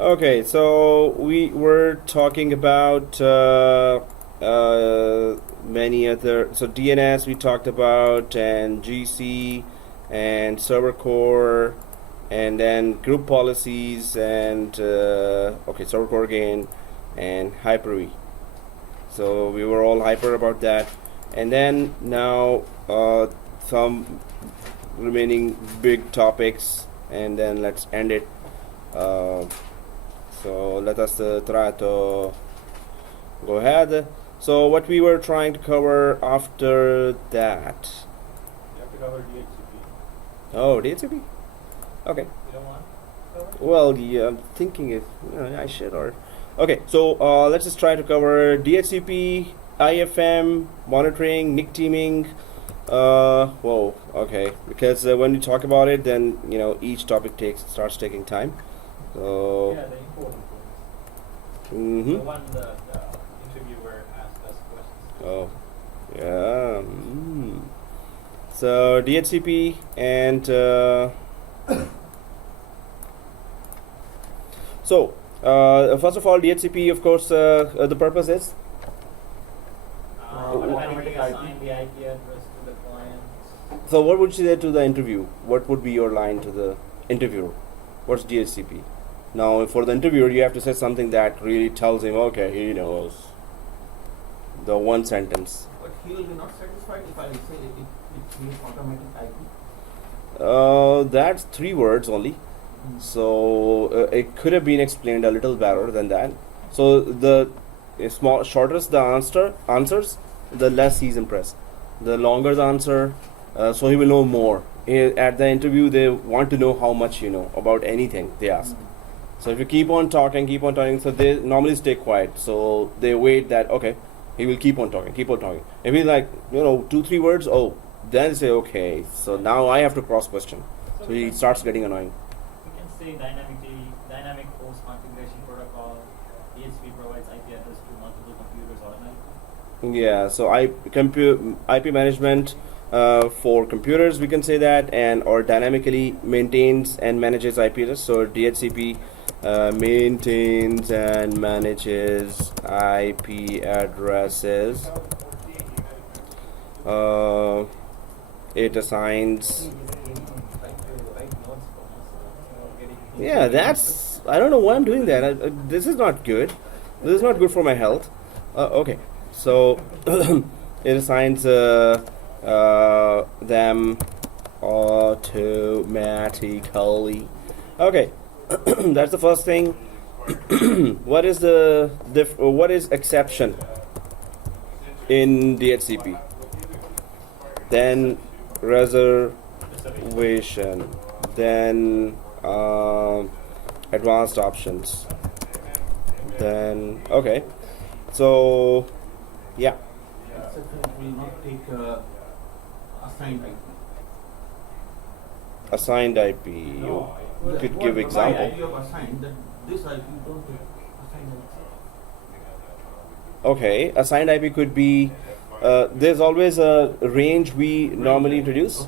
Okay, so we were talking about many other. So DNS we talked about, and GC, and server core, and then group policies, and okay, server core again, and Hyper-V. So we were all hyper about that, and then now some remaining big topics, and then let's end it. So let us try to go ahead. So what we were trying to cover after that? You have to cover DHCP. Oh, DHCP? Okay. You don't want to cover? Well, yeah, I'm thinking if I should or... Okay, so let's just try to cover DHCP, IFM, monitoring, NIC teaming. Whoa, okay. Because when you talk about it, then, each topic starts taking time. So... Yeah, the important ones. Mm-hmm. The one the interviewer asked us questions. Oh, yeah. So DHCP and so first of all, DHCP, of course, the purpose is Automatically assign the IP address to the client. so. What would you say to the interview? What would be your line to the interviewer? What's DHCP? Now, for the interviewer, you have to say something that really tells him, okay, he knows. The one sentence. But he will be not satisfied if I say it means automatic IP. That's 3 words only. So it could have been explained a little better than that. So the shorter the answers, the less he's impressed. The longer the answer, so he will know more. At the interview, they want to know how much you know about anything they ask. So if you keep on talking, so they normally stay quiet. So they wait that, okay, he will keep on talking. If he's like, 2-3 words, oh, then they say, okay, so now I have to cross question. So he starts getting annoying. We can say dynamic host configuration protocol. DHCP provides IP address to multiple computers automatically. Yeah, so IP management for computers, we can say that, and or dynamically maintains and manages IP address. So DHCP maintains and manages IP addresses. It assigns. Yeah, that's. I don't know why I'm doing that. This is not good. This is not good for my health. Okay, so it assigns them automatically. Okay, that's the first thing. What is what is exception in DHCP? Then reservation. Then advanced options. Then okay, so yeah. Exception will not take assigned IP. Assigned IP. You could give example. Why you have assigned that this IP don't take assigned IP. Okay, assigned IP could be. There's always a range we normally introduce.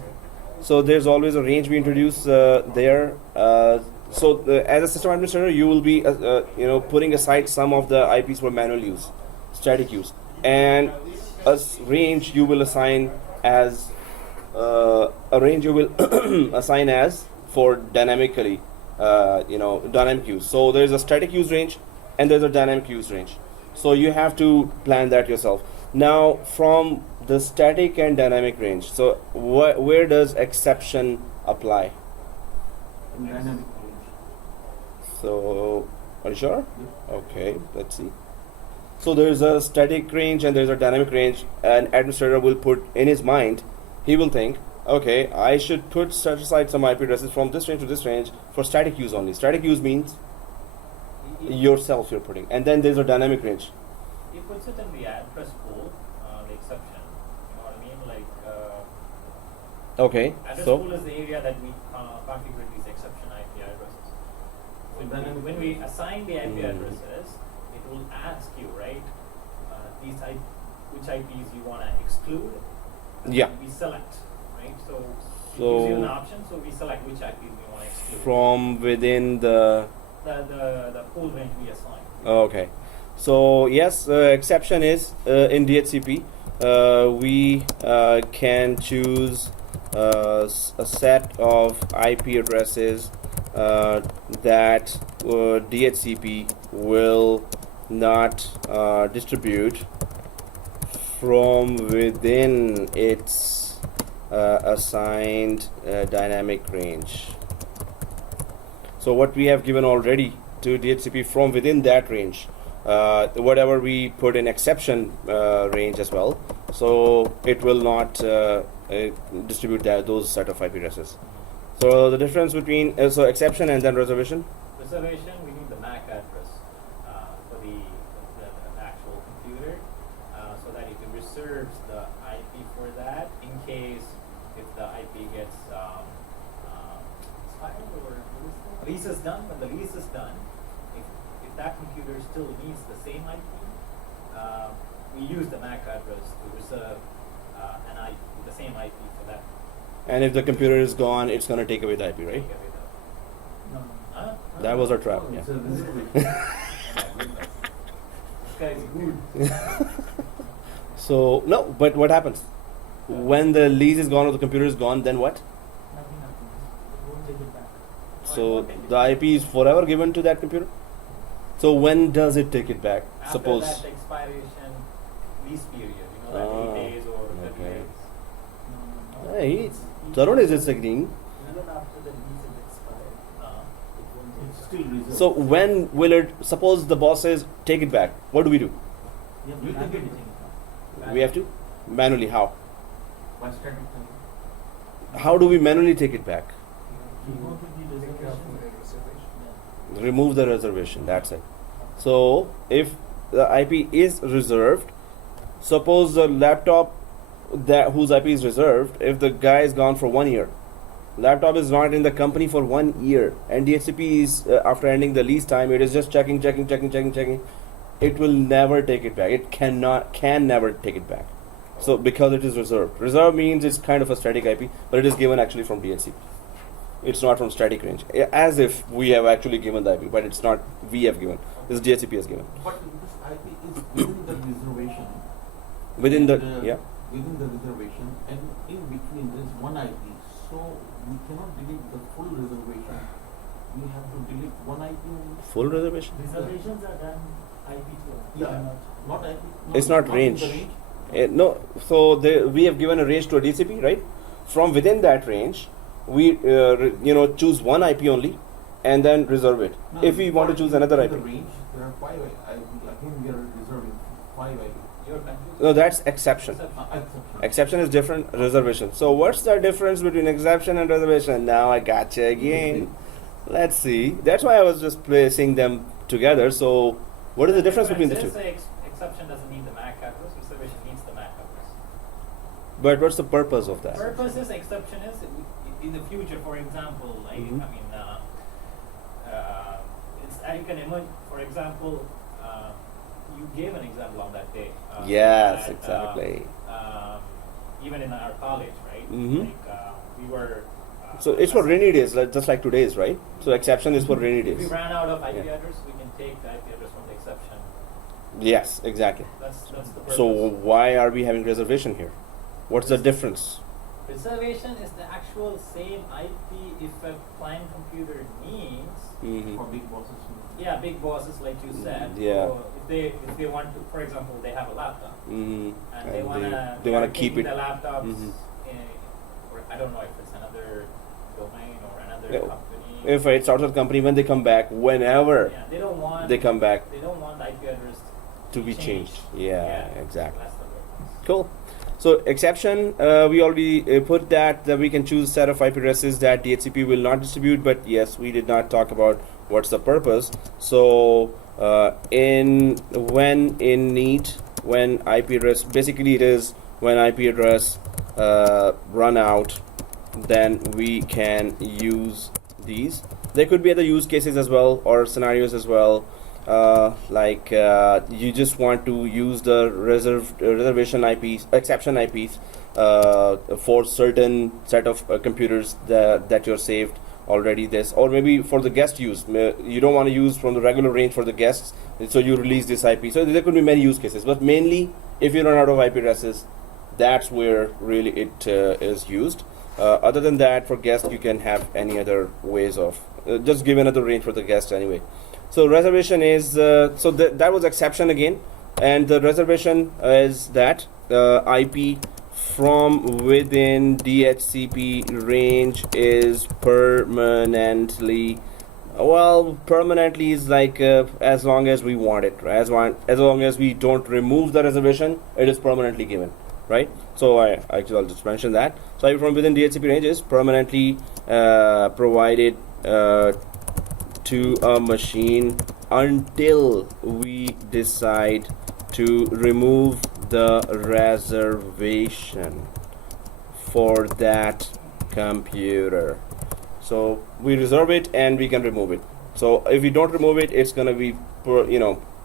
So there's always a range we introduce there. So as a system administrator, you will be putting aside some of the IPs for manual use, static use, and a range you will assign as assign as for dynamically dynamic use. So there's a static use range and there's a dynamic use range. So you have to plan that yourself. Now from the static and dynamic range, so where does exception apply? In dynamic range. So are you sure? Yeah. Okay, let's see. So there's a static range and there's a dynamic range. An administrator will put in his mind, he will think, okay, I should set aside some IP addresses from this range to this range for static use only. Static use means yourself you're putting, and then there's a dynamic range. He puts it in the address pool, the exception. You know what I mean? Like Okay, address so pool is the area that we configure these exception IP addresses. So when we assign the IP addresses, it will ask you, right, which IPs you want to exclude. yeah, We select, right? So it So- gives you an option. So we select which IPs we want to exclude. from within the the pool range we assign. Okay. So yes, exception is in DHCP we can choose a set of IP addresses that DHCP will not distribute from within its assigned dynamic range. So what we have given already to DHCP from within that range, whatever we put in exception range as well, so it will not distribute those set of IP addresses. So the difference between so exception and then reservation. Reservation, we need the MAC address for the actual computer, so that it reserves the IP for that in case if the IP gets expired or lease is done. When the lease is done, if that computer still needs the same IP, we use the MAC address to reserve the same IP for that. And if the computer is gone, it's going to take away the IP, right? Take away the- That was our trap. It's Yeah. a reservation. This guy is good. So no, but what happens when the lease is gone or the computer is gone? Then what? Nothing happens. It won't take it back. So the IP is forever given to that computer. So when does it take it back? After Suppose. that expiration lease period, you know, that 8 days or 30 okay. days. No. Hey, Tarun is disagreeing. Even after the lease is expired, it won't take It's it still reserved. So when will it? Suppose the boss says take it back. What do we do? You have You to can manually get it. take it back. We have to manually. How? By static time. How do we manually take it back? You go to the reservation. Yeah. Remove the reservation. That's it. So if the IP is reserved, suppose the laptop that whose IP is reserved, if the guy is gone for 1 year, laptop is not in the company for 1 year, and DHCP is after ending the lease time, it is just checking. It will never take it back. It can never take it back. So because it is reserved. Reserved means it's kind of a static IP, but it is given actually from DHCP. It's not from static range. As if we have actually given the IP, but it's not we have given. This DHCP has given. But this IP is within the reservation. Within the And, yeah. Within the reservation, and in between there is one IP, so we cannot delete the full reservation. We have to delete one IP only. Full reservation? Reservations are done IP to IP. Yeah. Not IP. It's not in range. the range. No, so we have given a range to a DHCP, right? From within that range, we choose one IP only, and then reserve it. No, If we want to choose another in IP, the range, there are 5 IP. Again, we are reserving 5 IP. You're confused. no, that's exception. Exception. Exception is different. Reservation. So what's the difference between exception and reservation? Now I gotcha again. Let's see. That's why I was just placing them together. So what is the difference between the two? Exception doesn't need the MAC address. Reservation needs the MAC address. But what's the purpose of that? Purpose is exception is in the future. For example, like Mhm. I mean, you can emerge. For example, you gave an example on that day. Yes, that, exactly. Even in our college, right? Mhm. Like we were. So it's for rainy days, just like today's, right? So exception is for rainy If we days. ran out of IP Yeah. address, we can take the IP address from the exception. Yes, exactly. That's the purpose. So why are we having reservation here? What's the difference? Reservation is the actual same IP if a client computer needs. Mm-hmm. For big bosses. Yeah, big bosses like you said. Yeah. So if they want to, for example, they have a laptop Mm-hmm. and they wanna wanna are keep taking it. the laptops Mhm. or I don't know if it's another domain or another Yeah. company. If it's out of the company, when they come back, whenever yeah, they don't want they come back They don't want the IP address to be changed. Yeah, exactly. That's the purpose. Cool. So exception, we already put that we can choose a set of IP addresses that DHCP will not distribute. But yes, we did not talk about what's the purpose. So when in need, when IP address, basically it is when IP address run out, then we can use these. There could be other use cases as well or scenarios as well. You just want to use the reservation IPs, exception IPs for certain set of computers that you're saved already this, or maybe for the guest use, you don't want to use from the regular range for the guests, so you release this IP. So there could be many use cases, but mainly if you run out of IP addresses, that's where really it is used. Other than that, for guests, you can have any other ways of just give another range for the guest anyway. So reservation is so that was exception again, and the reservation is that IP from within DHCP range is permanently, well, permanently is like as long as we want it, right? As long as we don't remove the reservation, it is permanently given, right? So I'll just mention that. So IP from within DHCP range is permanently provided to a machine until we decide to remove the reservation for that computer. So we reserve it and we can remove it. So if we don't remove it, it's gonna be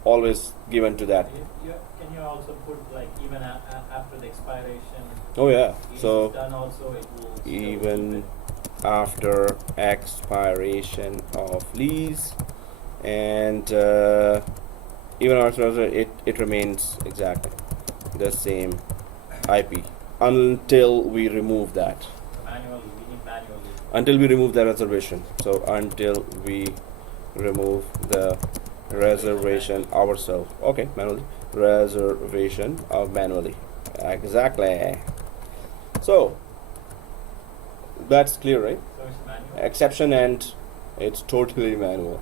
always given to that. Can you also put like even after the expiration? Oh yeah. If So it's done also, it will still even keep it. after expiration of lease, and even after it remains exactly the same IP until we remove that. Manually, we need manually. Until we remove the reservation. So until we remove the reservation ourselves. Okay, manually. Reservation of manually. Exactly. So that's clear, right? So it's manual. Exception and it's totally manual.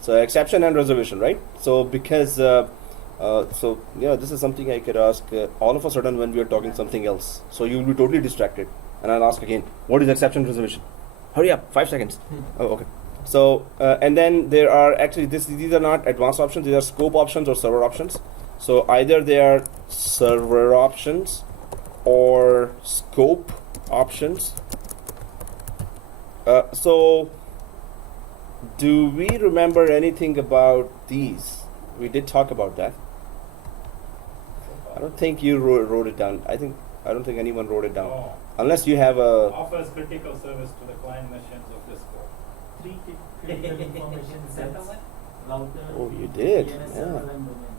So exception and reservation, right? So because so yeah, this is something I could ask all of a sudden when we are talking something else. So you will be totally distracted, and I'll ask again, what is exception reservation? Hurry up, 5 seconds. Oh, okay. So and then there are actually these are not advanced options. These are scope options or server options. So either they are server options or scope options. So do we remember anything about these? We did talk about that. I don't think you wrote it down. I don't think anyone wrote it down. Oh. Unless you have a... Offers critical service to the client machines of this scope. 3 critical information sets, router, Oh, you did. DNS Yeah. server and domain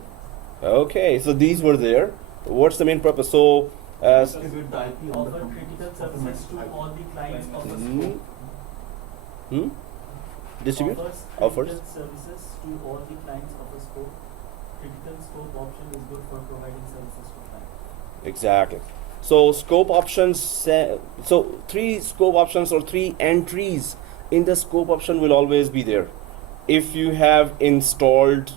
name. Okay, so these were there. What's the main purpose? So, Distribute the IP on the Offer critical services to all the clients of a hmm? scope. Hmm? Distribute? Offers Offers? critical services to all the clients of a scope. Critical scope option is good for providing services to clients. Exactly. So scope options. So 3 scope options or 3 entries in the scope option will always be there. If you have installed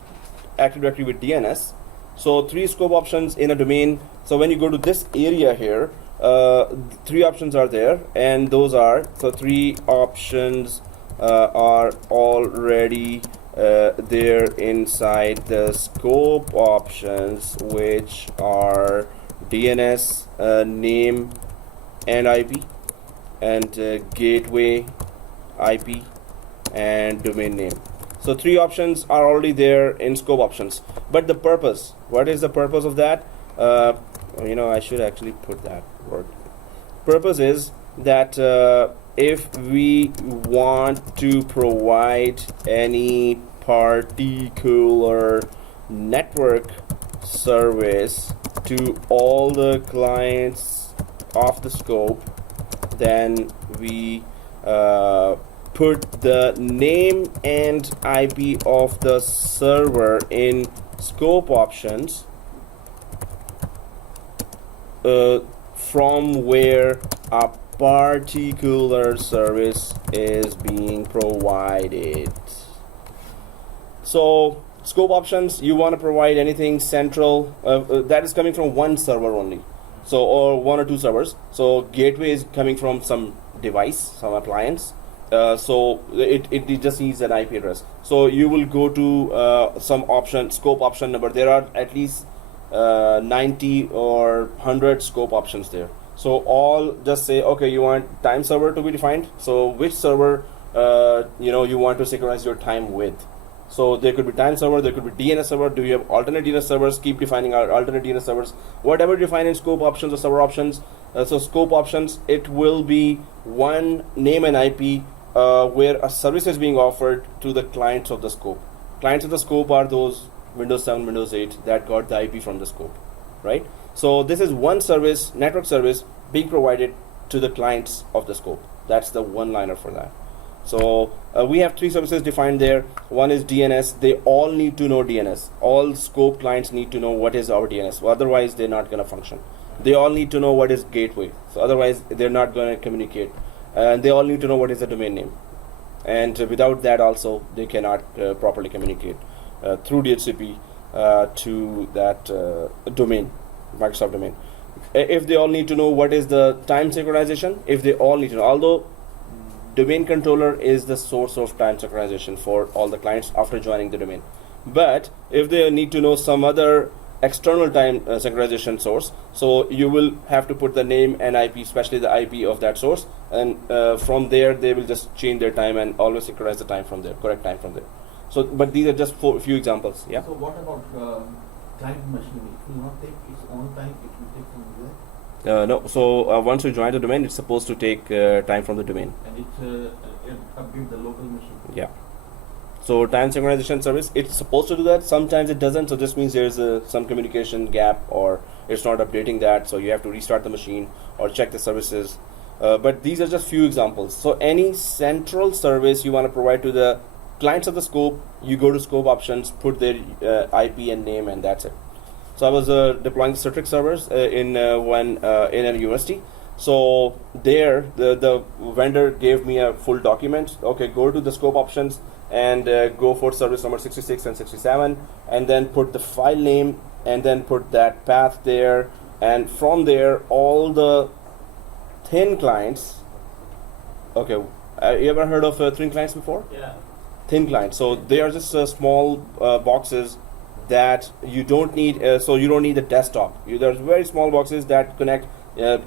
Active Directory with DNS, so 3 scope options in a domain. So when you go to this area here, 3 options are there, and those are, so 3 options are already there inside the scope options, which are DNS name and IP, and gateway IP, and domain name. So 3 options are already there in scope options. But the purpose, what is the purpose of that? I should actually put that word. Purpose is that if we want to provide any particular network service to all the clients of the scope, then we put the name and IP of the server in scope options from where a particular service is being provided. So scope options, you want to provide anything central that is coming from one server only, so or 1 or 2 servers. So gateway is coming from some device, some appliance, so it just needs an IP address. So you will go to some option, scope option number. There are at least 90 or 100 scope options there. So all just say, okay, you want time server to be defined. So which server you want to synchronize your time with. So there could be time server, there could be DNS server. Do you have alternate DNS servers? Keep defining our alternate DNS servers. Whatever you define in scope options or server options. So scope options, it will be one name and IP where a service is being offered to the clients of the scope. Clients of the scope are those Windows 7, Windows 8 that got the IP from the scope, right? So this is one service, network service, being provided to the clients of the scope. That's the one-liner for that. So we have three services defined there. One is DNS. They all need to know DNS. All scope clients need to know what is our DNS. Otherwise, they're not going to function. They all need to know what is gateway. So otherwise, they're not going to communicate. And they all need to know what is the domain name. And without that, also, they cannot properly communicate through DHCP to that domain, Microsoft domain. If they all need to know what is the time synchronization, if they all need to know, although domain controller is the source of time synchronization for all the clients after joining the domain. But if they need to know some other external time synchronization source, so you will have to put the name and IP, especially the IP of that source, and from there they will just change their time and always synchronize the time from there, correct time from there. So, but these are just a few examples. Yeah. So what about client machine? It will not take its own time. It will take from there. No. So once you join the domain, it's supposed to take time from the domain. And it update the local machine. Yeah. So time synchronization service, it's supposed to do that. Sometimes it doesn't. So this means there's some communication gap, or it's not updating that. So you have to restart the machine or check the services. But these are just few examples. So any central service you want to provide to the clients of the scope, you go to scope options, put their IP and name, and that's it. So I was deploying Citrix servers in a university. So there, the vendor gave me a full document. Okay, go to the scope options and go for service number 66 and 67, and then put the file name, and then put that path there, and from there all the thin clients. Okay, you ever heard of thin clients before? Yeah. Thin clients. So they are just small boxes that you don't need. So you don't need a desktop. There's very small boxes that connect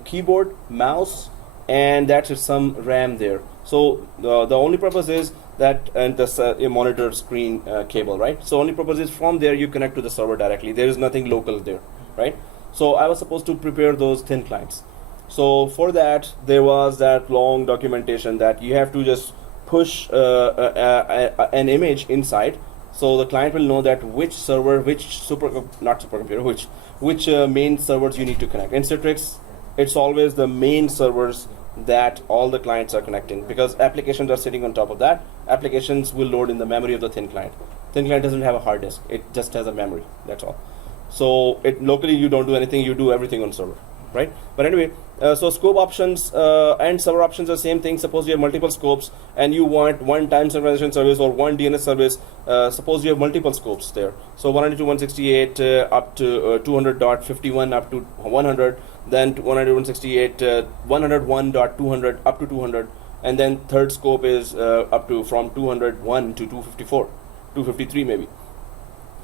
keyboard, mouse, and that's some RAM there. So the only purpose is that, and the monitor screen cable, right? So only purpose is from there you connect to the server directly. There is nothing local there, right? So I was supposed to prepare those thin clients. So for that, there was that long documentation that you have to just push an image inside, so the client will know that which server, which which main servers you need to connect. In Citrix, it's always the main servers that all the clients are connecting, because applications are sitting on top of that. Applications will load in the memory of the thin client. Thin client doesn't have a hard disk, it just has a memory, that's all. So it locally you don't do anything, you do everything on server, right? But anyway, so scope options and server options are the same thing. Suppose you have multiple scopes and you want one time synchronization service or one DNS service. Suppose you have multiple scopes there. So 192.168 up to 200.51 up to 100, then 192.168 101.200 up to 200, and then third scope is up to from 201 to 254, 253 maybe.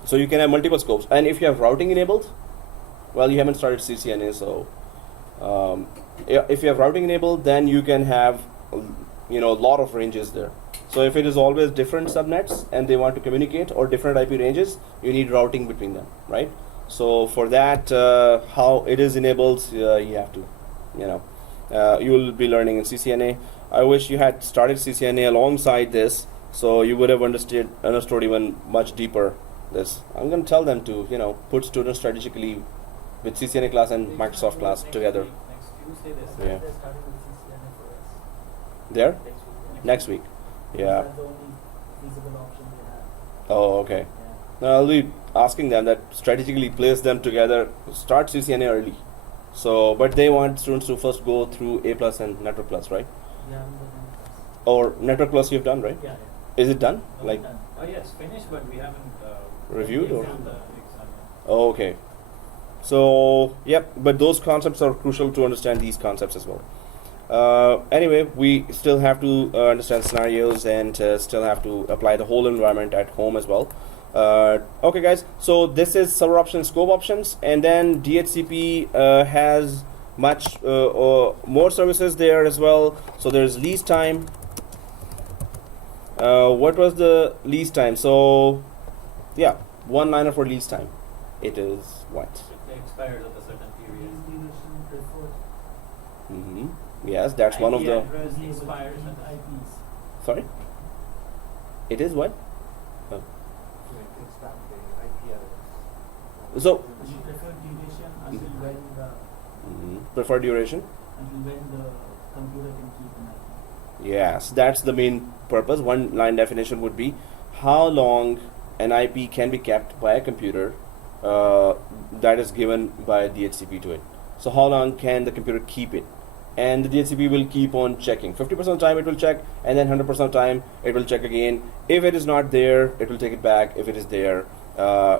So you can have multiple scopes, and if you have routing enabled, well, you haven't started CCNA, so if you have routing enabled, then you can have a lot of ranges there. So if it is always different subnets and they want to communicate, or different IP ranges, you need routing between them, right? So for that, how it is enabled, you have to, you will be learning in CCNA. I wish you had started CCNA alongside this, so you would have understood even much deeper this. I'm going to tell them to, put students strategically with CCNA class and Microsoft class together. Next Tuesday they So start. Yeah. they're starting with CCNA for us. There? Next week. Next week. Yeah. That's the only feasible option they have. Oh, okay. Yeah. Now I'll be asking them that strategically place them together, start CCNA early. So, but they want students to first go through A plus and Network plus, right? We haven't done any class. Or Network plus you've done, right? Yeah. Is it done? No, Like done. Oh yes, finished, but we haven't reviewed or? examined the exam. Oh, okay. So, yep, but those concepts are crucial to understand these concepts as well. Anyway, we still have to understand scenarios and still have to apply the whole environment at home as well. Okay, guys, so this is server options, scope options, and then DHCP has much more services there as well. So there's lease time. What was the lease time? So, yeah, one liner for lease time. It is what? It expires at a certain period. Lease duration preferred. Yes, that's one of IP the. address Lease expires between at a IPs. Sorry? It is what? Oh. It's back the IP address. So, You prefer duration until when the preferred duration? the computer can keep an IP. Yes, that's the main purpose. One line definition would be how long an IP can be kept by a computer that is given by DHCP to it. So how long can the computer keep it? And the DHCP will keep on checking. 50% of the time it will check, and then 100% of the time it will check again. If it is not there, it will take it back. If it is there,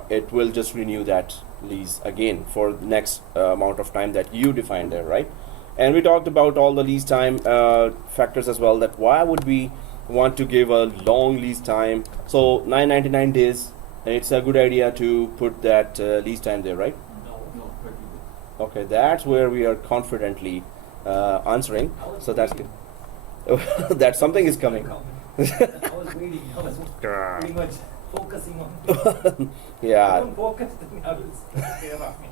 it will just renew that lease again for the next amount of time that you define there, right? And we talked about all the lease time factors as well, that why would we want to give a long lease time? So 999 days, it's a good idea to put that lease time there, right? No, 30 days. Okay, that's where we are confidently answering. So that's good. That something is coming. I was waiting. I was pretty much focusing on. Yeah, Don't focus, then I will say about me.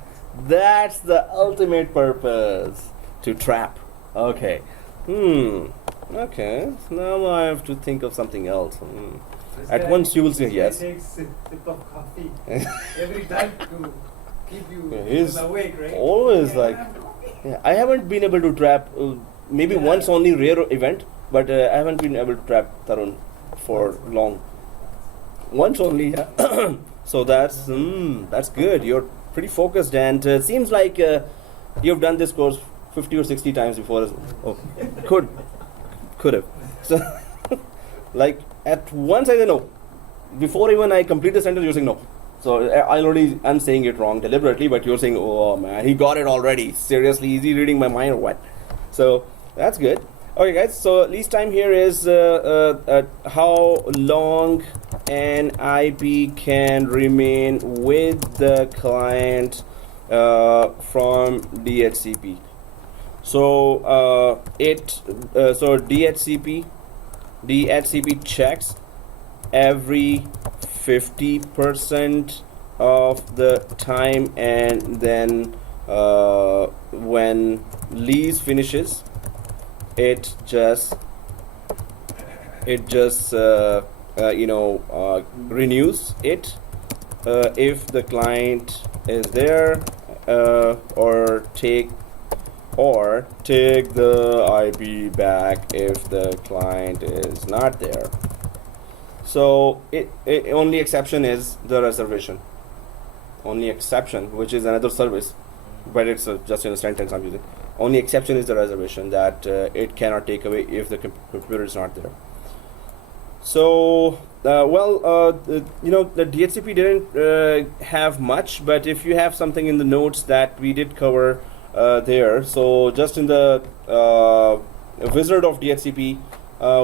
that's the ultimate purpose, to trap. Okay. Okay. Now I have to think of something else. This At guy- once you will say this yes. guy takes sip of coffee every time to keep you Yeah, he's awake, right? always Yeah, like- I have coffee. Yeah, I haven't been able to trap, maybe Yeah. once only, rare event, but I haven't been able to trap Tarun for long. Once only, yeah. So that's good. You're pretty focused, and seems like you've done this course 50 or 60 times before. Oh, could have. So, like at once I say no. Before even I complete the sentence, you're saying no. So I'm saying it wrong deliberately, but you're saying, oh man, he got it already. Seriously, is he reading my mind or what? So that's good. Okay, guys. So lease time here is how long an IP can remain with the client from DHCP. So DHCP checks every 50% of the time, and then when lease finishes, it just renews it if the client is there, or take the IP back if the client is not there. So it only exception is the reservation. Only exception, which is another service, but it's just in a sentence I'm using. Only exception is the reservation, that it cannot take away if the computer is not there. So the DHCP didn't have much, but if you have something in the notes that we did cover there, so just in the wizard of DHCP,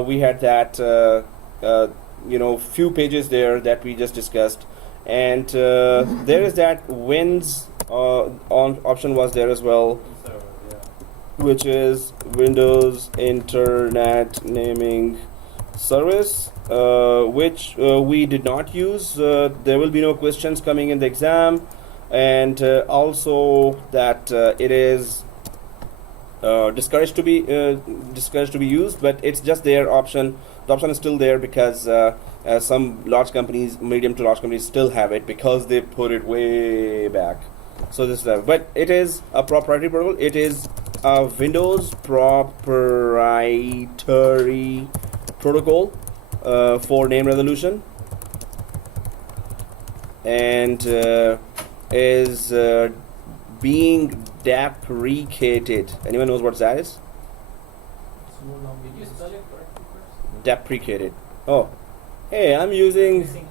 we had that few pages there that we just discussed, and there is that wins on option was there as well, which is Windows Internet Naming Service, which we did not use. There will be no questions coming in the exam, and also that it is discouraged to be used, but it's just their option. The option is still there because some large companies, medium to large companies, still have it because they put it way back. So this is but it is a proprietary protocol. It is a Windows proprietary protocol for name resolution, and is being deprecated. Anyone knows what that is? It's no longer Did you used. spell it correctly first? Deprecated. Oh, hey, I'm using Missing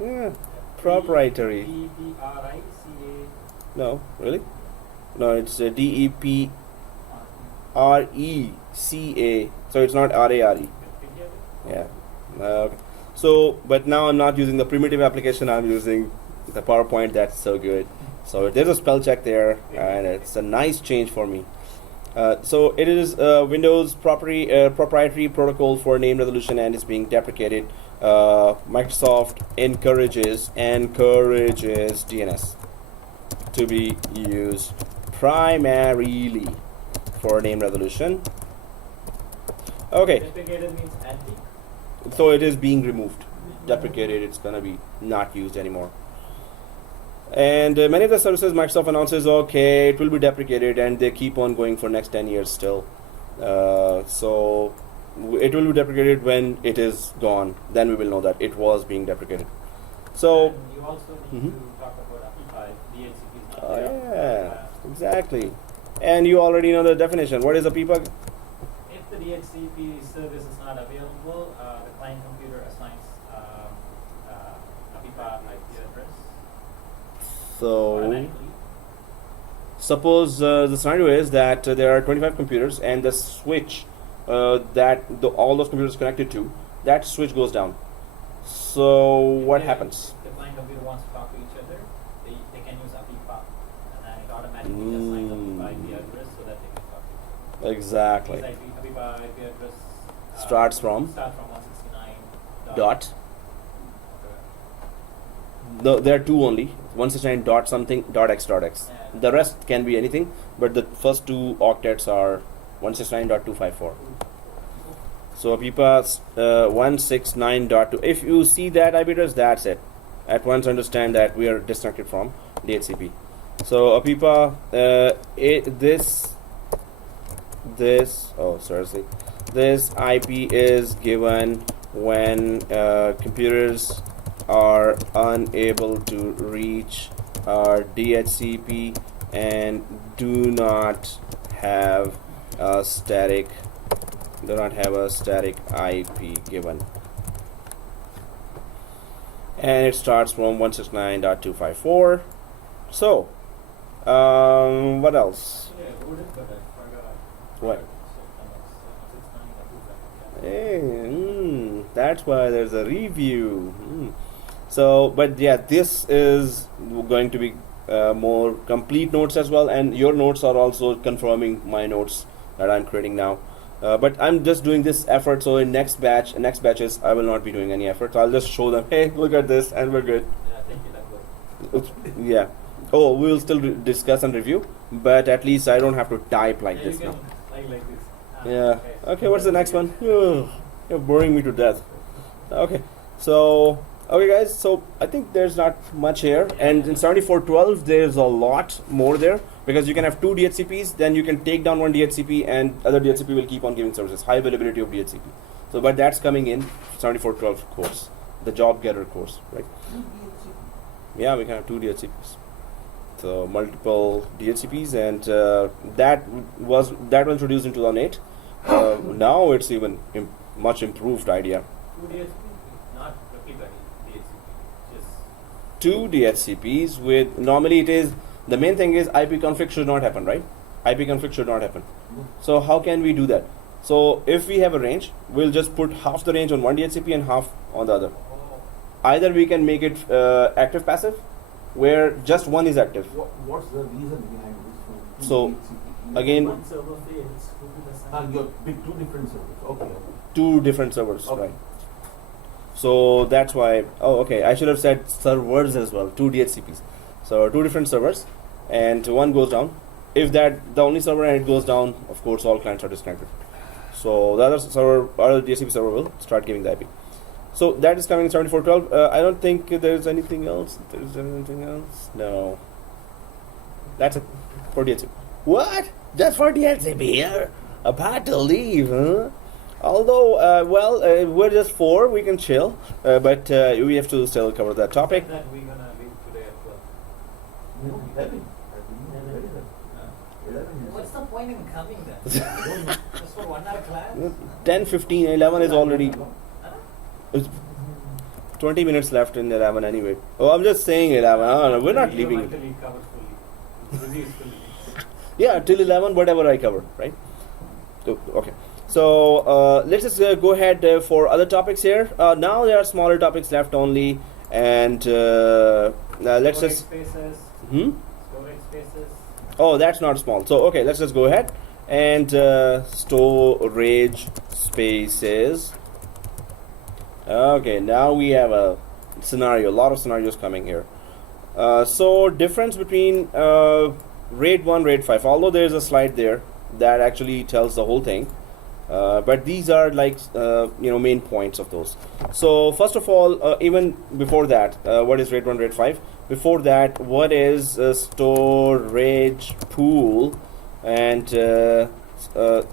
I. proprietary. DEPRICA. No, really? No, it's DEPRECA. So it's not RARE. Yeah. Okay. So, but now I'm not using the primitive application. I'm using the PowerPoint. That's so good. So there's a spell check there, and it's a nice change for me. So it is Windows proprietary protocol for name resolution, and it's being deprecated. Microsoft encourages DNS to be used primarily for name resolution. Okay, Deprecated means anti. so it is being removed, deprecated. It's gonna be not used anymore. And many of the services Microsoft announces, okay, it will be deprecated, and they keep on going for next 10 years still. So it will be deprecated when it is gone. Then we will know that it was being deprecated. So, And you also need Mhm. to talk about API. DHCP is not oh there. yeah, exactly. And you already know the definition. What is a PPUG? If the DHCP service is not available, the client computer assigns API IP address So, automatically. suppose the scenario is that there are 25 computers, and the switch that all those computers connected to, that switch goes down. So what If happens? The client computer wants to talk to each other, they can use API, and then it automatically assigns API IP address so that they can talk to each other. Exactly. This API IP address Starts from 169 dot. No, there are two only. 169 dot something dot x dot x. Yeah. The rest can be anything, but the first two octets are 169.254. So APIPA 169.2. If you see that IP address, that's it. At once understand that we are disconnected from DHCP. So APIPA this IP is given when computers are unable to reach our DHCP and do not have a static IP given. And it starts from 169.254. So, what else? Yeah, who did that? I forgot. What? So, Hey, that's why there's a review. So, but yeah, this is going to be more complete notes as well, and your notes are also confirming my notes that I'm creating now. But I'm just doing this effort, so in next batches, I will not be doing any effort. So I'll just show them, hey, look at this, and we're good. Yeah, thank you, that worked. Yeah. Oh, we will still discuss and review, but at least I don't have to type like Yeah, this you now. can like this. Yeah. Okay, what's the next one? Ugh, you're boring me to death. Okay. So, okay guys, so I think there's not much here, and in 7412 there's a lot more there, because you can have two DHCPs, then you can take down one DHCP and other DHCP will keep on giving services. High availability of DHCP. So, but that's coming in 7412 course, the job getter course, right? Yeah, we can have two DHCPs. So multiple DHCPs, and that was introduced in 2008. Now it's even much improved idea. 2 DHCP, not repeat DHCP, just Two DHCPs with, normally it is, the main thing is IP conflict should not happen, right? IP conflict should not happen. So how can we do that? So if we have a range, we'll just put half the range on one DHCP and half on the other. Either we can make it active passive, where just one is active. What's the reason behind this? So, again- One server fails, who will assign? You're big two different servers. Okay. Two different servers, Okay. right? So that's why. Oh, okay. I should have said servers as well. Two DHCPs. So two different servers, and one goes down. If that the only server and it goes down, of course all clients are disconnected. So the other DHCP server will start giving the IP. So that is coming in 7412. I don't think there's anything else. There's anything else? No. That's it for DHCP. What? Just for DHCP here? About to leave, huh? Although, we're just four, we can chill, but we have to still cover that topic. that we're gonna leave today at 12. No, 11. What's the point in coming then? Just for 1 hour class? 10, 15, 11 is already... It's 20 minutes left in 11 anyway. Oh, I'm just saying 11. No, we're not leaving. Actually covered fully. Review is fully. Yeah, till 11, whatever I cover, right? So, okay. So let's just go ahead for other topics here. Now there are smaller topics left only, and let's Storage just... spaces. Storage spaces. Oh, that's not small. So, okay, let's just go ahead and storage spaces. Okay, now we have a scenario, a lot of scenarios coming here. So, difference between RAID 1, RAID 5, although there's a slide there that actually tells the whole thing. But these are like main points of those. So first of all, even before that, what is RAID 1, RAID 5? Before that, what is storage pool and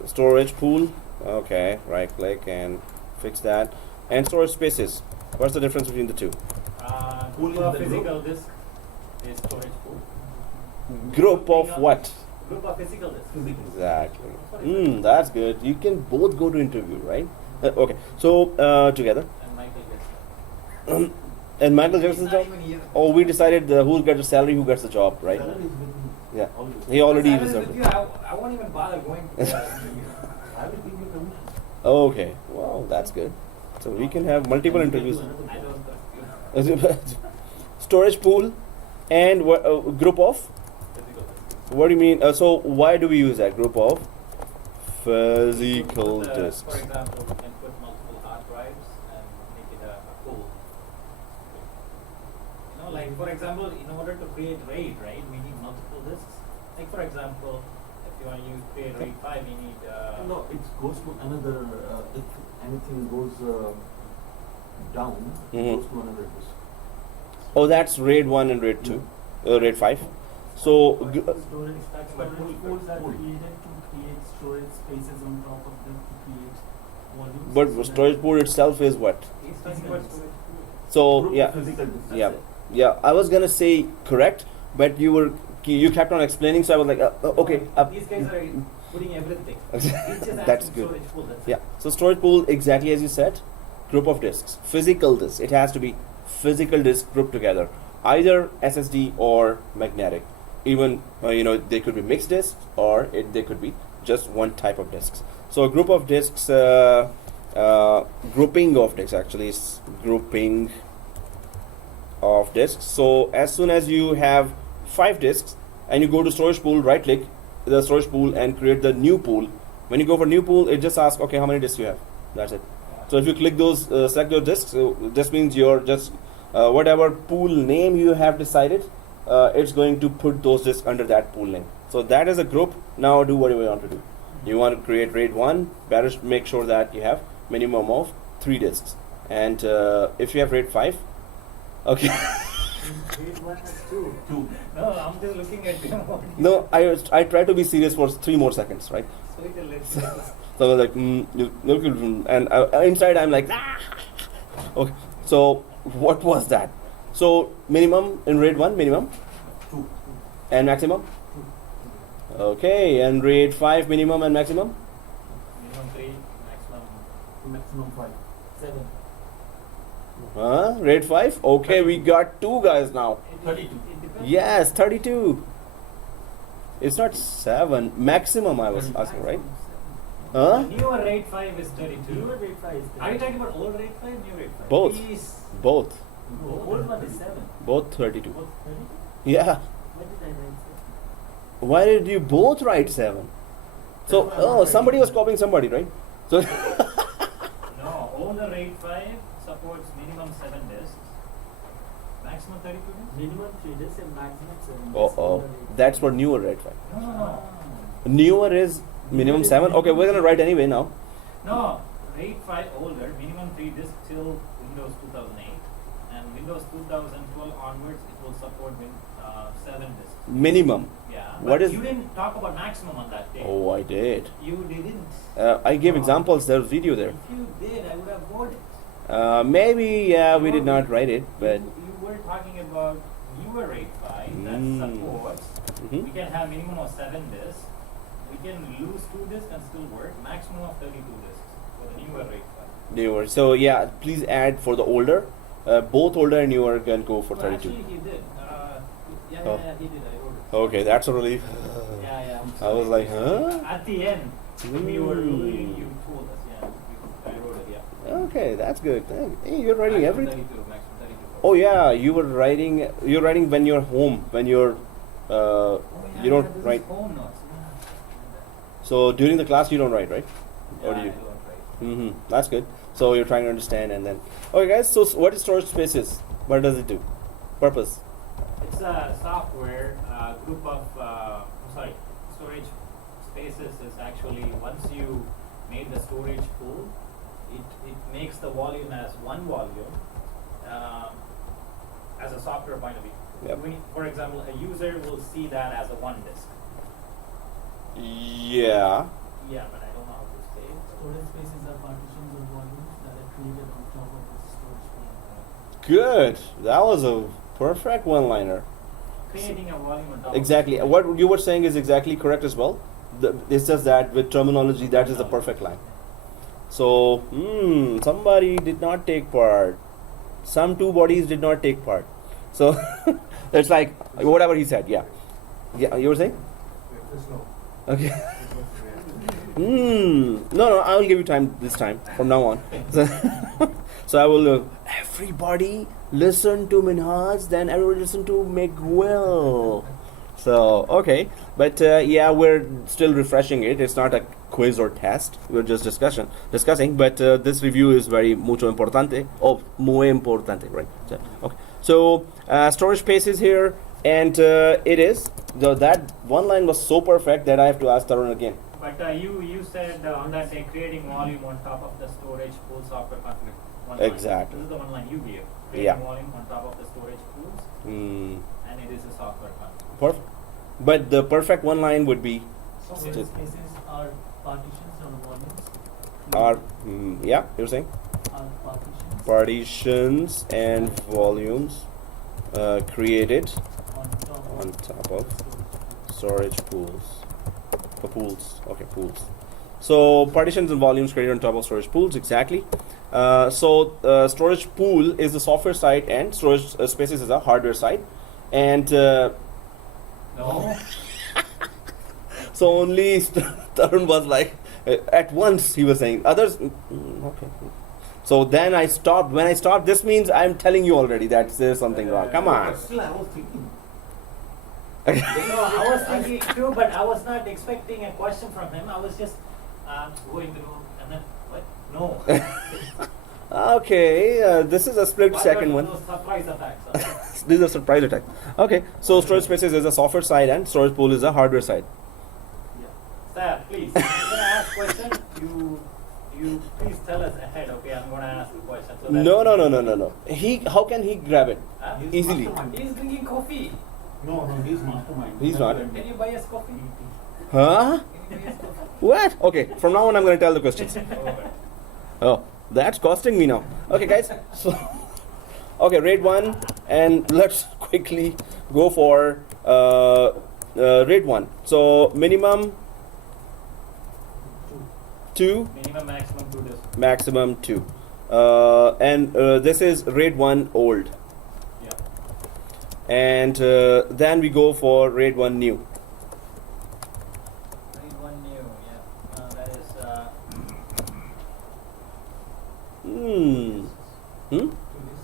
storage pool? Okay, right click and fix that. And storage spaces. What's the difference between the two? Pool Group in of the physical disk is storage pool. Group of what? Group of physical disk. Exactly. That's what it is. That's good. You can both go to interview, right? Okay. So together. And Michael gets that. And Michael gets the It's not job. even here. Oh, we decided who gets the salary, who gets the job, right? Salary is with me. Yeah. Always. He already If I was reserved with it. you, I won't even bother going to the interview. I will give you commission. Okay. Wow, that's good. So we can have multiple And you interviews. can do another I job. don't trust you. Storage pool and group of. Physical disk. What do you mean? So why do we use that group of physical Put, disks? For example, we can put multiple hard drives and make it a pool. Like for example, in order to create RAID, right, we need multiple disks. Like for example, if you want to use create RAID 5, you need. No, it goes to another, if anything goes down, it Mhm. goes to another disk. Oh, that's RAID 1 and RAID 2, RAID 5. So Storage pools are created to create storage spaces on top of them to create volumes. but so that- storage pool itself is what? He's talking about storage pool. So Group yeah. of physical disks. Yeah. That's it. Yeah, I was gonna say correct, but you kept on explaining, so I was like, okay. These guys are putting everything. It's just That's asking good. storage pool. That's Yeah. it. So storage pool, exactly as you said, group of disks, physical disks. It has to be physical disks grouped together, either SSD or magnetic. Even they could be mixed disks, or they could be just one type of disks. So a group of disks, grouping of disks actually is grouping of disks. So as soon as you have 5 disks and you go to storage pool, right click the storage pool and create the new pool. When you go for new pool, it just asks, okay, how many disks you have? That's it. So if you click those, select your disks, this means you're just whatever pool name you have decided, it's going to put those disks under that pool name. So that is a group. Now do whatever you want to do. You want to create RAID 1, better make sure that you have minimum of 3 disks. And if you have RAID 5, okay. RAID 1 has 2. No, I'm just looking at them. No, I try to be serious for 3 more seconds, right? So it will let So I was like, and inside I'm like, ah. Okay. So what was that? So minimum in RAID 1, minimum, 2. and maximum. Okay, and RAID 5, minimum and maximum. minimum 3, maximum Maximum 5. 7. RAID 5. Okay, we got 2 guys now. 32. It depends. Yes, 32. It's not 7. Maximum I was asking, right? Huh? Newer RAID 5 is 32. Newer RAID 5 is 32. Are you talking about old RAID 5, new RAID 5? Both. Please. Both. No, old one is 7. Both 32. Both 32? Yeah. Why did I write 7? Why did you both write 7? So, oh, somebody was copying somebody, right? So, No, older RAID 5 supports minimum 7 disks. Maximum 32 disks? Minimum 3 disks and maximum 7 disks. oh, that's for newer RAID 5. No, no, no. Newer is minimum 7. Okay, we're gonna write anyway now. No, RAID 5 older, minimum 3 disks till Windows 2008. And Windows 2012 onwards, it will support 7 disks. Minimum. Yeah. What But is- you didn't talk about maximum on that day. Oh, I did. You didn't. I gave examples. There's video there. If you did, I would have wrote it. Maybe, yeah, we did not write it, but. You were talking about newer RAID 5 that Mm. supports. Mhm. We can have minimum of 7 disks. We can lose 2 disks and still work. Maximum of 32 disks for the newer RAID 5. Newer. So yeah, please add for the older. Both older and newer can go for Well, 32. actually, he did. Oh. Yeah, he did. I wrote it. Okay, that's a relief. Yeah. I'm I was sorry. like, huh? At the end, when we were doing, Mm. you told us. Yeah, I wrote it. Yeah. Okay, that's good. Hey, you're writing Maximum everything. 32, maximum 32. Oh yeah, you were writing. You're writing when you're home. When you're, Oh, yeah, you don't this is write. home notes. So during the class, you don't write, right? Yeah, Or do you? I don't write. Mm-hmm. That's good. So you're trying to understand, and then. Okay, guys. So what is storage spaces? What does it do? Purpose. It's a software group of storage spaces is actually once you made the storage pool, it makes the volume as one volume as a software point of view. Yep. For example, a user will see that as a one disk. Yeah. Yeah, but I don't know how to say it. Storage spaces are partitions or volumes that are created on top of this storage pool. Good. That was a perfect one-liner. Creating a volume on top. Exactly. Of What you were saying is exactly correct as well. It's just that with terminology, that is the perfect line. So, somebody did not take part. Some two bodies did not take part. So, it's like whatever he said. Yeah. Yeah. You were saying? There's no. Okay. No, I will give you time this time from now on. So I will. Everybody listen to Minhaj, then everybody listen to Miguel. So okay, but yeah, we're still refreshing it. It's not a quiz or test. We're just discussing. But this review is very mucho importante. Oh, muy importante, right? So, okay. So storage space is here, and it is. That one line was so perfect that I have to ask Tarun again. But you said on that day creating volume on top of the storage pool software config. Exactly. This is the one line you gave. Yeah. Creating volume on top of the storage pools, and it is a software config. Perfect. But the perfect one line would be Storage spaces are partitions or volumes. yeah, you're saying Are partitions partitions and volumes created on top of storage pools. For pools, okay, pools. So partitions and volumes created on top of storage pools, exactly. So storage pool is the software side, and storage spaces is a hardware side, and No. so only Tarun was like at once he was saying others. Okay. So then I stopped. When I stopped, this means I'm telling you already that there's something wrong. Come on. But still, I was thinking. No, I was thinking too, but I was not expecting a question from him. I was just going through, and then what? No. Okay, this is a split What second were one. those surprise attacks? This is a surprise attack. Okay, so storage spaces is a software side and storage pool is a hardware side. Sir, please. I'm gonna ask question. You please tell us ahead. Okay, I'm gonna ask the question. So that No. How can he grab it? Huh? He's Easily. mastermind. He's drinking coffee. No, he's mastermind. He's not. Can you buy us coffee? Huh? Can you buy us coffee? What? Okay, from now on I'm going to tell the questions. Oh, that's costing me now. Okay, guys. So, okay, rate 1, and let's quickly go for rate 1. So minimum 2, Minimum, maximum 2 disks. maximum 2. And this is rate 1 old. Yeah. And then we go for rate 1 new. Read one new. Yeah. That is.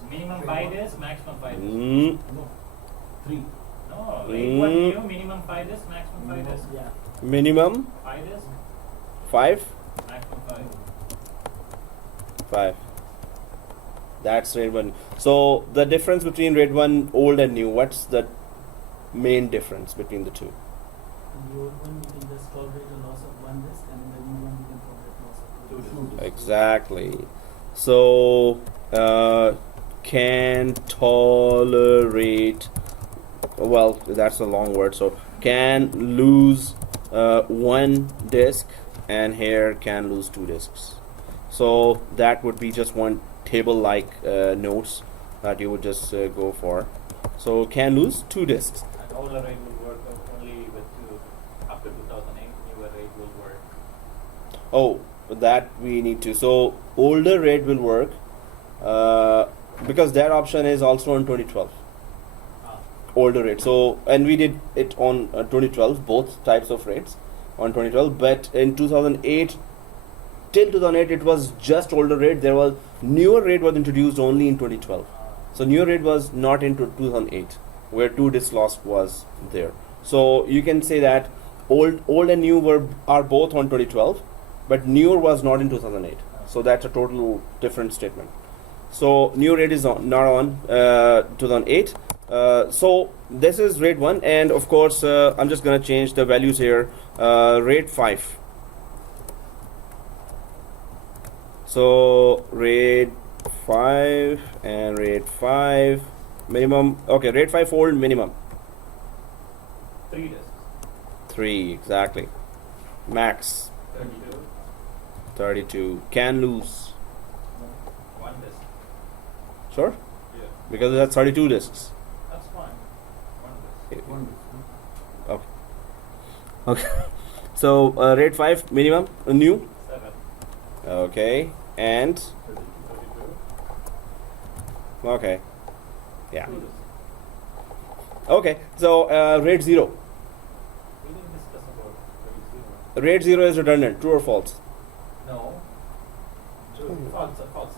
Minimum 5 disks, maximum 5 disks. No, 3. No, rate 1 new, minimum 5 disks, maximum 5 disks. Yeah. Minimum 5 disks, 5. maximum 5. 5. That's rate 1. So the difference between rate 1 old and new, what's the main difference between the two? In the old one, you can just tolerate a loss of one disk, and in the new one, you can tolerate loss of two disks. Exactly. So can tolerate, well, that's a long word, so can lose one disk, and here can lose 2 disks. So that would be just one table like notes that you would just go for. So can lose 2 disks. And older rate will work only with up to 2008. Newer rate will work. Oh, that we need to. So older rate will work because that option is also on 2012. Older rate. So, and we did it on 2012, both types of rates on 2012. But in 2008, till 2008, it was just older rate. There was newer rate was introduced only in 2012. So newer rate was not in 2008, where 2 disk loss was there. So you can say that old and new are both on 2012, but newer was not in 2008. So that's a total different statement. So new rate is not on 2008. So this is rate 1, and of course I'm just gonna change the values here. Rate 5. So RAID 5 and RAID 5 minimum. Okay, RAID 5 fold minimum 3 disks. 3 exactly. Max 32. 32. Can lose. 1 disk. Sure? Yeah. Because it has 32 disks. That's fine. 1 disk. One is, Okay. So RAID 5 minimum new. 7. Okay. And 32. okay. Yeah. 2 disks. Okay. So RAID 0. We didn't discuss about RAID 0. RAID 0 is redundant. True or false? No. True. False. False.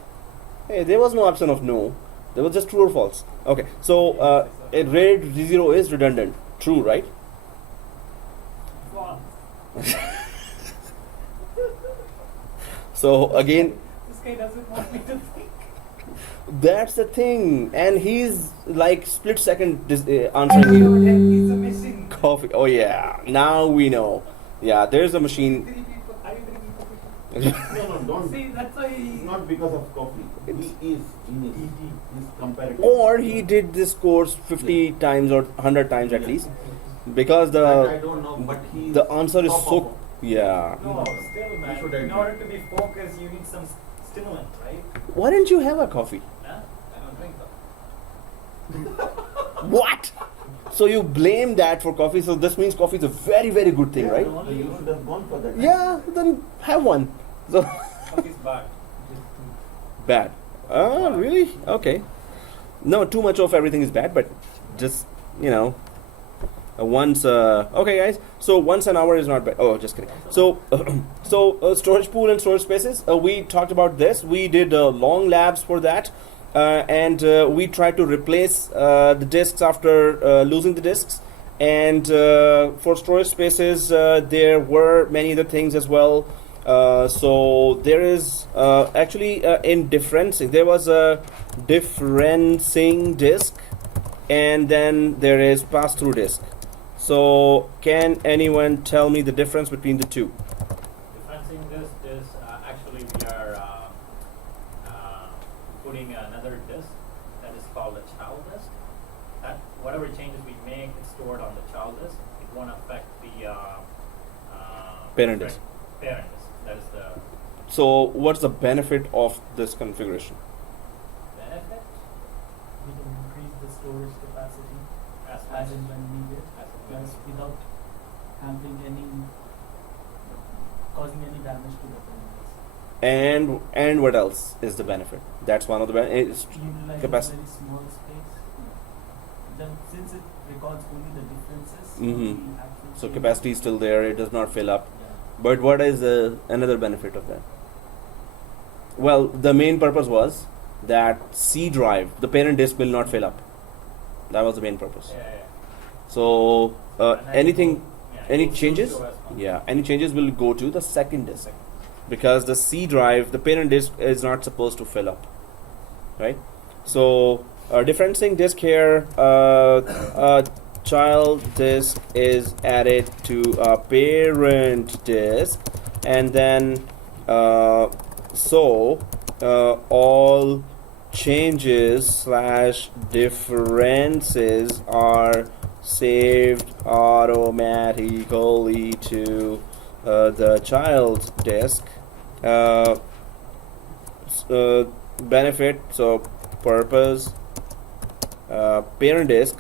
Hey, there was no option of no. There was just true or false. Okay. So RAID 0 is redundant. True, right? False. So again, This guy doesn't want me to think. that's the thing, and he's like split second answering you. He's a machine. Coffee. Oh yeah. Now we know. Yeah, there's a machine. 3 people. Are you drinking coffee? no, don't. See, that's why he. Not because of coffee. He is genius. He's comparative. Or he did this course 50 times or 100 times at Yeah. least, because That I the don't know, but he. the answer is top so of- yeah. No, still, man. should In admit. order to be focused, you need some stimulant, right? Why didn't you have a coffee? Huh? I don't drink that. What? So you blame that for coffee? So this means coffee is a very very good thing, right? So you should have gone for that. Yeah. Then have one. So Coffee's bad. bad. Really? Okay. No, too much of everything is bad, but just once. Okay, guys. So once an hour is not bad. Oh, just kidding. So, storage pool and storage spaces. We talked about this. We did long labs for that, and we tried to replace the disks after losing the disks. And for storage spaces, there were many other things as well. So there is actually in differencing, there was a differencing disk, and then there is pass-through disk. So can anyone tell me the difference between the two? Differencing this is actually we are putting another disk that is called a child disk. That whatever changes we make is stored on the child disk. It won't affect the Parent disk. Parent disk. That is the So what's the benefit of this configuration? benefit. We can increase the storage capacity As as and when needed, as and plus when. without causing any damage to the premises. And what else is the benefit? That's one of the benefits. Utilize Capacity. very small space. Then since it records only the differences, Mhm. the actual So change- capacity is still there. It does not fill up. Yeah. But what is another benefit of that? Well, the main purpose was that C drive, the parent disk, will not fill up. That was the main purpose. Yeah, yeah. So And then anything, it any goes changes? to OS one. Yeah, any changes will go to the second disk, because the C drive, the parent disk, is not supposed to fill up, right? So differencing disk here, child disk is added to a parent disk, and then all changes / differences are saved automatically to the child disk. Benefit, so purpose, parent disk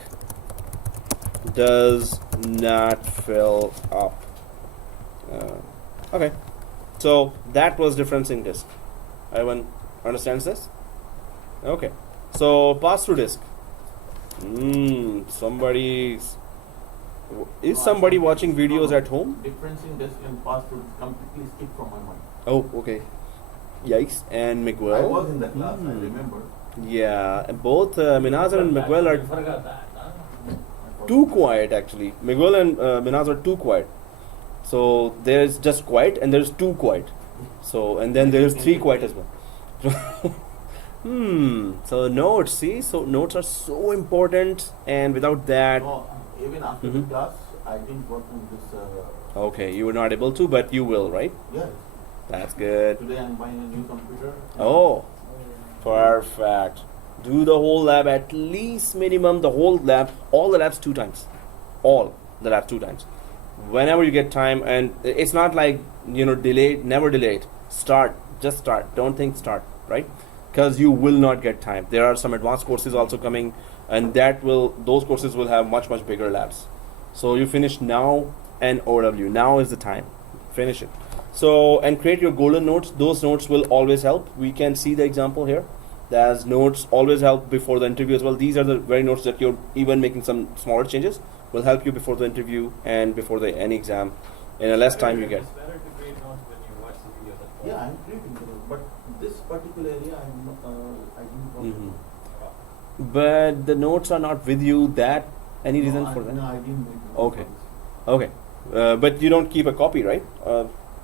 does not fill up. Okay, so that was differencing disk. Everyone understands this? Okay, so pass-through disk. Is somebody watching videos at home? Differencing disk and pass-through completely skipped from my mind. Oh, okay. Yikes. And Miguel? I was in the class, I Hmm. remember. Yeah, and both Minazar and Miguel are You forgot that, huh? too quiet actually. Miguel and Minazar are too quiet. So there's just quiet and there's too quiet. So and then there's 3 quiet as well. So notes, see, so notes are so important, and without that, No, even after Mhm. the class, I didn't work on this. okay, you were not able to, but you will, right? Yeah. That's good. Today I'm buying a new computer. Oh, perfect. Do the whole lab at least minimum the whole lab, all the labs 2 times. All the labs 2 times. Whenever you get time, and it's not like, delay it, never delay it. Start, just start. Don't think start, right? Because you will not get time. There are some advanced courses also coming, and those courses will have much, much bigger labs. So you finish now and OW. Now is the time. Finish it. So, and create your golden notes. Those notes will always help. We can see the example here. There's notes always help before the interview as well. These are the very notes that you're even making some smaller changes will help you before the interview and before any exam. In a less time you get. It's better to create notes when you watch the video. That's Yeah, I'm creating the note, but this particular area I didn't want Mhm. to. But the notes are not with you. Any reason for that? No, I didn't make notes Okay. for this. Okay. But you don't keep a copy, right?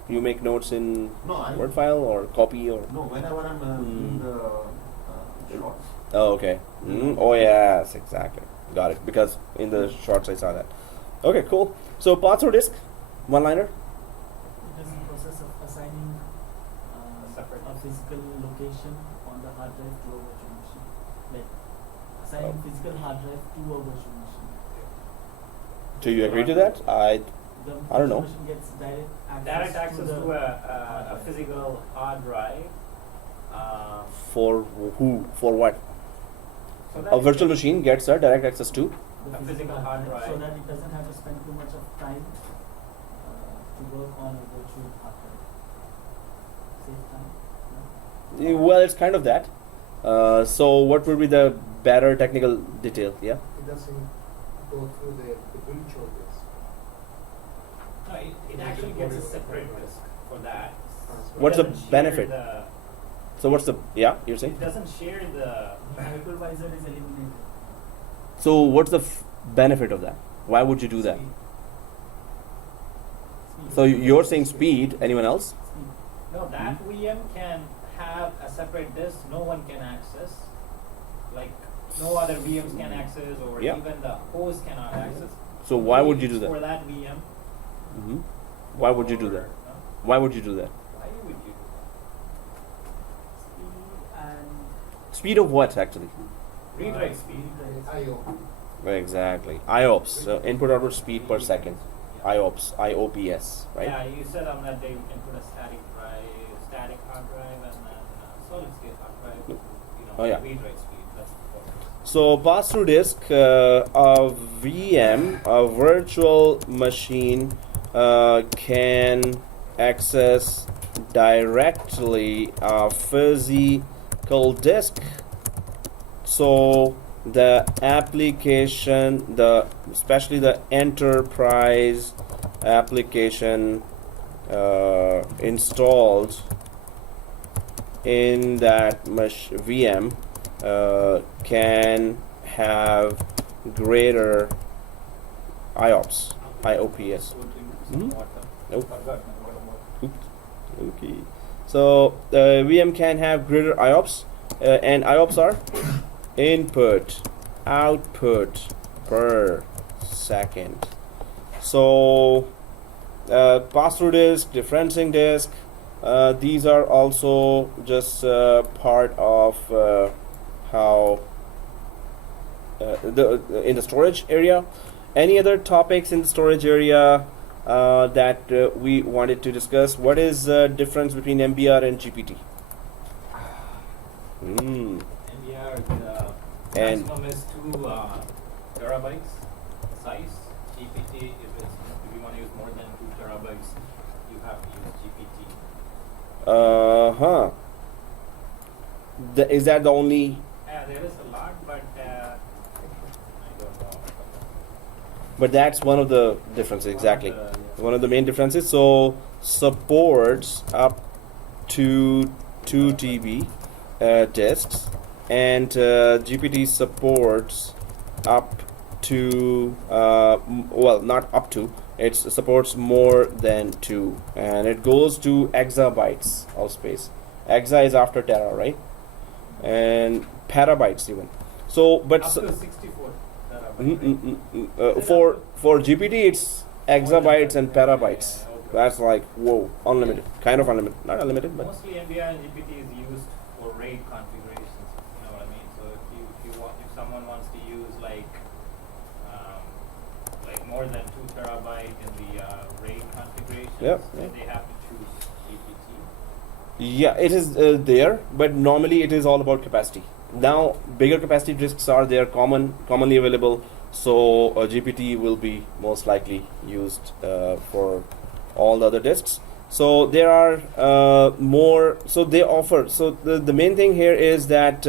You make notes in No, Word file or copy or. No, whenever I'm doing the shots. Oh, okay. Oh, yes, exactly. Got it. Because in the shorts I saw that. Okay, cool. So path or disk, one-liner. It is the process of assigning a physical location on the hard drive to a virtual machine. Like assigning physical hard drive to a virtual machine. Do you agree to that? The I don't know. virtual machine gets direct access the to a drive. physical hard drive. For who? For what? So that A it virtual can- machine gets a direct access to. the a physical hard drive. so that it doesn't have to spend too much of time to work on a virtual hard drive. Save time. No? Well, it's kind of that. So what would be the better technical detail? Yeah. It doesn't go through the virtual disk. No, it actually gets a separate disk for that. What's It the doesn't share benefit? the- So what's the you're saying? It doesn't share the. The hypervisor is eliminated. So what's the benefit of that? Why would you do that? Speed. So you're saying speed. Anyone else? Speed. No, that VM can have a separate disk no one can access. Like no other VMs can access, or Yeah. even the host cannot access. So why would you do For that? that VM. hmm Why would you do that? No? Why would you do that? Why would you do Speed and Speed of what actually? that? Read write speed. I/O. Exactly. IOPS. So input output speed per second. IOPS. IOPS. Right. Yeah, you said on that day you can put a static hard drive, and then solid state hard drive. Oh, yeah. Read write speed. That's important. So pass through disk, a VM, a virtual machine, can access directly a physical disk. So the application, especially the enterprise application installed in that VM can have greater IOPS. IOPS. Nope. Okay. So VM can have greater IOPS, and IOPS are input, output per second. So pass-through disk, differencing disk, these are also just part of how in the storage area. Any other topics in the storage area that we wanted to discuss? What is the difference between MBR and GPT? MBR, the And- maximum is 2 terabytes size. GPT, if you want to use more than 2 terabytes, you have to use GPT. Is that the only? There is a lot, but I don't know. But that's one of the differences. Exactly. One of the- One of the main differences. So supports up to 2 TB disks, and GPT supports up to well, not up to. It supports more than 2, and it goes to exabytes of space. Exa is after tera, right? And petabytes even. So, but Up to 64 terabytes. Right? for GPT it's exabytes and petabytes. Okay. That's like, whoa, unlimited, kind of unlimited, not unlimited, but Mostly MBI and GPT is used for RAID configurations. You know what I mean? So if someone wants to use like more than 2 terabyte in the RAID configurations, Yep, then yep. they have to choose GPT. yeah, it is there, but normally it is all about capacity. Now, bigger capacity disks are there, commonly available, so GPT will be most likely used for all the other disks. So there are more. So they offer. So the main thing here is that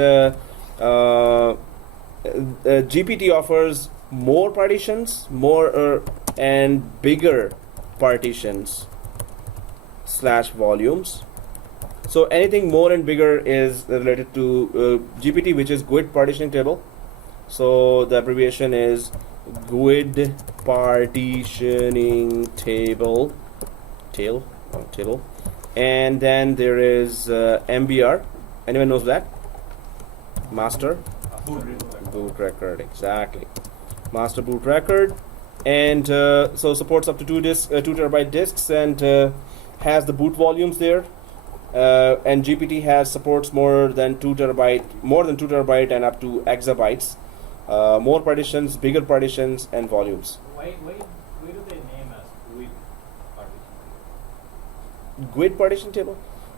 GPT offers more partitions, more and bigger partitions / volumes. So anything more and bigger is related to GPT, which is GUID partitioning table. So the abbreviation is GUID partitioning table. And then there is MBR. Anyone knows that? Master boot record, exactly. Master boot record, and so supports up to 2 terabyte disks, and has the boot volumes there. And GPT supports more than 2 terabyte and up to exabytes. More partitions, bigger partitions, and volumes. Why do they name as GUID partition? GUID partition table.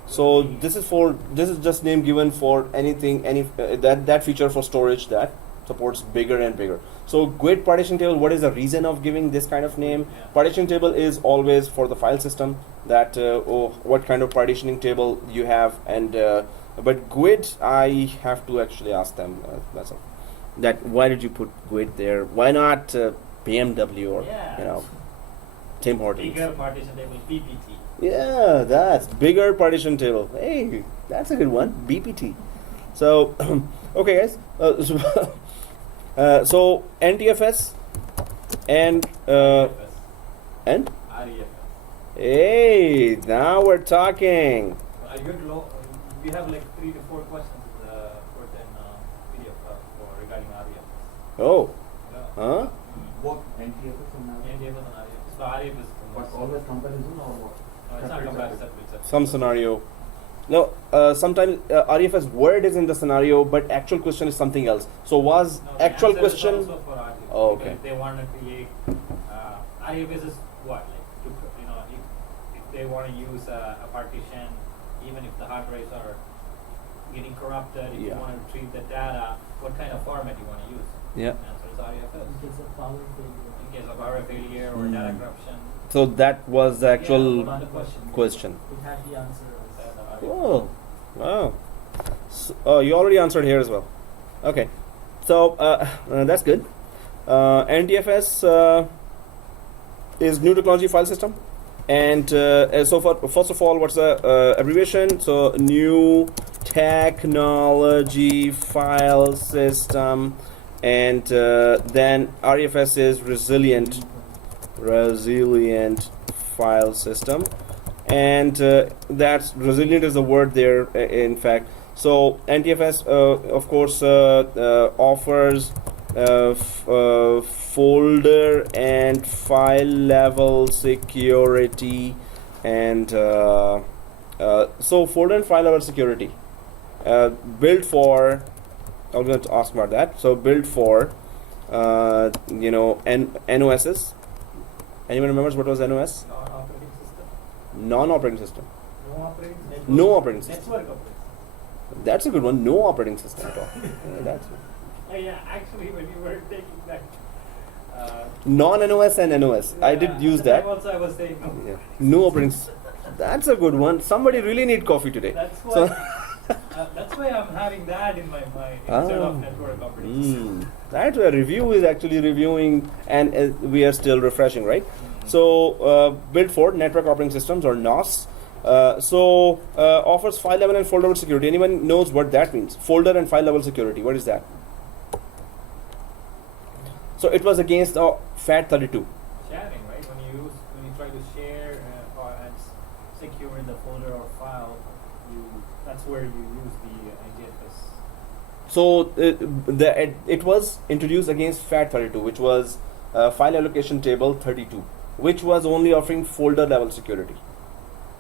So this is just name given for anything, that feature for storage that supports bigger and bigger. So GUID partition table, what is the reason of giving this kind of name? Yeah. Partition table is always for the file system, that what kind of partitioning table you have, and but GUID, I have to actually ask them myself, that why did you put GUID there? Why not BMW or Yeah. Tim Hortons? Bigger partition table, PPT. Yeah, that's bigger partition table. Hey, that's a good one. BPT. So, okay, guys. So NTFS and REFS. hey, now we're talking. Are you we have like 3 to 4 questions for PDF for regarding REFS. Oh, Yeah. huh? Both NTFS and NTFS and REFS. So REFS is but always comparison or what? no, it's not compared, separate. Some scenario. No, sometimes REFS word is in the scenario, but actual question is something else. So was No, the actual answer is question? also for REFS. Oh, Because okay. if they want to create REFS is what, like if they want to use a partition, even if the hard drives are getting corrupted, if you Yeah. want to retrieve the data, what kind of format you want to use? Yeah. The answer is REFS. In case of power failure. In case of power failure or data corruption. So that was the actual Yeah, the question. We had the answer. Cool. Wow. So, you already answered here as well. Okay. So that's good. NTFS is new technology file system, and so first of all, what's the abbreviation? So new technology file system, and then REFS is resilient file system. And that's resilient is the word there, in fact. So NTFS, of course, offers folder and file level security, and so folder and file level security built for. I'm going to ask about that. So built for NOSs. Anyone remembers what was NOS? Non-operating system. Non-operating system. No operating system. No operating system. Network operating system. That's a good one. No operating system at all. That's Yeah, actually, when you were taking that. non-NOS and NOS. I did use that. Also, I was saying no. Yeah. No operating system. That's a good one. Somebody really need coffee today. That's why. So That's why I'm having that in my mind instead of network operating system. That's where review is actually reviewing, and we are still refreshing, right? So built for network operating systems, or NOS. Offers file level and folder level security. Anyone knows what that means? Folder and file level security. What is that? So it was against FAT32. Sharing, right? When you try to share and secure the folder or file, that's where you use the IGFS. So it was introduced against FAT32, which was file allocation table 32. which was only offering folder level security.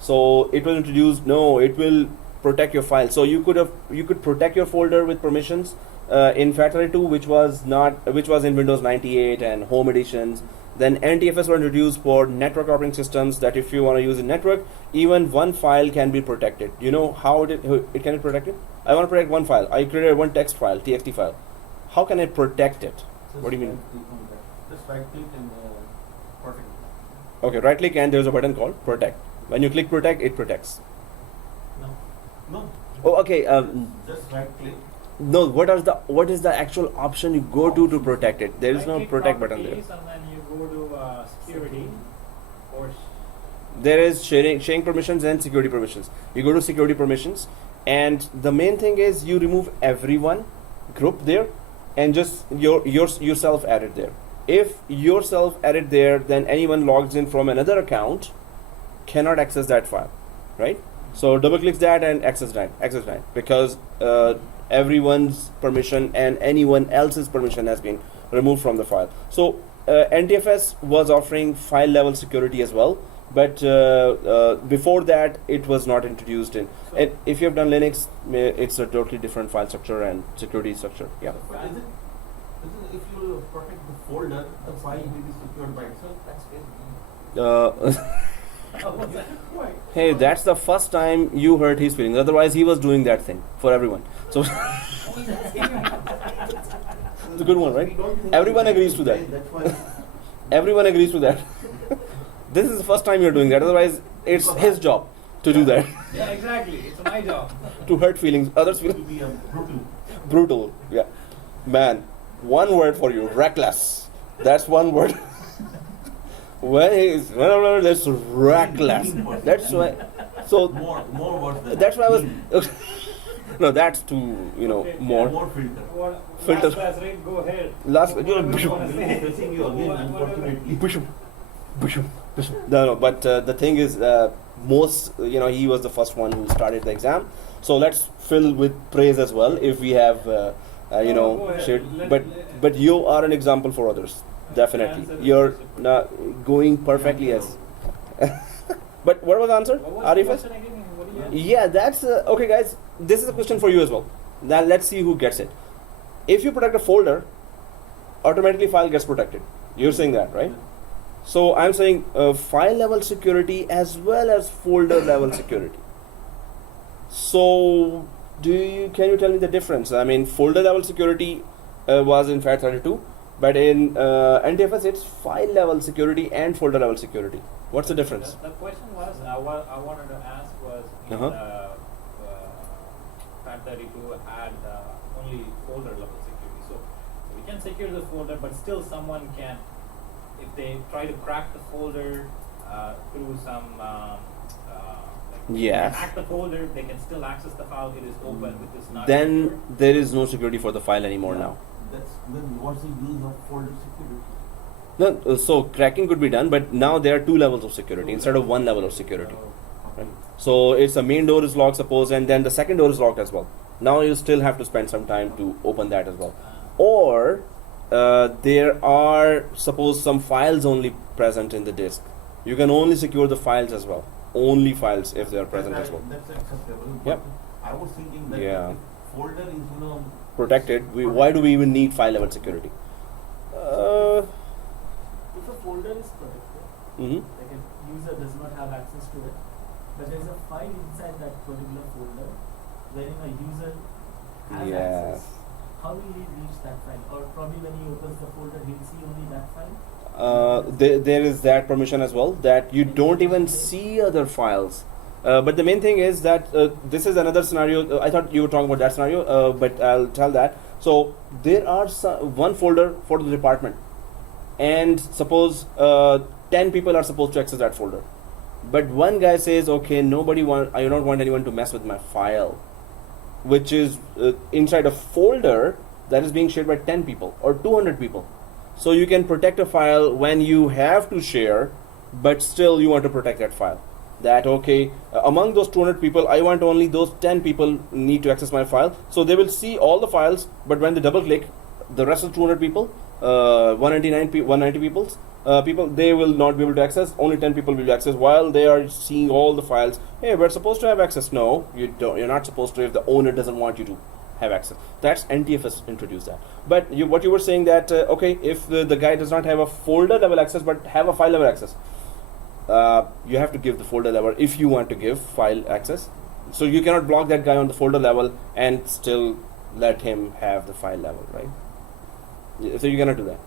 So it was introduced. No, it will protect your file. So you could protect your folder with permissions in FAT32, which was in Windows 98 and Home editions. Then NTFS were introduced for network operating systems, that if you want to use a network, even one file can be protected. You know how it can be protected? I want to protect one file. I created one text file, TXT file. How can I protect it? What do you mean? Just right click and protect. Okay, right click and there's a button called protect. When you click protect, it protects. No, Oh, okay. just right click. No, what is the actual option you go to protect it? There is no Right-click protect button there. properties, and then you go to security or There is sharing permissions and security permissions. You go to security permissions, and the main thing is you remove everyone group there, and just yourself added there. If yourself added there, then anyone logs in from another account cannot access that file, right? So double clicks that and access that because everyone's permission and anyone else's permission has been removed from the file. So NTFS was offering file level security as well, but before that it was not introduced in. And if you have done Linux, it's a totally different file structure and security structure. Yeah. But is it if you protect the folder, the file will be secured by itself? That's very Hey, that's the first time you hurt his feelings. Otherwise, he was doing that thing for everyone. So it's a good one, right? Everyone agrees to that. That's why. Everyone agrees to that. This is the first time you're doing that. Otherwise, it's his job to do that. yeah, exactly. It's my job. To hurt feelings, others It will feelings. be brutal. Brutal. Yeah. Man, one word for you: reckless. That's one word. That's reckless. That's why. So More words than that's why I was. mean. No, that's too Okay, more. More filter. What, Filter. last class, right? Go ahead. Last. What do you wanna I'm say? pressing you again, unfortunately. Push him. No, but the thing is, he was the first one who started the exam. So let's fill with praise as well if we have, Go ahead. shared. But you are an example for others. Definitely, Answer the you're question. not going perfectly as. But what was the answer? What was the Arifas? question again? What do you Yeah, that's okay, guys. This is a question for you as well. Now let's see who gets it. If you protect a folder, automatically file gets protected. You're saying that, right? So I'm saying file level security as well as folder level security. So can you tell me the difference? I mean, folder level security was in FAT32, but in NTFS it's file level security and folder level security. What's the difference? The question was, I wanted to ask was, in Uh-huh. the FAT32 had only folder level security. So we can secure the folder, but still someone can, if they try to crack the folder through some, Yes. hack the folder, they can still access the file. It is open, which is not Then secure. there is no security for the file anymore now. That's then what's the use of folder security? No, so cracking could be done, but now there are two levels of security instead of one level of security. Right? So it's the main door is locked, suppose, and then the second door is locked as well. Now you still have to spend some time to open that as well. Or there are, suppose, some files only present in the disk. You can only secure the files as well. Only files if they are present as well. That's acceptable. Yep. But I was thinking that Yeah. if folder is Protected. Why do we even need file level security? If a folder is protected, Mhm. like a user does not have access to it, but there is a file inside that particular folder wherein a user has Yes. access, how will he reach that file? Or probably when he opens the folder, he'll see only that file. There is that permission as well, that you don't even see other files. But the main thing is that this is another scenario. I thought you were talking about that scenario, but I'll tell that. So there are one folder for the department, and suppose 10 people are supposed to access that folder. But one guy says, okay, I do not want anyone to mess with my file, which is inside a folder that is being shared by 10 people or 200 people. So you can protect a file when you have to share, but still you want to protect that file. That, okay, among those 200 people, I want only those 10 people need to access my file. So they will see all the files, but when they double click, the rest of 200 people 190 people, they will not be able to access. Only 10 people will access while they are seeing all the files. Hey, we're supposed to have access. No, you don't. You're not supposed to if the owner doesn't want you to have access. That's NTFS introduced that. But what you were saying that okay, if the guy does not have a folder level access but have a file level access, you have to give the folder level if you want to give file access. So you cannot block that guy on the folder level and still let him have the file level, right? So you cannot do that.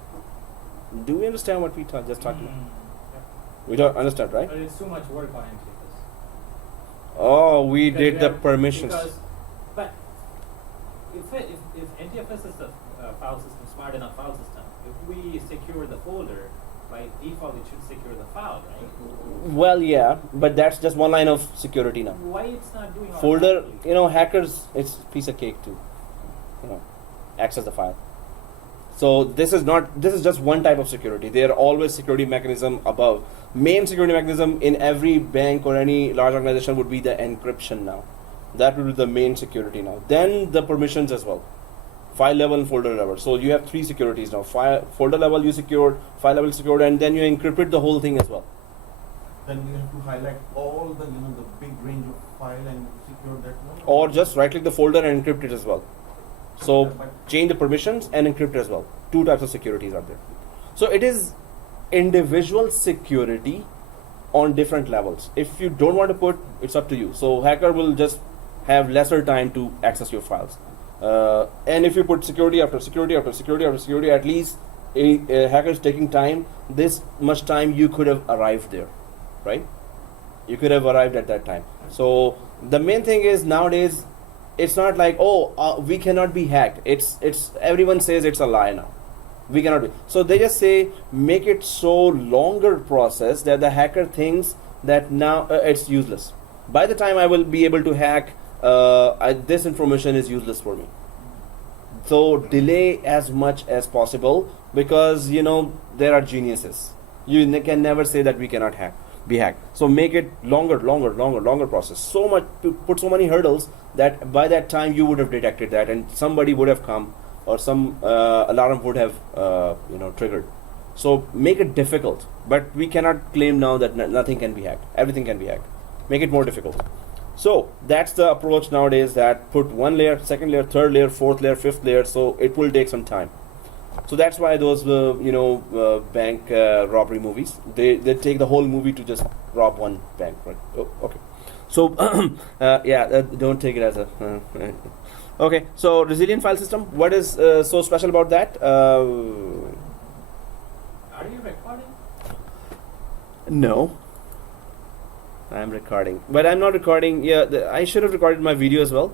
Do we understand what we just talked about? Yeah. We don't understand, right? But it's too much work on NTFS. Oh, we Because did we the have- permissions. But if NTFS is the file system, smart enough file system, if we secure the folder, by default it should secure the file, right? Well, yeah, but that's just one line of security now. Why it's not doing Folder, automatically? hackers, it's a piece of cake to, access the file. So this is just one type of security. There are always security mechanism above. Main security mechanism in every bank or any large organization would be the encryption now. That would be the main security now. Then the permissions as well. File level and folder level. So you have three securities now. Folder level you secured, file level secured, and then you encrypted the whole thing as well. Then you have to highlight all the the big range of file and secure that one. Or just right click the folder and encrypt it as well. So But change the permissions and encrypt as well. Two types of securities are there. So it is individual security on different levels. If you don't want to put, it's up to you. So hacker will just have lesser time to access your files. And if you put security after security after security after security, at least a hacker is taking time. This much time you could have arrived there, right? You could have arrived at that time. So the main thing is nowadays, it's not like we cannot be hacked. It's everyone says it's a lie now. We cannot be. So they just say make it so longer process that the hacker thinks that now it's useless. By the time I will be able to hack, this information is useless for me. So delay as much as possible because there are geniuses. You can never say that we cannot be hacked. So make it longer process. So much, put so many hurdles that by that time you would have detected that and somebody would have come or some alarm would have triggered. So make it difficult, but we cannot claim now that nothing can be hacked. Everything can be hacked. Make it more difficult. So that's the approach nowadays, that put one layer, second layer, third layer, fourth layer, fifth layer. So it will take some time. So that's why those bank robbery movies, they take the whole movie to just rob one bank, right? Oh, okay. So don't take it as a okay. So resilient file system, what is so special about that? Are you recording? No, I am recording, but I'm not recording. Yeah, I should have recorded my video as well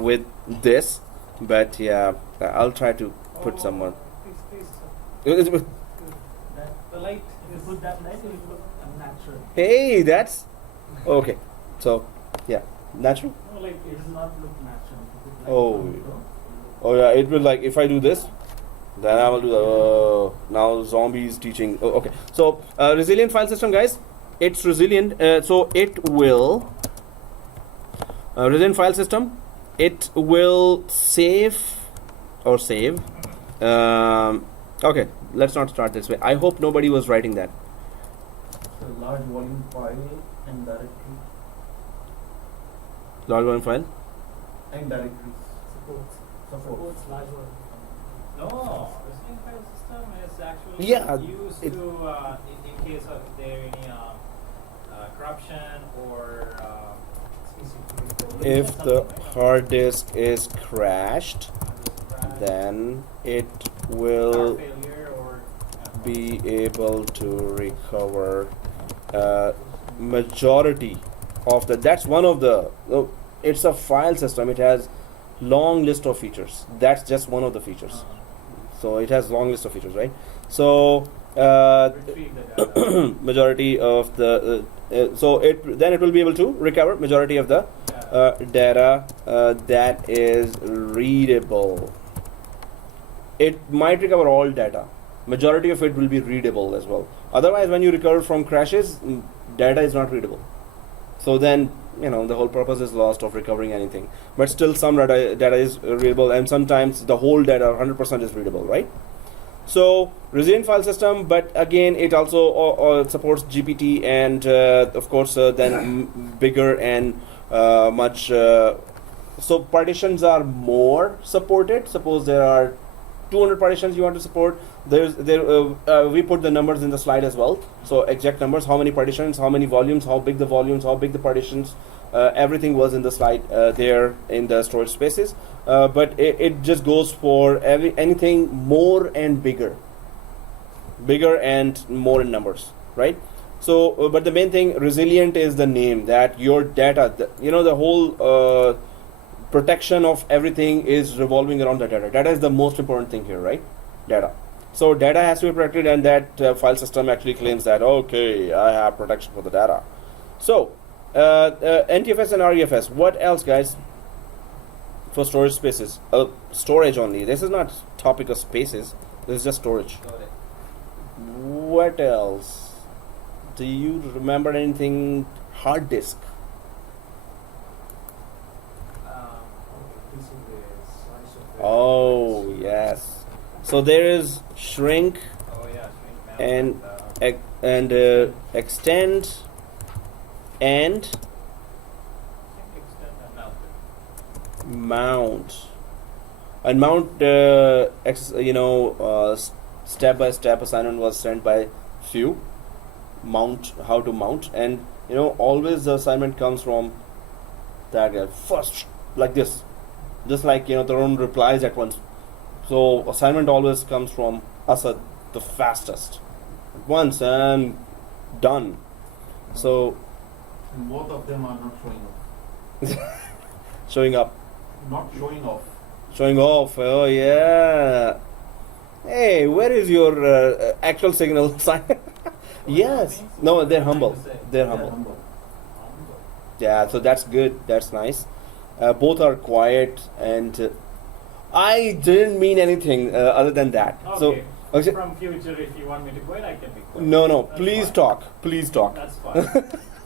with this, but yeah, I'll try to put some more. Please. That, The light if you put that light, it will look unnatural. Hey, that's okay. So yeah, natural. No, like It will not look natural. If you put light Oh. on it, though, Oh yeah, it will, like if I do this, then I will do the now zombies teaching. Oh, okay. So resilient file system, guys, it's resilient. So it will resilient file system. It will save. Okay, let's not start this way. I hope nobody was writing that. a large volume file and directory Large volume file. and directories. supports large volume. no, resilient file system is actually Yeah, used it- to in case of there any corruption or If the hard disk is crashed, then it will failure or be able to recover majority of that's one of the it's a file system. It has long list of features. That's just one of the features. So it has long list of features, right? So retrieve the data. majority of the so it will be able to recover majority of the data that is readable. It might recover all data. Majority of it will be readable as well. Otherwise, when you recover from crashes, data is not readable. So then, the whole purpose is lost of recovering anything. But still, some data is readable, and sometimes the whole data, 100% is readable, right? So resilient file system, but again, it also supports GPT and of course then bigger and much. So partitions are more supported. Suppose there are 200 partitions you want to support. We put the numbers in the slide as well. So exact numbers, how many partitions, how many volumes, how big the partitions. Everything was in the slide there in the storage spaces. But it just goes for anything more and bigger and more in numbers, right? So, but the main thing, resilient is the name that your data, the whole protection of everything is revolving around the data. Data is the most important thing here, right? Data. So data has to be protected, and that file system actually claims that, okay, I have protection for the data. So NTFS and REFS. What else, guys? For storage spaces, storage only. This is not topic of spaces. This is just storage. Got it. What else? Do you remember anything? Hard disk. Increasing the size of the Oh yes. So there is shrink Oh yeah, shrink mount and extend and shrink, extend, and mount. mount. And mount, step-by-step assignment was sent by few. Mount, how to mount, and always the assignment comes from that guy first, like this, just like Tarun replies at once. So assignment always comes from Asad, the fastest, once and done. So And both of them are not showing up. showing up, Not showing off. showing off. Oh yeah. Hey, where is your actual signal sign? Yes. No, they're humble. They're humble. Yeah, so that's good. That's nice. Both are quiet, and I didn't mean anything other than that. Okay. So, From future, if you want me to quit, I can be quiet. no, That's please fine. talk. Please talk. That's fine.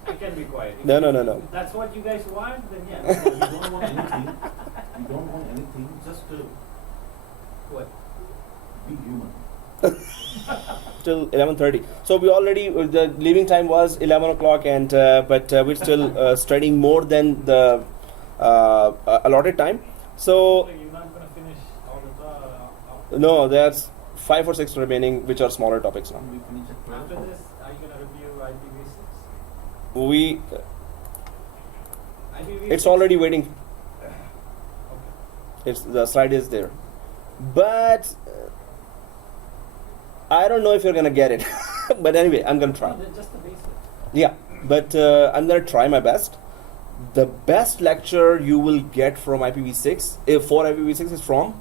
I can be quiet. If No. If that's what you guys want, then yeah. You don't want anything. You don't want anything. Just What? be human. Till 11:30. So we already the leaving time was 11 o'clock, and but we're still studying more than the allotted time. So You're not gonna finish all the no, there's 5 or 6 remaining, which are smaller topics now. We finish at 12. After this, are you gonna review IPv6? We IPv6. it's already waiting. Okay. It's the slide is there, but I don't know if you're gonna get it. But anyway, I'm gonna try. No, just the basics. Yeah, but I'm gonna try my best. The best lecture you will get from IPv6, for IPv6 is from.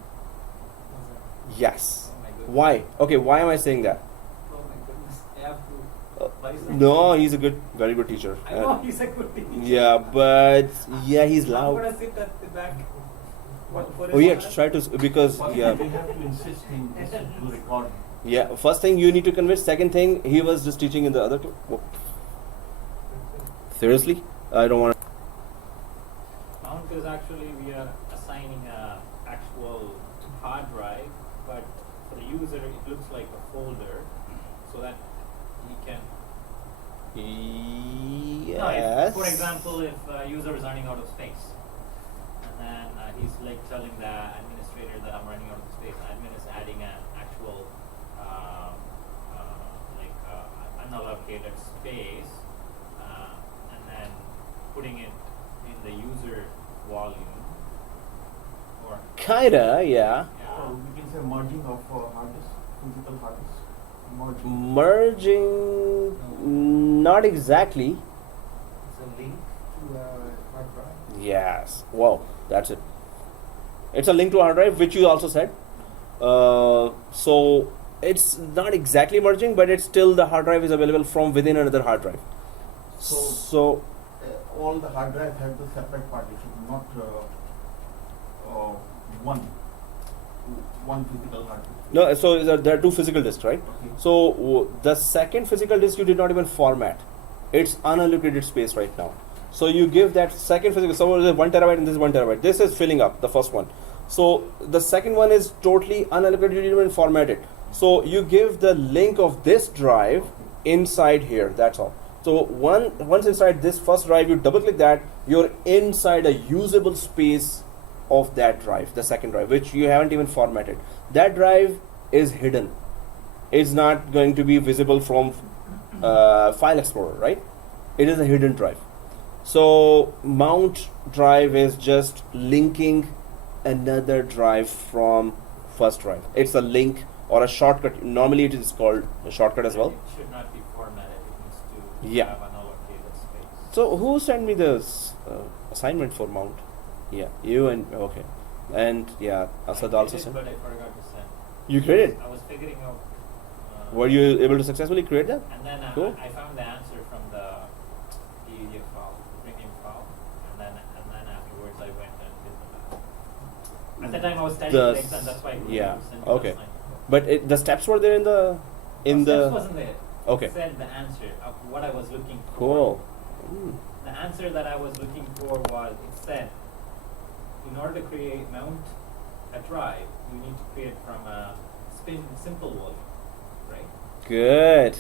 Yes. Oh my goodness. Why? Okay, why am I saying that? Oh my goodness. I have to. Why is that? No, he's a very good teacher. I know he's a good teacher. Yeah, but yeah, he's I'm loud. gonna sit at the back. Oh yeah, try to because First, yeah. we have to insist him just to record. Yeah, first thing you need to convince. Second thing, he was just teaching in the other class. Whoa. Seriously? I don't want to. Mount is actually we are assigning a actual hard drive, but for the user it looks like a folder, so that he can. No, Yes. for example, if a user is running out of space, and then he's like telling the administrator that I'm running out of space, admin is adding an actual unallocated space, and then putting it in the user volume. Or Kinda, yeah. So we can say merging of hard disk, physical hard disk. Merging. Merging, not exactly. It's a link to a hard drive. Yes. Wow, that's it. It's a link to a hard drive, which you also said. So it's not exactly merging, but it's still the hard drive is available from within another hard drive. So All the hard drive have the separate partition, not one physical hard disk. no, so there are 2 physical disks, right? Okay. So the second physical disk you did not even format. It's unallocated space right now. So you give that second physical. So there's 1 terabyte and this is 1 terabyte. This is filling up the first one. So the second one is totally unallocated. You didn't even format it. So you give the link of this drive inside here. That's all. So once inside this first drive, you double click that, you're inside a usable space of that drive, the second drive, which you haven't even formatted. That drive is hidden. It's not going to be visible from File Explorer, right? It is a hidden drive. So mount drive is just linking another drive from first drive. It's a link or a shortcut. Normally it is called a shortcut as well. It should not be formatted. It needs to Yeah. have unallocated space. So who sent me this assignment for mount? Yeah, you and okay, and yeah, Asad I also did, sent. but I forgot to send. You created? I was figuring out. Were you able to successfully create that? And then Cool. I found the answer from the PDF file, the premium file, and then afterwards I went and did the math. At the time I was studying The the exam, that's why I couldn't yeah, send okay. the assignment. But the steps were there in the Steps wasn't there. Okay. It said the answer of what I was looking for. Cool. Mm. The answer that I was looking for was, it said, in order to mount a drive, you need to create from a simple volume, right? Good.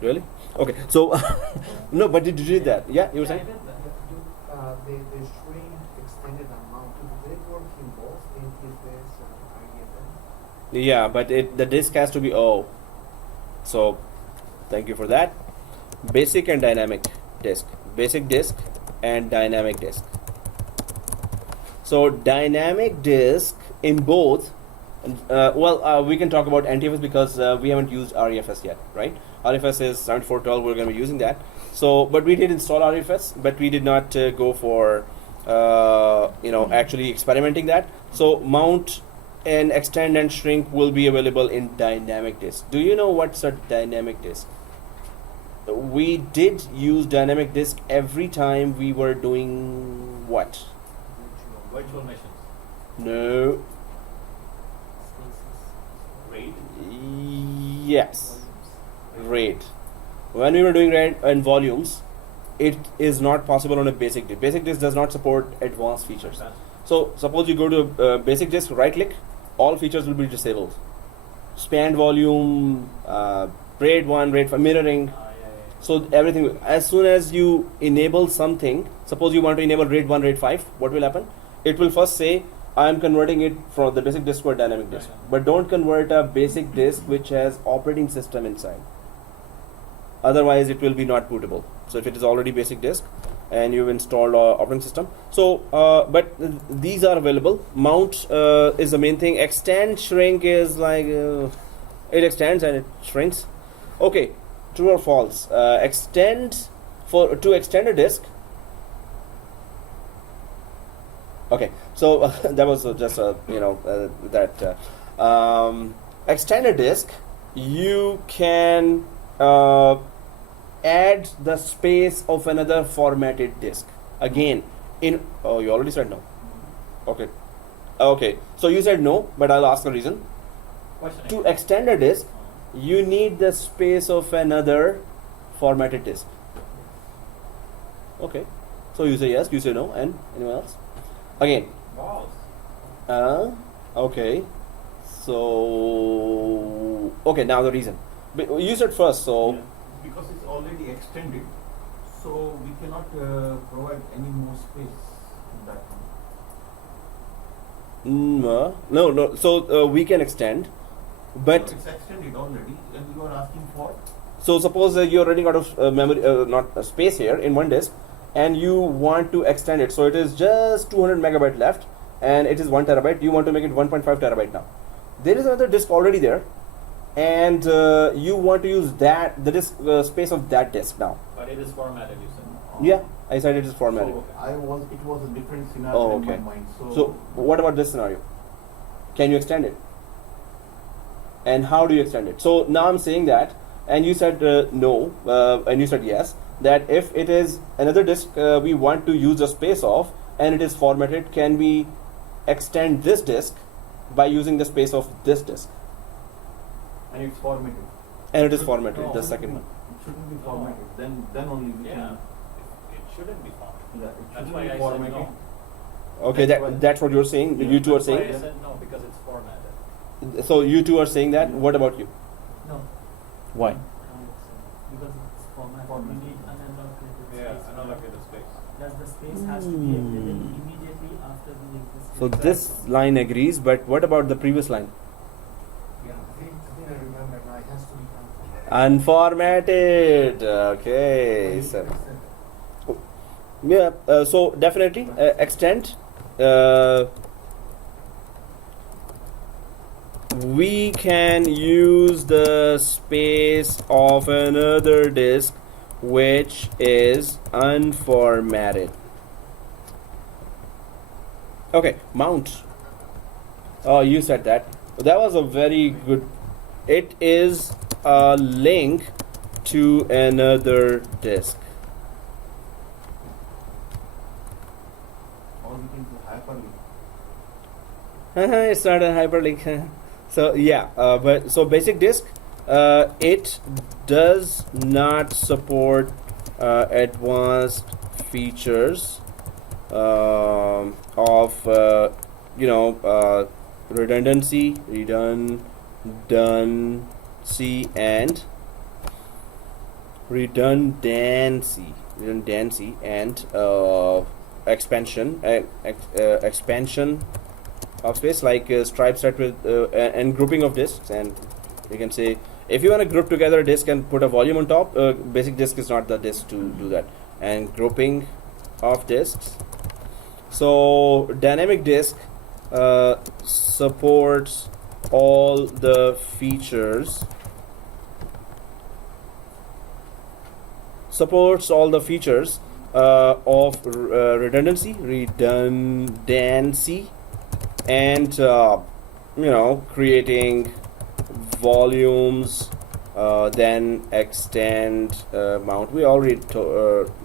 Really? Okay. So no, but did you read that? Yeah, you were saying? I did that. The string extended amount, do they work in both NTFS and IFS? Yeah, but the disk has to be O. So thank you for that. Basic and dynamic disk. Basic disk and dynamic disk. So dynamic disk in both. We can talk about NTFS because we haven't used REFS yet, right? REFS is 7412. We're going to be using that. So, but we did install REFS, but we did not go for actually experimenting that. So mount and extend and shrink will be available in dynamic disk. Do you know what's a dynamic disk? We did use dynamic disk every time we were doing what? Virtual machines. No. RAID. Yes. RAID. When we were doing RAID and volumes, it is not possible on a basic disk. Basic disk does not support advanced features. So suppose you go to a basic disk, right click, all features will be disabled. Span volume, RAID 1, RAID 5, mirroring. So everything, as soon as you enable something, suppose you want to enable RAID 1, RAID 5, what will happen? It will first say, I am converting it from the basic disk to a dynamic disk. But don't convert a basic disk which has operating system inside. Otherwise, it will be not bootable. So if it is already basic disk and you've installed operating system. So, but these are available. Mount is the main thing. Extend, shrink is like, it extends and it shrinks. Okay, true or false? To extend a disk. Okay, so that was just extend a disk. You can add the space of another formatted disk. Again, you already said no. Okay. So you said no, but I'll ask the reason. Question. To extend a disk, you need the space of another formatted disk. Okay. So you say yes, you say no, and anyone else? Again. Balls. Okay. So now the reason. You said first, so Yeah, because it's already extended, so we cannot provide any more space in that one. no. So we can extend, but No, it's extended already, and you are asking for. so suppose you're running out of memory, not space here in one disk, and you want to extend it. So it is just 200 megabyte left, and it is 1 terabyte. You want to make it 1.5 terabyte now. There is another disk already there, and you want to use the disk space of that disk now. But it is formatted, you said. Yeah, I said it is formatted. So it was a different scenario Oh, in okay. my mind. So what about this scenario? Can you extend it? And how do you extend it? So now I'm saying that, and you said no, and you said yes, that if it is another disk we want to use the space of, and it is formatted, can we extend this disk by using the space of this disk? and it's formatted. And it is formatted, No. the second one. It shouldn't be formatted. Then only we Yeah. can. It shouldn't be formatted. Yeah, it That's shouldn't why be I said formatted. no. Okay, That's why- that's what you're saying. Yeah, You two are That's why saying. I said no, because it's formatted. So you two are saying that. What about you? No. Why? Because it's format. Format. You need unallocated Yeah, space. unallocated space. Plus the space has to be available immediately after the existing. So this line agrees, but what about the previous line? Yeah, I think I remember now. It has to be Unformatted. Okay, sir. Yeah. So definitely extend. We can use the space of another disk which is unformatted. Okay, mount. Oh, you said that. That was a very good. It is a link to another disk. Or we can do hyperlink. It's not a hyperlink. So yeah, but so basic disk, it does not support advanced features of redundancy, and expansion of space, like stripe set with and grouping of disks. And you can say if you want to group together a disk and put a volume on top, basic disk is not the disk to do that. And grouping of disks. So dynamic disk supports all the features of redundancy, and creating volumes, then extend, mount. We already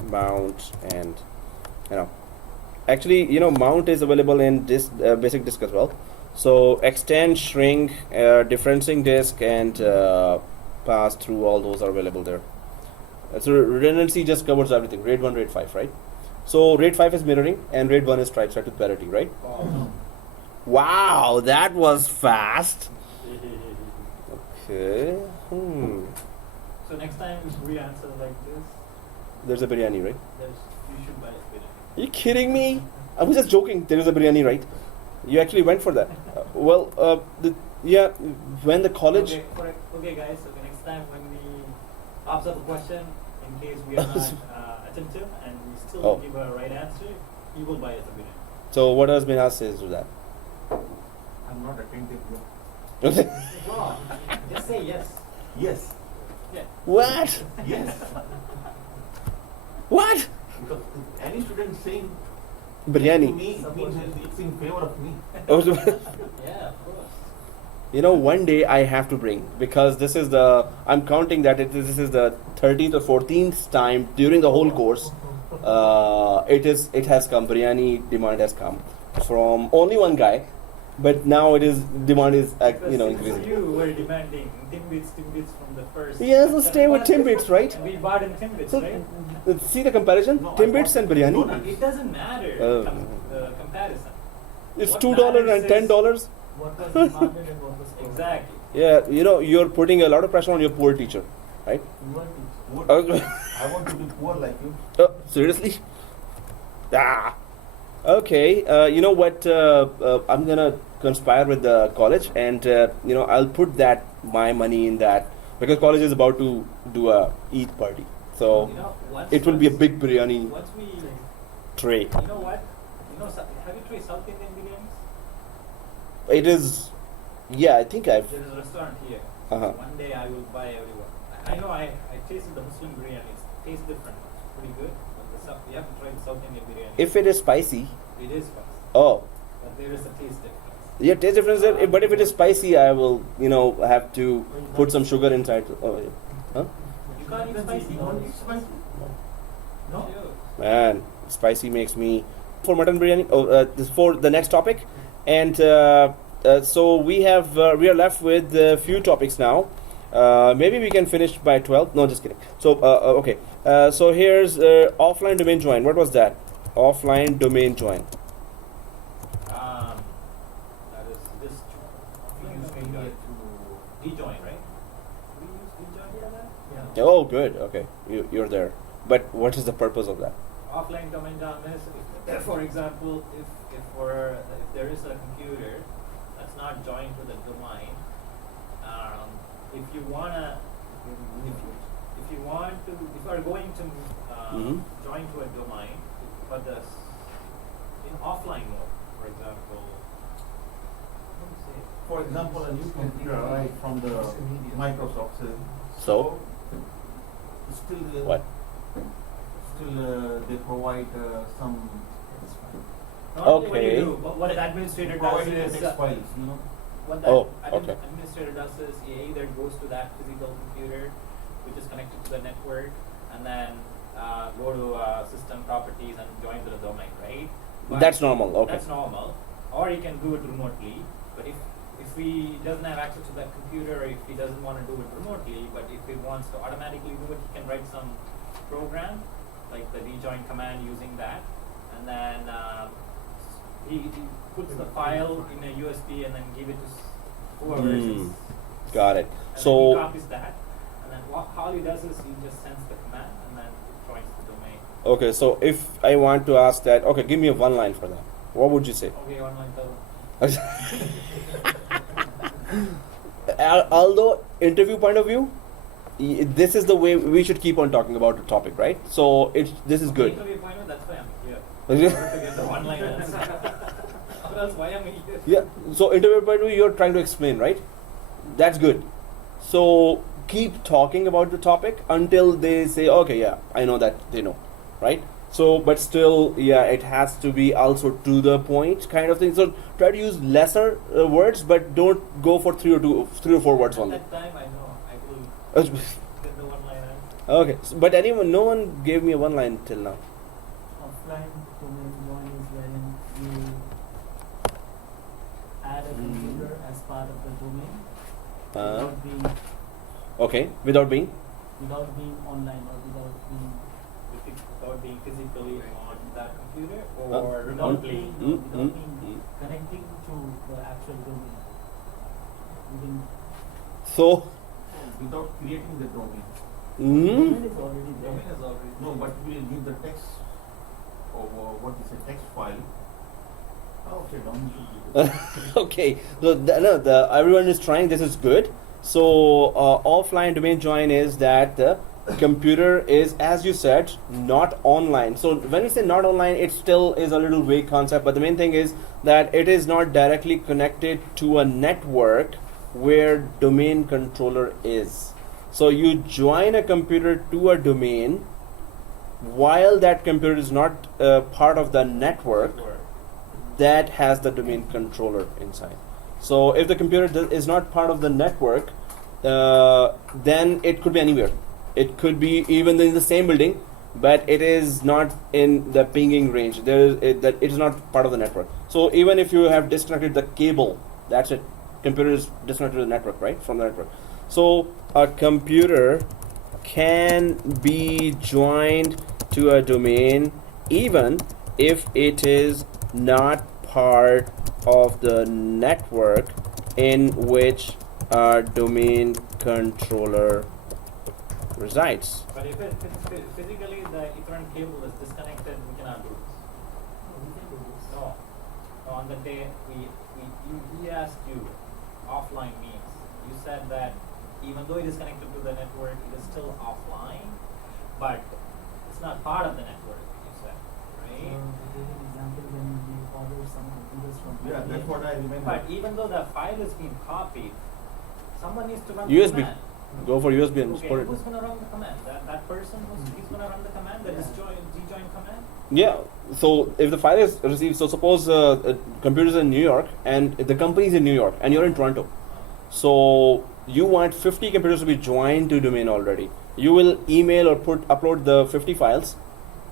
mount, and actually mount is available in this basic disk as well. So extend, shrink, differencing disk, and pass through, all those are available there. So redundancy just covers everything. RAID 1, RAID 5, right? So RAID 5 is mirroring, and RAID 1 is stripe set with parity, right? Wow, that was fast. Okay. So next time if we answer like this, There's a biryani, right? you should buy a biryani. Are you kidding me? I was just joking. There is a biryani, right? You actually went for that. When the college. Okay, correct. Okay, guys. So the next time when we observe a question, in case we are not attentive and we still give a right answer, you will buy us a biryani. So what does Minhas says to that? I'm not attentive, bro. Okay. No, just say yes. Yes. Yeah. What? Yes. What? Because if any student saying to Biryani. me, it means it's in favor of me. Yeah, of course. One day I have to bring, because this is I'm counting that this is the 13th or 14th time during the whole course. It has come. Biryani demand has come from only one guy, but now demand is increasing. You were demanding Timbits from the first. Yes, so stay with Timbits, right? We bought in Timbits, So right? see the comparison, No, Timbits and biryani. No, It doesn't matter. Oh. The comparison. It's What $2 matters and is- $10. What was demanded and what was provided. Exactly. Yeah, you're putting a lot of pressure on your poor teacher, right? You want it. Poor. Okay. I want to be poor like you. Seriously? Ah. Okay. You know what? I'm gonna conspire with the college, and I'll put my money in that, because college is about to do a Eid party, so it will be a big biryani Once we, tray. you know what? Have you tried South Indian biryanis? It is, yeah. I think I've. There is a restaurant here. Uh-huh. One day I will buy everyone. I know I tasted the Muslim biryani. It tastes different. It's pretty good. But you have to try the South Indian biryani. If it is spicy, It is spicy. oh, But there is a taste difference. yeah, taste difference there. But if it is spicy, I will, have to put some sugar inside. Oh, yeah. Huh? You can't eat spicy. You don't eat spicy? No. Man, spicy makes me. For mutton biryani. This for the next topic, and so we are left with a few topics now. Maybe we can finish by 12. No, just kidding. So okay. So here's offline domain join. What was that? Offline domain join. That is this. rejoin, right? We use rejoin for that? Yeah. Oh, good. Okay, you're there. But what is the purpose of that? Offline domain jam is, if, for example, if there is a computer that's not joined to the domain, if you wanna, if you are going to Mhm. join to a domain, but in offline mode, for example, what do you say? For example, a new computer arrived from the Microsoft system. So? Still, What? Still, they provide some. Not only what Okay. you do, but what an administrator does Providing the is text files, you know. what that Oh, okay. administrator does is he either goes to that physical computer, which is connected to the network, and then go to system properties and join to the domain, right? But That's normal. Okay. That's normal. Or he can do it remotely. But if he doesn't have access to that computer, or if he doesn't want to do it remotely, but if he wants to automatically do it, he can write some program, like the rejoin command using that, and then he puts the file in a USB and then give it to whoever is. Got it. And then he So, copies that, and then all he does is he just sends the command, and then it joins the domain. okay. So if I want to ask that, okay, give me a one line for that. What would you say? Okay, online the Although interview point of view, this is the way we should keep on talking about the topic, right? So this is good. Interview point of, that's why I'm here. In order to get the online answer. Or else why am I here? Yeah. So interview point of view, you're trying to explain, right? That's good. So keep talking about the topic until they say, okay, yeah, I know that they know, right? So, but still, yeah, it has to be also to the point kind of thing. So try to use lesser words, but don't go for three or four words At only. that time, I know I will get the one line answer. Okay, but no one gave me a one line till now. Offline domain join is wherein you add a computer as part of the domain without being Okay, without being. online or without being Without being physically on that computer Huh? or without remotely. being, Mm, without mm, being connecting to the actual domain. Even So, Without creating the domain. domain is already there. Domain is already No, but we will give the text or what is a text file. Okay, domain should be there. okay. So everyone is trying. This is good. So offline domain join is that the computer is, as you said, not online. So when we say not online, it still is a little vague concept. But the main thing is that it is not directly connected to a network where domain controller is. So you join a computer to a domain while that computer is not part of the network that has the domain controller inside. So if the computer is not part of the network, then it could be anywhere. It could be even in the same building, but it is not in the pinging range. It is not part of the network. So even if you have disconnected the cable, that's it. Computer is disconnected to the network, right? From the network. So a computer can be joined to a domain even if it is not part of the network in which a domain controller resides. But if physically the Ethernet cable is disconnected, we cannot do this. We can do this. No. On the day he asked you offline means. You said that even though it is connected to the network, it is still offline, but it's not part of the network, you said, right? To take an example, when we order some computers from Yeah, IBM, that's what I remember. But even though the file is being copied, someone needs to run USB. the command. Go for USB and Okay, put it. who's going to run the command? That person he's going to run the command, the rejoin command? Yeah. So if the file is received, so suppose computers in New York and the company is in New York and you're in Toronto. So you want 50 computers to be joined to domain already. You will email or upload the 50 files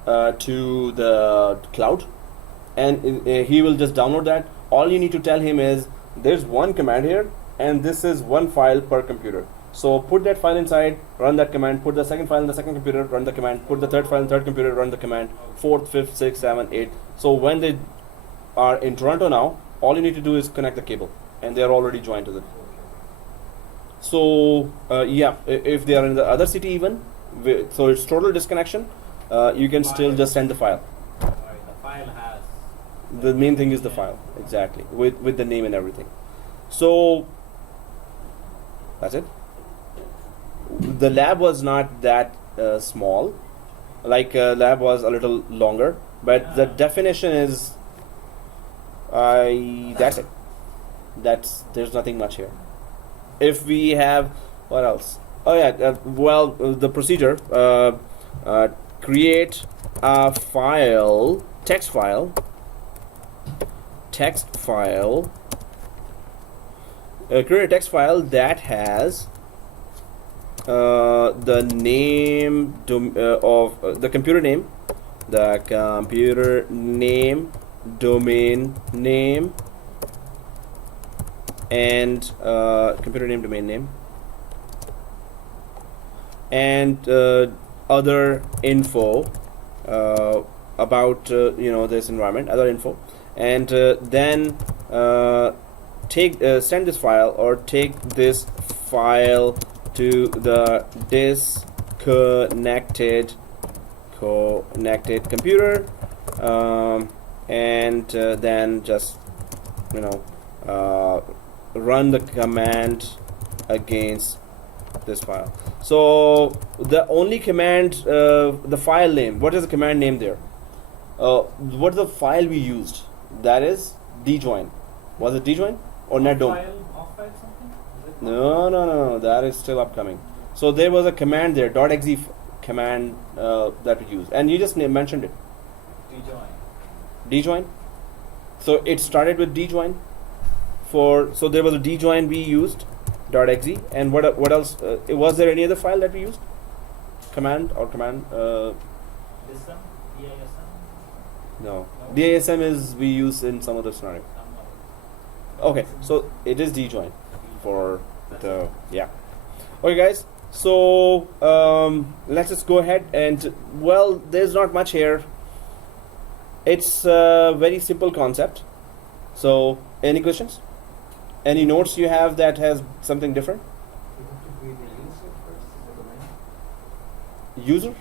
to the cloud, and he will just download that. All you need to tell him is there's one command here, and this is one file per computer. So put that file inside, run that command, put the second file in the second computer, run the command, put the third file in the third computer, run the command, fourth, fifth, sixth, seventh, eighth. So when they are in Toronto now, all you need to do is connect the cable, and they are already joined to it. So yeah, if they are in the other city even, so it's total disconnection. You can still just send the file. Right, the file has. The main thing is the file, exactly, with the name and everything. So that's it. The lab was not that small, like lab was a little longer, but the definition is that's it. There's nothing much here. If we have, what else? Oh yeah, the procedure, create a file, text file, create a text file that has the name of the computer name, domain name, and computer name, domain name, and other info about this environment, other info, and then send this file, or take this file to the disconnected computer, and then just run the command against this file. So the only command, the file name, what is the command name there? What is the file we used? That is djoin. Was it djoin or netdom? Off file something? Is it No, that is still upcoming. So there was a command there, .exe command that we used, and you just mentioned it, djoin. So it started with djoin. So there was a djoin we used, .exe, and what else? Was there any other file that we used? Command? DISM? No. DISM is we use in some other scenario. Okay, so it is djoin for the Okay, guys. So let's just go ahead and there's not much here. It's a very simple concept. So any questions? Any notes you have that has something different? You have to create a user first, is that the User?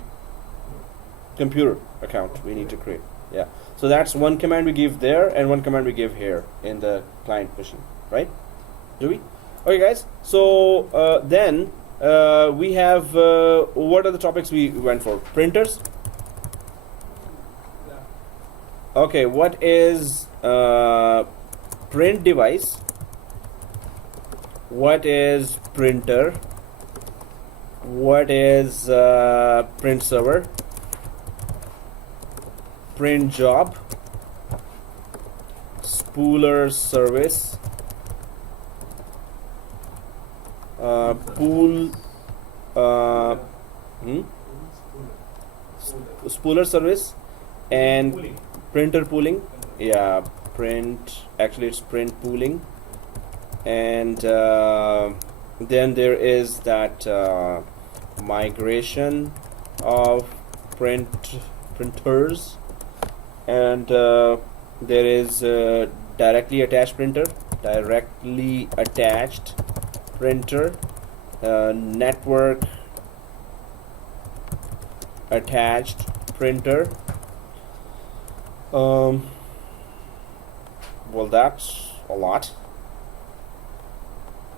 Computer account we need to create. Yeah. So that's one command we give there and one command we give here in the client machine, right? Do we? Okay, guys. So then we have what are the topics we went for? Printers. Okay. What is print device? What is printer? What is print server? Print job? Spooler service? Pool? Spooler service and Pooling. printer pooling. Yeah, print. Actually, it's print pooling. And then there is that migration of printers, and there is directly attached printer, network attached printer. That's a lot.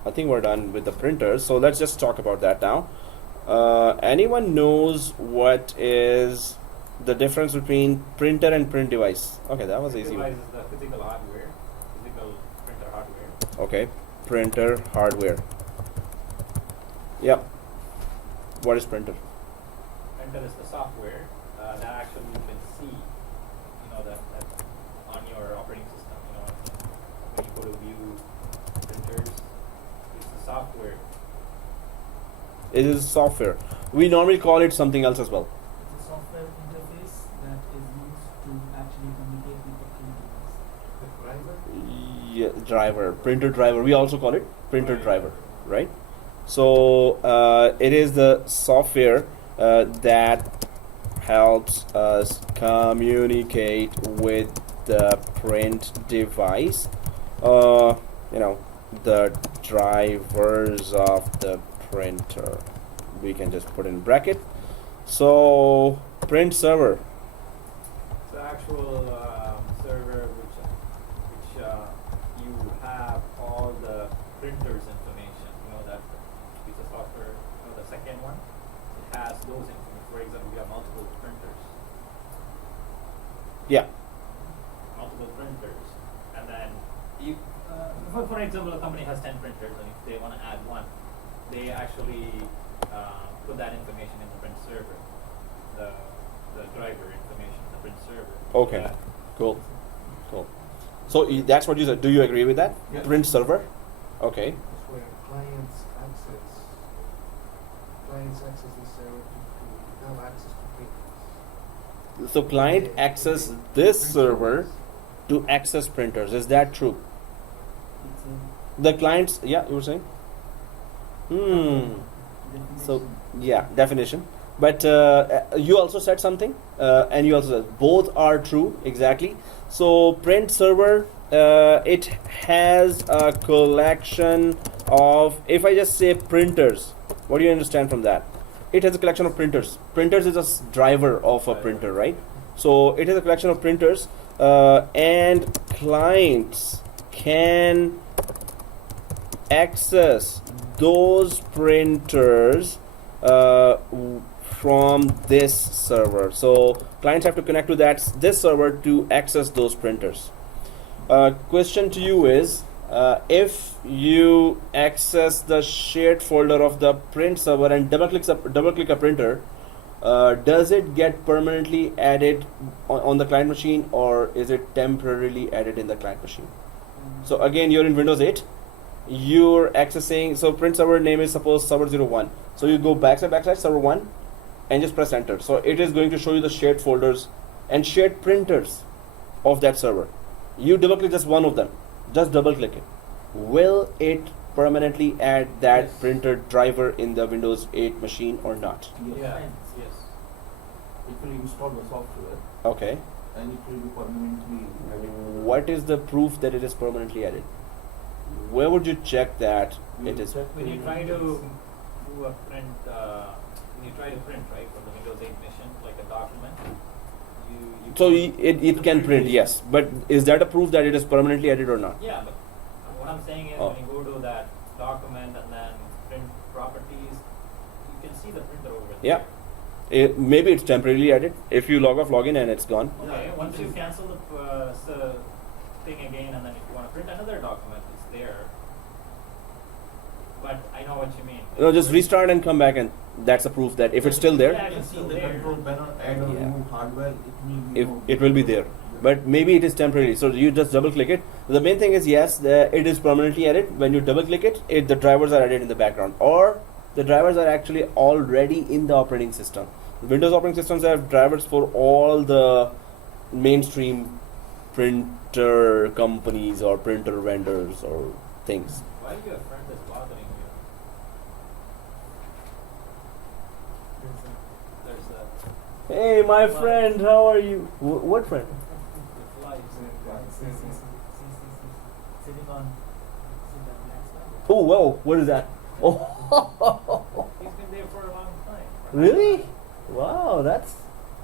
I think we're done with the printers, so let's just talk about that now. Anyone knows what is the difference between printer and print device? Okay, that was easy. Device is the physical hardware, physical printer hardware. Okay, printer hardware. Yep. What is printer? Printer is the software that actually you can see, that on your operating system. When you go to view printers, it's the software. It is software. We normally call it something else as well. It's a software interface that is used to actually communicate with the print device. driver? Yeah, driver, printer driver. We also call it printer Right. driver, right? So it is the software that helps us communicate with the print device. the drivers of the printer. We can just put in bracket. So print server. So actual server which you have all the printers information. You know that piece of software. You know the second one. It has those information. For example, we have multiple printers. Yeah. Multiple printers, and then you, for example, a company has 10 printers, and if they want to add one, they actually put that information in the print server, the driver information in the print server. Okay. Cool. Cool. So that's what you said. Do you agree with that? Yeah. Print server. Okay. That's where clients access the server to have access to printers. So client access this server to access printers. Is that true? It's a The clients. Yeah, you were saying. So definition. yeah, definition. But you also said something, and you also said both are true exactly. So print server, it has a collection of. If I just say printers, what do you understand from that? It has a collection of printers. Printers is a driver of a printer, right? So it is a collection of printers, and clients can access those printers from this server. So clients have to connect to this server to access those printers. Question to you is, if you access the shared folder of the print server and double click a printer, does it get permanently added on the client machine, or is it temporarily added in the client machine? So again, you're in Windows 8. You're accessing, so print server name is suppose server 01. So you go backslash server 1 and just press enter. So it is going to show you the shared folders and shared printers of that server. You double click just one of them, just double click it. Will it permanently add that Yes. printer driver in the Windows 8 machine or not? Yeah. Fine. Yes. It will install the software Okay. and it will be permanently added. What is the proof that it is permanently added? Where would you check that We it will is? check When you the try to Windows. do a print, when you try to print right from the Windows 8 machine, like a document, you So put it the can print, name. yes. But is that a proof that it is permanently added or not? Yeah, but what I'm saying is Oh. when you go to that document and then print properties, you can see the printer over there. Yeah. Maybe it's temporarily added. If you log off, log in, and it's gone. Okay, Yeah, once it you is. cancel the thing again, and then if you want to print another document, it's there. But I know what you mean. No, just restart and come back, and that's a proof that if it's still there, Yeah, You can it's see still the there. control panel, add or Yeah. remove hardware, if it will be there. But maybe it is temporary. So you just double click it. The main thing is yes, it is permanently added. When you double click it, the drivers are added in the background, or the drivers are actually already in the operating system. Windows operating systems have drivers for all the mainstream printer companies or printer vendors or things. Why your friend is bothering you? There's a Hey, my friend, how are you? What friend? the flies. Sitting on that black slide. Oh, wow, what is that? Oh, He's been there for a long time. really? Wow, that's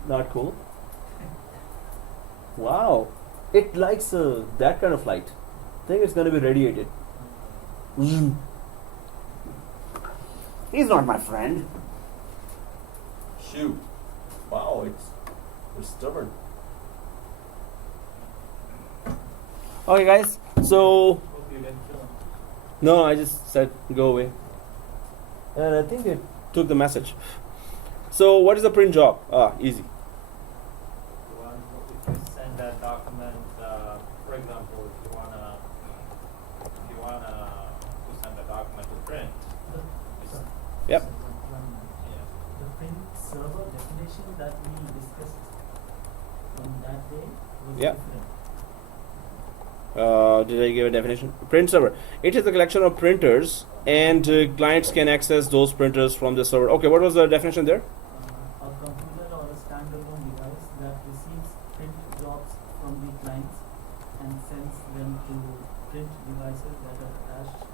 not cool. Wow, it likes that kind of light. I think it's gonna be radiated. He's not my friend. Shoot. Wow, it's stubborn. Okay, guys. So Hope you didn't kill him. no, I just said go away, and I think it took the message. So what is the print job? Easy. Well, if you send that document, for example, if you wanna to send a document to print, it's- Yep. yeah. The print server definition that we discussed on that day was Yeah. different. Did I give a definition? Print server. It is a collection of printers, and clients can access those printers from the server. Okay, what was the definition there? A computer or a standalone device that receives print jobs from the clients and sends them to print devices that are attached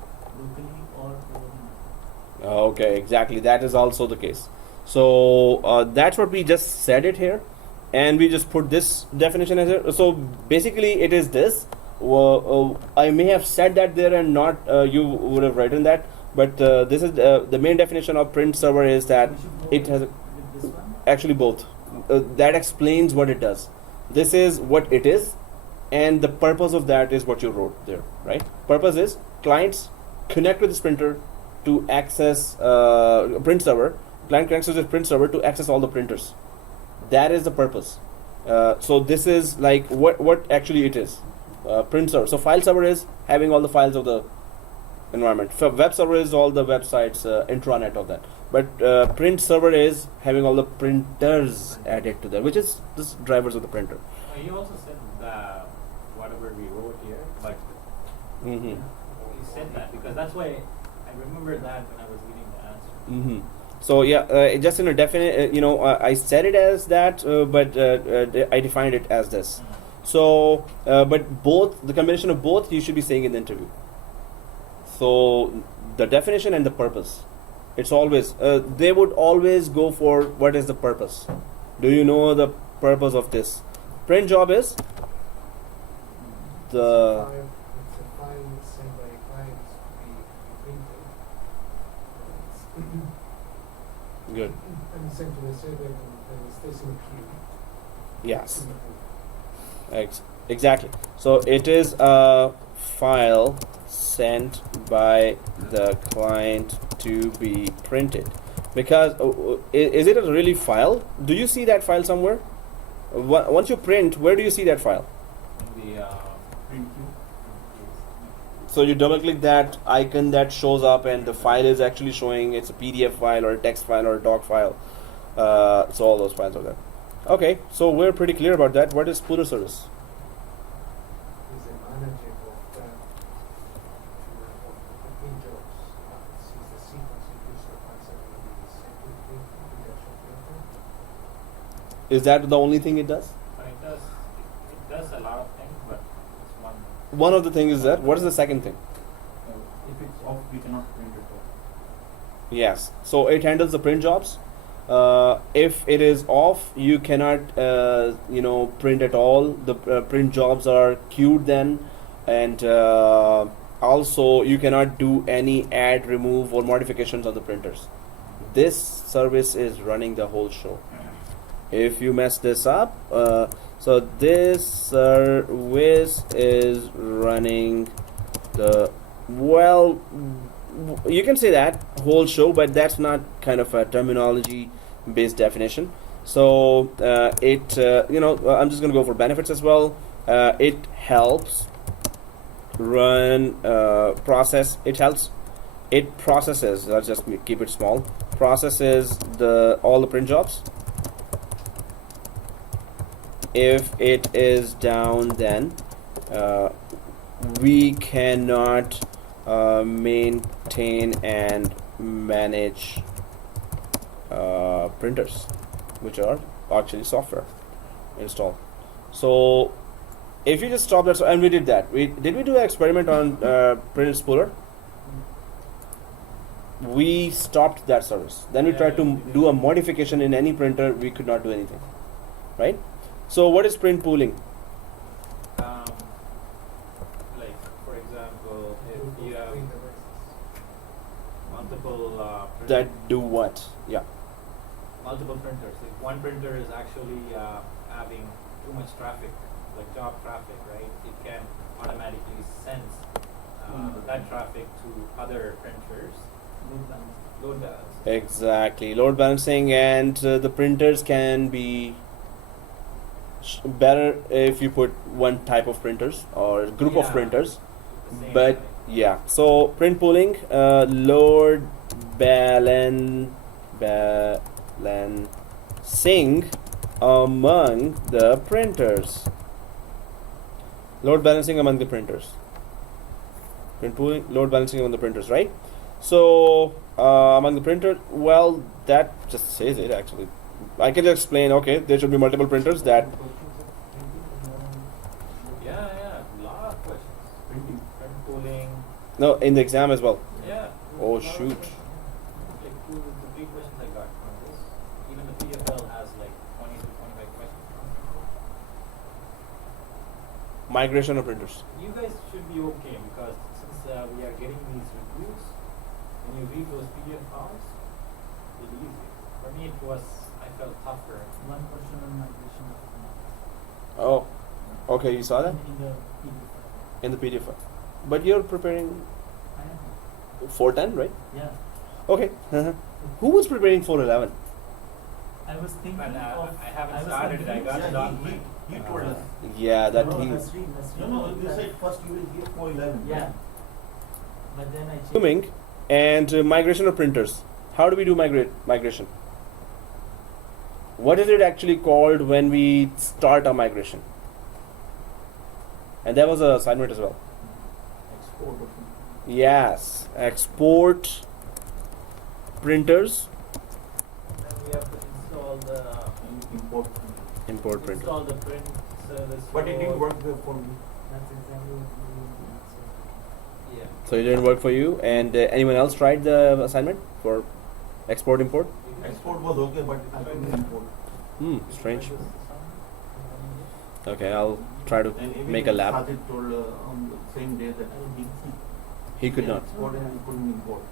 Okay, exactly. That is also the case. So that's what we just said it here, and we just put this definition as it. So basically, it is this. I may have said that there and not you would have written that, but this is the main definition of print server is that We should go it has with this one. actually both. That explains what it does. This is what it is, and the purpose of that is what you wrote there, right? Purpose is clients connect with this printer to access print server. Client connects with the print server to access all the printers. That is the purpose. So this is like what actually it is. Print server. So file server is having all the files of the environment. Web server is all the websites intranet of that. But print server is having all the printers added to that, which is the drivers of the printer. You also said that whatever we wrote here, but Mm-hmm. you said that because that's why I remember that when I was reading the answer. Mm-hmm. So yeah, just in a definite, I said it as that, but I defined it as this. So, but both, the combination of both, you should be saying in the interview. So, the definition and the purpose. It's always, they would always go for what is the purpose. Do you know the purpose of this? Print job is the, It's a file sent by a client to be printed. good, And sent to the server and it stays in the queue. yes. In the queue. Exactly. So it is a file sent by the client to be printed. Because is it a really file? Do you see that file somewhere? Once you print, where do you see that file? In the print queue. So you double click that icon that shows up, and the file is actually showing it's a PDF file or a text file or a doc file. So all those files are there. Okay, so we're pretty clear about that. What is spooler service? He's a manager of the print jobs. Sees the sequence of user files that will be sent to the production printer. Is that the only thing it does? It does a lot of things, but it's one. One of the things is that. What is the second thing? If it's off, we cannot print it off. Yes. So it handles the print jobs. If it is off, you cannot, print at all. The print jobs are queued then, and also you cannot do any add, remove, or modifications on the printers. This service is running the whole show. If you mess this up, so this service is running the, well, you can say that whole show, but that's not kind of a terminology based definition. So I'm just going to go for benefits as well. It helps run process. It processes, let's just keep it small, processes all the print jobs. If it is down, then we cannot maintain and manage printers, which are actually software installed. So if you just stop that, and we did that. Did we do an experiment on print spooler? We stopped that service. Then we tried to do a modification in any printer. We could not do anything, right? So what is print pooling? Like for example, if you have multiple That do what? Yeah. multiple printers. If one printer is actually having too much traffic, like job traffic, right? It can automatically sense that traffic to other printers. Load balance. Exactly. Load balancing, and the printers can be better if you put one type of printers or group of Yeah. printers. The same But way. yeah, so print pooling, load balancing among the printers. Load balancing among the printers. Print pooling, load balancing among the printers, right? So among the printers, well, that just says it actually. I can just explain. Okay, there should be multiple printers that. Yeah, lot of questions. Print pooling. No, in the exam as well. Yeah. Oh lot of shoot. questions. few questions I got from this. Even the PFL has like 20 to 25 questions from it. Migration of printers. You guys should be okay because since we are getting these reviews, when you read those PDF files, it's easy. For me, I felt tougher. One question on migration of Oh, okay, you saw that in the PDF file. in the PDF file. But you're preparing I am. 410, right? Yeah. Okay. Who was preparing 411? I was thinking But of. I haven't was started it. I got confused. the document. He told us. Yeah, that no, he. Nasreen, No, you said first you will give 411. Yeah. But then I changed. Assuming and migration of printers. How do we do migration? What is it actually called when we start a migration? And there was a assignment as well. Export of Yes, export printers, Then we have to install the import. import printer. install the print service. But it didn't role. work there for me. That's exactly what we were doing. Yeah. So it didn't work for you. And anyone else tried the assignment for export import? Export was okay, but I couldn't import. Strange. Okay, I'll try to And even make a lab. Sajid told on the same day that He could not. export and he couldn't import.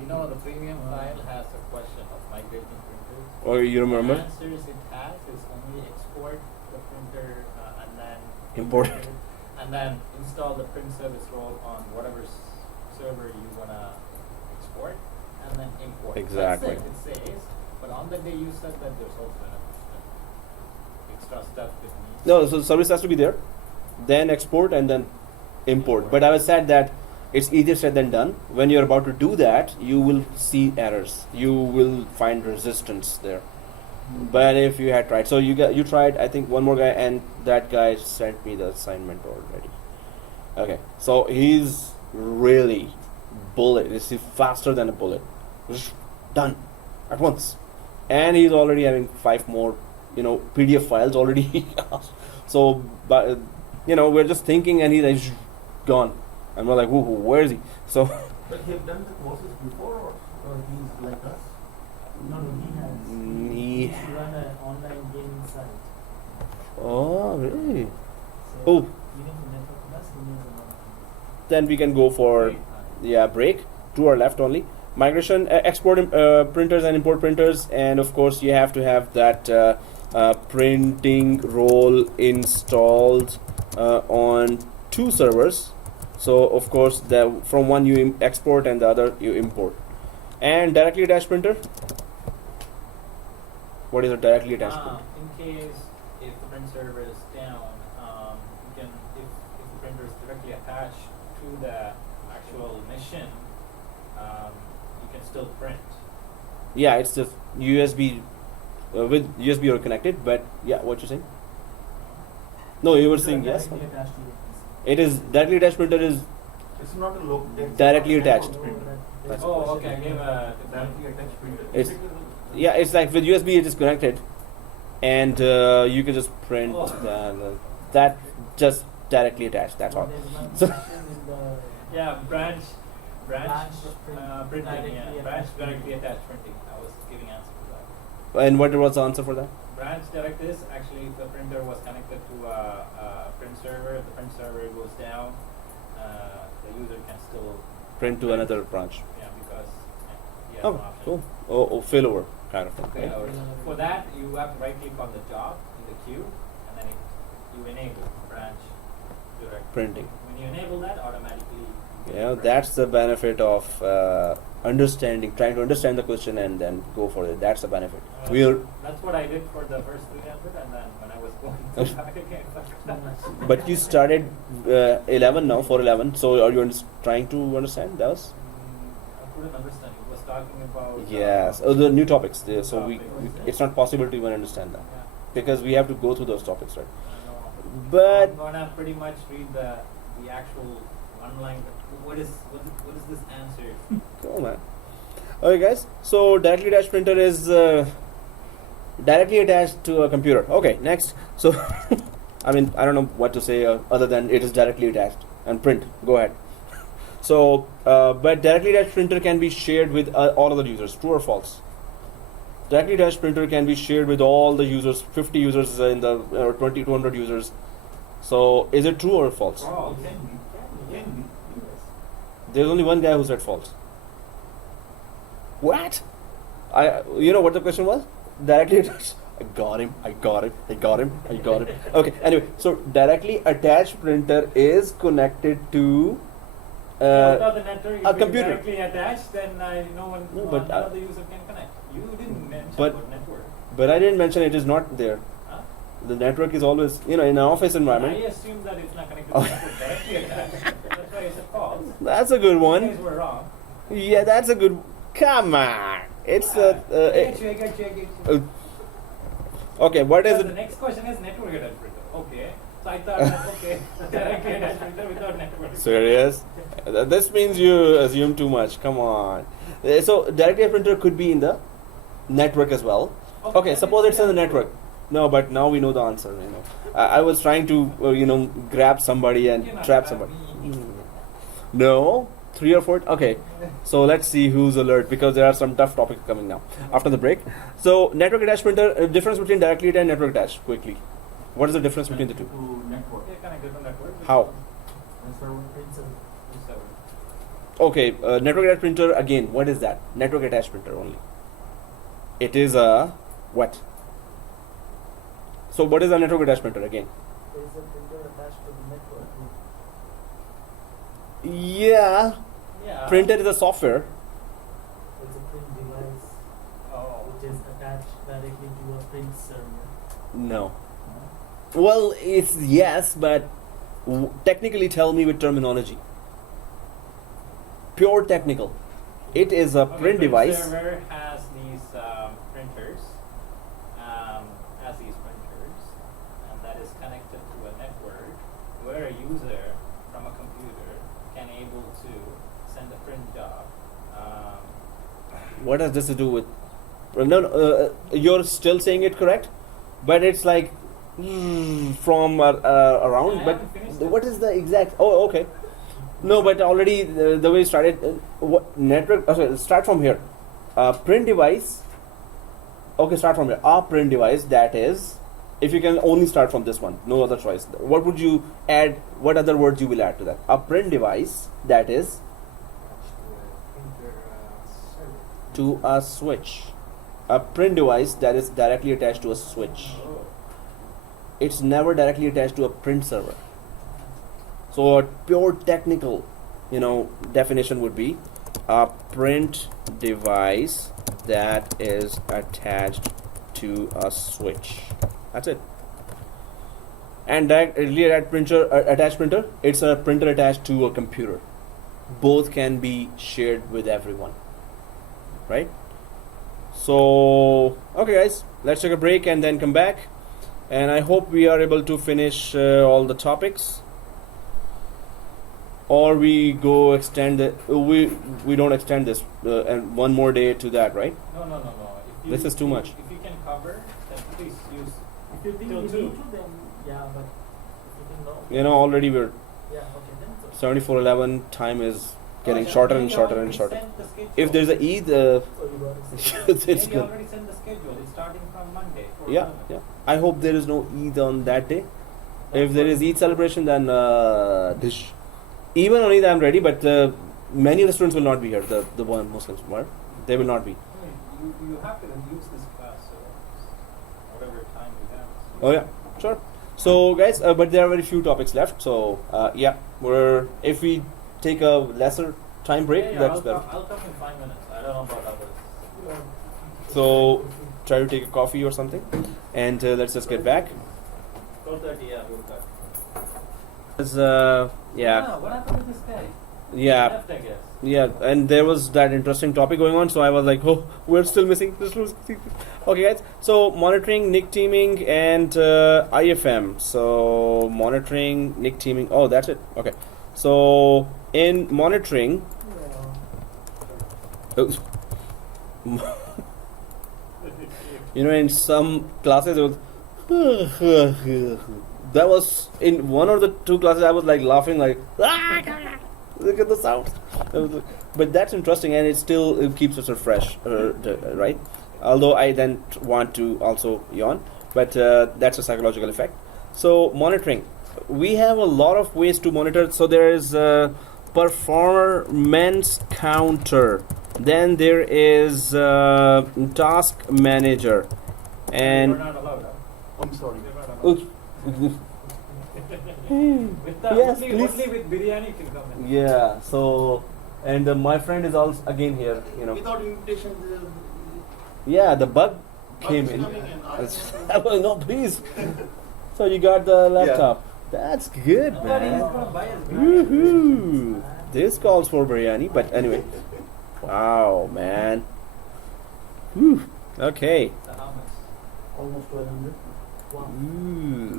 You know, the premium file has a question of migrating printers. Or you remember? The answers it has is only export the printer and then Import it. and then install the print service role on whatever server you wanna export, and then import. Exactly. That's it says. But on the day you said that there's also an extra stuff that needs. No, so service has to be there, then export and then import. But I was said that it's easier said than done. When you're about to do that, you will see errors. You will find resistance there. But if you had tried, so you tried, I think one more guy, and that guy sent me the assignment already. Okay, so he's really bullet. It's faster than a bullet. Just done at once, and he's already having 5 more, PDF files already. So, but we're just thinking, and he's gone, and we're like, where is he? So, But he have done the courses before, or he's like us? No, he has. he. used to run an online gaming site. Oh, really? So Oh. even the network plus he knows a lot of things. Then we can go for break. 2 are left only. Migration, export printers and import printers, and of course you have to have that printing role installed on 2 servers. So of course from one you export and the other you import. And directly attached printer. What is a directly attached printer? In case if the print server is down, you can if the printer is directly attached to the actual machine, you can still print. Yeah, it's the USB. With USB you're connected, but yeah, what you're saying? No, you were saying yes. Directly attached to your PC. It is directly attached printer is It's not a local. Directly attached. No, that- That's- Oh, okay. I gave a Directly attached printer. It's- Yeah, it's like with USB it is connected, and you can just print Oh. that just directly attached. That's all. There's one So- section in the yeah branch Branch printing. directly Yeah, attached branch printing. directly attached printing. I was giving answer to that. And what was the answer for that? Branch direct is actually if the printer was connected to a print server. If the print server goes down, the user can still Print to another branch. because he has Oh, an option. cool. Oh, failover kind of thing. Okay, Right? for that, you have to right click on the job in the queue, and then you enable branch direct. Printing. When you enable that, automatically. You get Yeah, branch. that's the benefit of trying to understand the question and then go for it. That's the benefit. That's what I did for the first 300, and then when I was going back again. But you started 11 now, 411. So are you trying to understand those? I couldn't understand. It was talking about. Yes. Oh, the new topics. So Topics. it's not possible to even understand that Yeah, because we have to go through those topics, right? I know. But I'm gonna pretty much read the actual one line. What is this answer? cool, man. Okay, guys. So directly attached printer is directly attached to a computer. Okay, next. So I mean, I don't know what to say other than it is directly attached and print. Go ahead. So, but directly attached printer can be shared with all other users. True or false? Directly attached printer can be shared with all the users, 50 users in the 20, 200 users. So, is it true or false? Oh, It can be. Yes. There's only one guy who said false. What? You know what the question was? Directly attached. I got him. Okay. Anyway, so directly attached printer is connected to without the network, a if computer. directly attached, then no one, No, no but, other user can connect. You didn't mention but- about network. But I didn't mention it is not there. Huh? The network is always, in an office I environment. assume that it's not connected Oh. to the network directly attached. That's why I said false. That's a good You one. guys were wrong. Yeah, that's a good. Come on. It's I get you. okay. What is Because the it? next question is network attached printer. Okay. So I thought, okay, directly attached printer without network. Serious? This means you assume too much. Come on. So directly attached printer could be in the network as well. Okay, suppose it's in the network. No, but now we know the answer. I was trying to grab somebody and You're not trap grabbing somebody. me. No, 3 or 4. Okay, so let's see who's alert because there are some tough topics coming now after the break. So network attached printer, difference between directly attached and network attached. Quickly, what is the difference between the two? To network. They're connected to network. How? And server. Print server. So, Okay, network attached printer again. What is that? Network attached printer only. It is a what? So what is a network attached printer again? There is a printer attached to the network. Yeah, yeah. printer is a software. It's a print device Oh. which is attached directly to a print server. No. Well, it's yes, but technically tell me with terminology. Pure technical. It is a Okay, print device. server has these printers, and that is connected to a network where a user from a computer can able to send a print job. What has this to do with? No, you're still saying it correct, but it's like from around. I But haven't finished what it. is the exact? Oh, okay. No, but already the way it started. What network? Okay, start from here. Print device. Okay, start from here. A print device that is. If you can only start from this one, no other choice. What would you add? What other words you will add to that? A print device that is to a switch. A print device that is directly attached to a switch. Oh. It's never directly attached to a print server. So a pure technical, definition would be a print device that is attached to a switch. That's it. And directly attached printer, it's a printer attached to a computer. Both can be shared with everyone. Right? So, okay guys, let's take a break and then come back. And I hope we are able to finish all the topics. Or we go extend it. We don't extend this and one more day to that, right? No. If This is too much. If you can cover, then please use. If you think Till you two. need to, then yeah, but if you think no, Already we're yeah, okay, then it's okay. 74:11. Time is getting Oh, shorter maybe and you shorter already and shorter. sent the schedule. If there's a Eid, So you got it. it's Maybe you good. already sent the schedule. It's starting from Monday. Yeah. I hope there is no Eid on that day. If there is Eid celebration, then dish. Even on Eid, I'm ready, but many of the students will not be here. The one Muslims, right? They will not be. You have to use this class, so whatever time you have. Oh yeah, sure. So guys, but there are very few topics left. So yeah, if we take a lesser time break, that's better. I'll come in 5 minutes. I don't know about others. So try to take a coffee or something, and let's just get back. 4:30, yeah, we'll cut. Yeah, What happened to this guy? yeah. Left, I guess. Yeah, and there was that interesting topic going on, so I was like, oh, we're still missing. Okay, guys. So monitoring, nick teaming, and IFM. So monitoring, nick teaming. Oh, that's it. Okay. So in monitoring, in some classes it was. That was in one or the two classes I was like laughing like. Look at the sound. But that's interesting, and it keeps us fresh, right? Although I then want to also yawn, but that's a psychological effect. So monitoring, we have a lot of ways to monitor. So there is performance counter, then there is task manager, We're and not allowed. I'm sorry. We're not allowed. With the Yes, only, please. only with biryani can come in. yeah. So and my friend is also again here. You know, Without invitation, yeah, the bug came is in. coming in. Well, no, please. So you got the laptop. That's good, Nobody is man. gonna buy us Woohoo! This calls for biryani, but anyway. Wow, man. Whew. Okay. So how much? Almost 1200. Wow.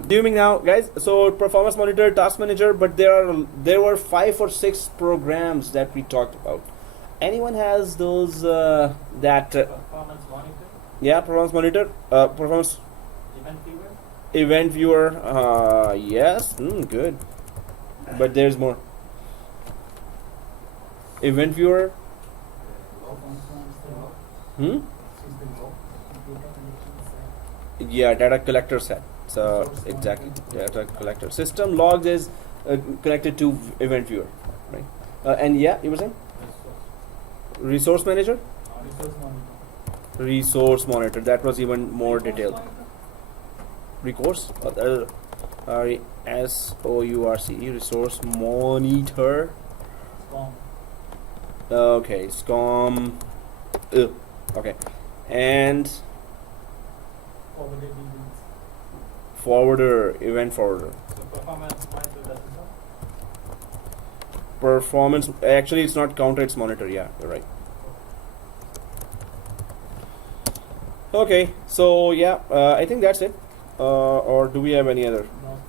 Zooming now, guys. So performance monitor, task manager, but there were 5 or 6 programs that we talked about. Anyone has those that Performance monitor, yeah, performance monitor, performance event viewer. event viewer, yes, good. But there's more. Event viewer, hmm? Yeah, data collector set. So exactly, data collector. System logs is connected to event viewer, right? And yeah, you were saying resource manager, Resource monitor. resource monitor. That was even more detailed. Recourse, SOURCE, resource monitor. SCOM. Okay, SCOM. Okay, and Forwarded events. forwarder, event forwarder. So performance monitor doesn't work. Performance. Actually, it's not counter; it's monitor. Yeah, you're right. Okay, so yeah, I think that's it. Or do we have any other? Not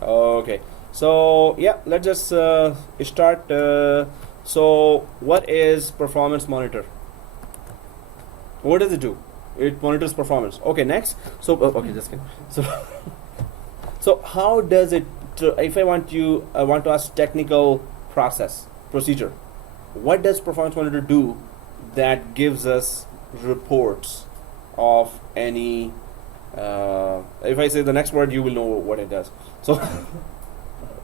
5. Okay, so yeah, let's just start. So, what is performance monitor? What does it do? It monitors performance. Okay, next. So, okay, just kidding. So how does it? If I want to ask technical procedure. What does performance monitor do that gives us reports of any? If I say the next word, you will know what it does. So,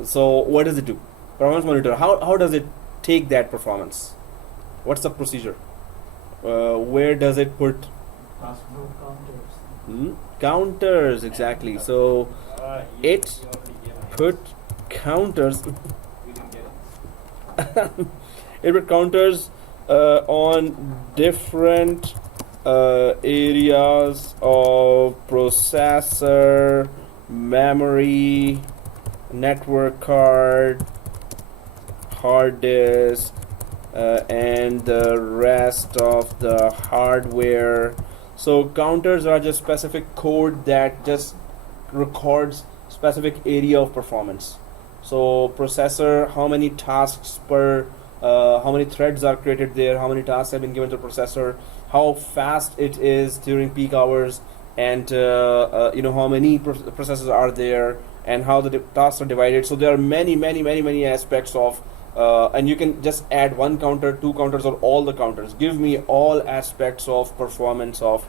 so what does it do? Performance monitor. How does it take that performance? What's the procedure? Where does it put Counters. counters? Exactly. So it You already gave an put counters. answer. We didn't get it. It put counters on different areas of processor, memory, network card, hard disk, and the rest of the hardware. So counters are just specific code that just records specific area of performance. So processor, how many tasks per, how many threads are created there, how many tasks have been given to the processor, how fast it is during peak hours, and how many processors are there, and how the tasks are divided. So there are many aspects of, and you can just add 1 counter, 2 counters, or all the counters. Give me all aspects of performance of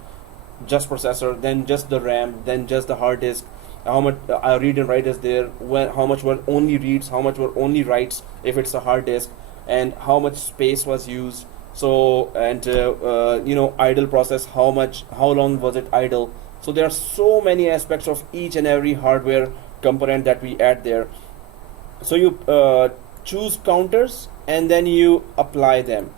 just processor, then just the RAM, then just the hard disk. How much read and write is there? How much were only reads? How much were only writes if it's a hard disk? And how much space was used? So and idle process. How long was it idle? So there are so many aspects of each and every hardware component that we add there. So you choose counters and then you apply them,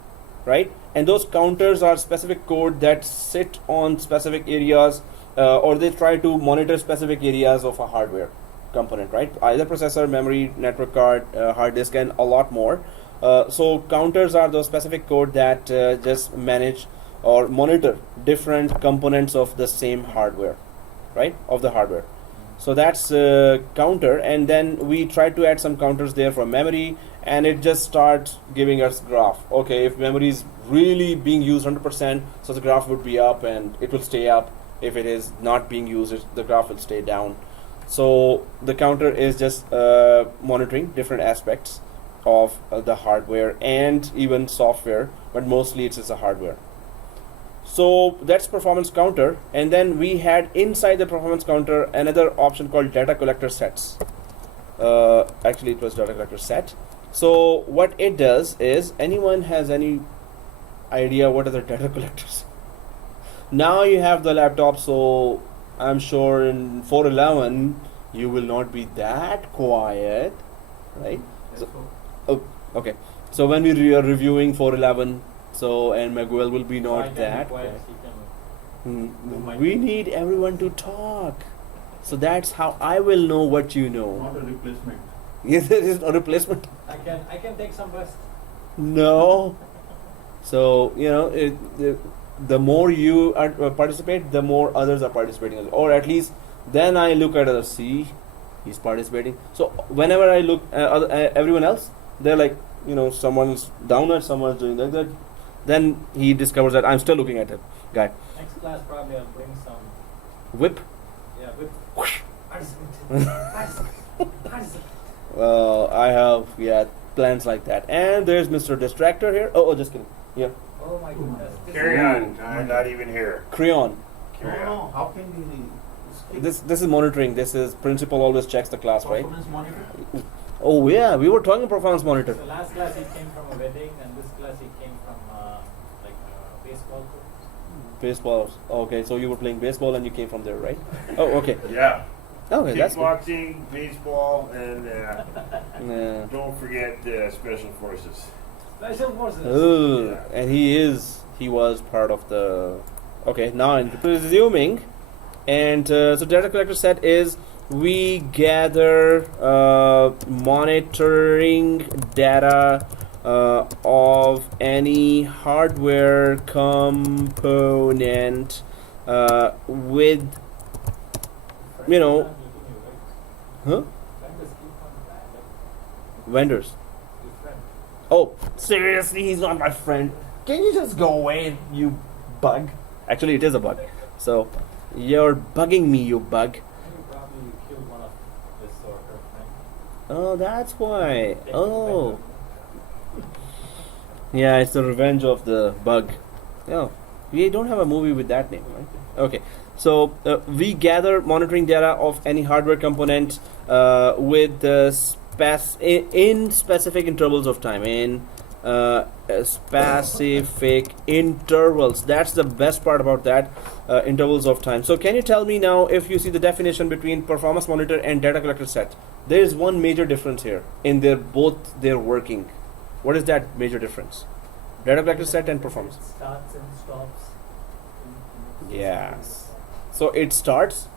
right? And those counters are specific code that sit on specific areas, or they try to monitor specific areas of a hardware component, right? Either processor, memory, network card, hard disk, and a lot more. So counters are those specific code that just manage or monitor different components of the same hardware, right? Of the hardware. So that's counter, and then we try to add some counters there for memory, and it just starts giving us graph. Okay, if memory is really being used 100%, so the graph would be up and it will stay up. If it is not being used, the graph will stay down. So the counter is just monitoring different aspects. of the hardware and even software, but mostly it's a hardware. So that's performance counter, and then we had inside the performance counter another option called data collector sets. Actually, it was data collector set. So what it does is, anyone has any idea what are the data collectors? Now you have the laptop, so I'm sure in 411 you will not be that quiet, right? So, okay. So when we are reviewing 411, so and Miguel will be So I not can that be quiet, quiet. he can do my We thing. need everyone to talk. So that's how I will know what you know. Not a replacement. Yes, there is no replacement. I can take some rest. No. So, the more you participate, the more others are participating. Or at least then I look at others, see, he's participating. So whenever I look at everyone else, they're like, someone's down at, someone's doing like that. Then he discovers that I'm still looking at him. Guy. Next class probably I'll bring some, Whip. yeah, with I have, plans like that. And there's Mr. Distractor here. Oh, just kidding. Yeah. Oh my goodness. Carry on. I'm not even here. Crayon. Carry on. No, how can we skip This is monitoring. This is principal always checks the class, right? performance monitor? Oh yeah, we were talking performance monitor. So last class he came from a wedding, and this class he came from baseball court. Baseball. Okay, so you were playing baseball and you came from there, right? Oh, okay. Yeah. Okay, that's good. Kickboxing, baseball, and Yeah. don't forget special forces. Special forces. Oh, Yeah. and he was part of the. Okay, now in presuming, and so data collector set is we gather monitoring data of any hardware component with, huh? Vendors. Oh, seriously, he's not my friend. Can you just go away, you bug? Actually, it is a bug. So, you're bugging me, you bug. You probably killed one of this sort of thing. Oh, that's why. Oh. Yeah, it's the revenge of the bug. Yeah, we don't have a movie with that name, right? Okay. So, we gather monitoring data of any hardware component with in specific intervals of time. In specific intervals. That's the best part about that, intervals of time. So can you tell me now, if you see the definition between performance monitor and data collector set, there is one major difference here in their working. What is that major difference? Data collector set and performance. Starts and stops. Yes. So it starts,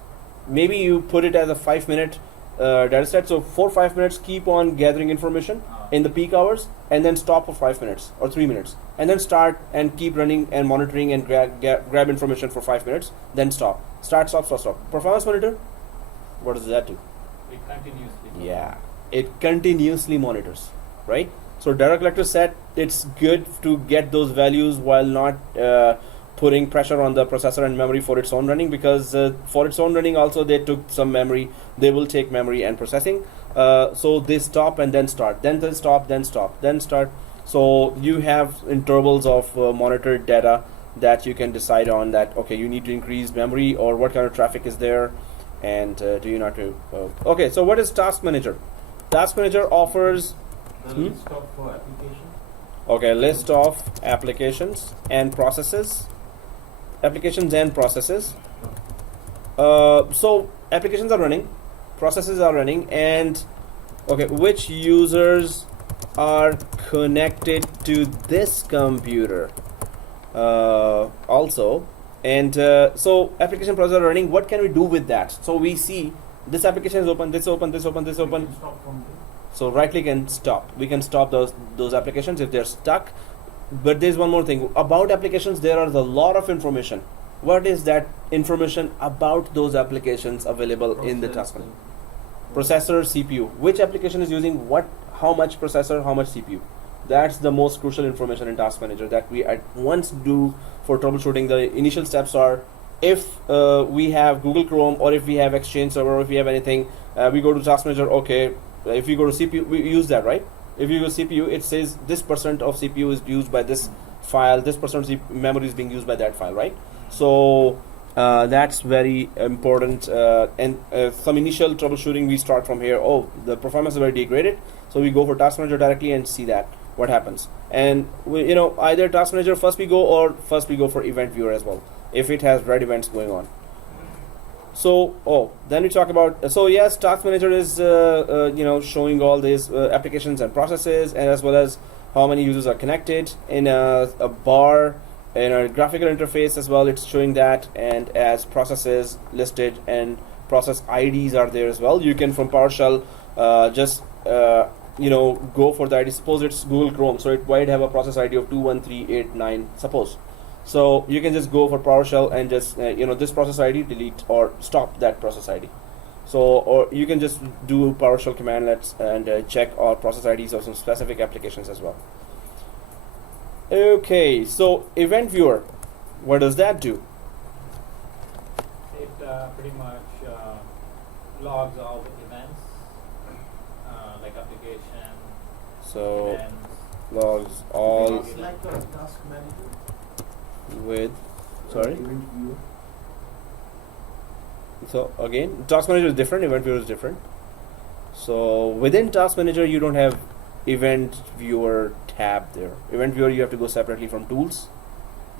maybe you put it as a 5-minute data set, so 4-5 minutes keep on gathering information in the peak hours, and then stop for 5 minutes or 3 minutes, and then start and keep running and monitoring and grab information for 5 minutes, then stop. Start, stop, stop, stop. Performance monitor, what does that do? It continuously. Yeah, it continuously monitors, right? So data collector set, it's good to get those values while not putting pressure on the processor and memory for its own running, because for its own running also they took some memory. They will take memory and processing. So they stop and then start, then they stop, then stop, then start. So you have intervals of monitored data that you can decide on that, okay, you need to increase memory, or what kind of traffic is there, and do you not to. Okay, so what is Task Manager? Task Manager offers The list of applications. okay, list of applications and processes. Applications and processes. So applications are running, processes are running, and okay, which users are connected to this computer also, and so application processes are running. What can we do with that? So we see this application is open, this open, this open, this We open. can stop from there. So right click and stop. We can stop those applications if they're stuck. But there's one more thing about applications. There are a lot of information. What is that information about those applications available in the task manager? Processor, CPU. Which application is using what? How much processor? How much CPU? That's the most crucial information in task manager that we at once do for troubleshooting. The initial steps are, if we have Google Chrome, or if we have Exchange server, or if we have anything, we go to task manager. Okay, if we go to CPU, we use that, right? if you use CPU, it says this percent of CPU is used by this file, this percent of memory is being used by that file, right? So that's very important. And some initial troubleshooting, we start from here. Oh, the performance is very degraded, so we go for Task Manager directly and see that what happens. And we, either Task Manager first we go, or first we go for Event Viewer as well, if it has red events going on. So, then we talk about, so yes, Task Manager is, showing all these applications and processes, and as well as how many users are connected in a bar, in a graphical interface as well, it's showing that, and as processes listed and process IDs are there as well. You can from PowerShell just, go for the ID. Suppose it's Google Chrome, so it might have a process ID of 21389, suppose. So you can just go for PowerShell and just this process ID, delete or stop that process ID. So, or you can just do PowerShell command and check all process IDs of some specific applications as well. Okay, so Event Viewer, what does that do? It pretty much logs all the events, like application, So events. logs all It's like a task manager. with, sorry. Event viewer. So again, Task Manager is different, Event Viewer is different. So within Task Manager, you don't have Event Viewer tab there. Event Viewer, you have to go separately from Tools.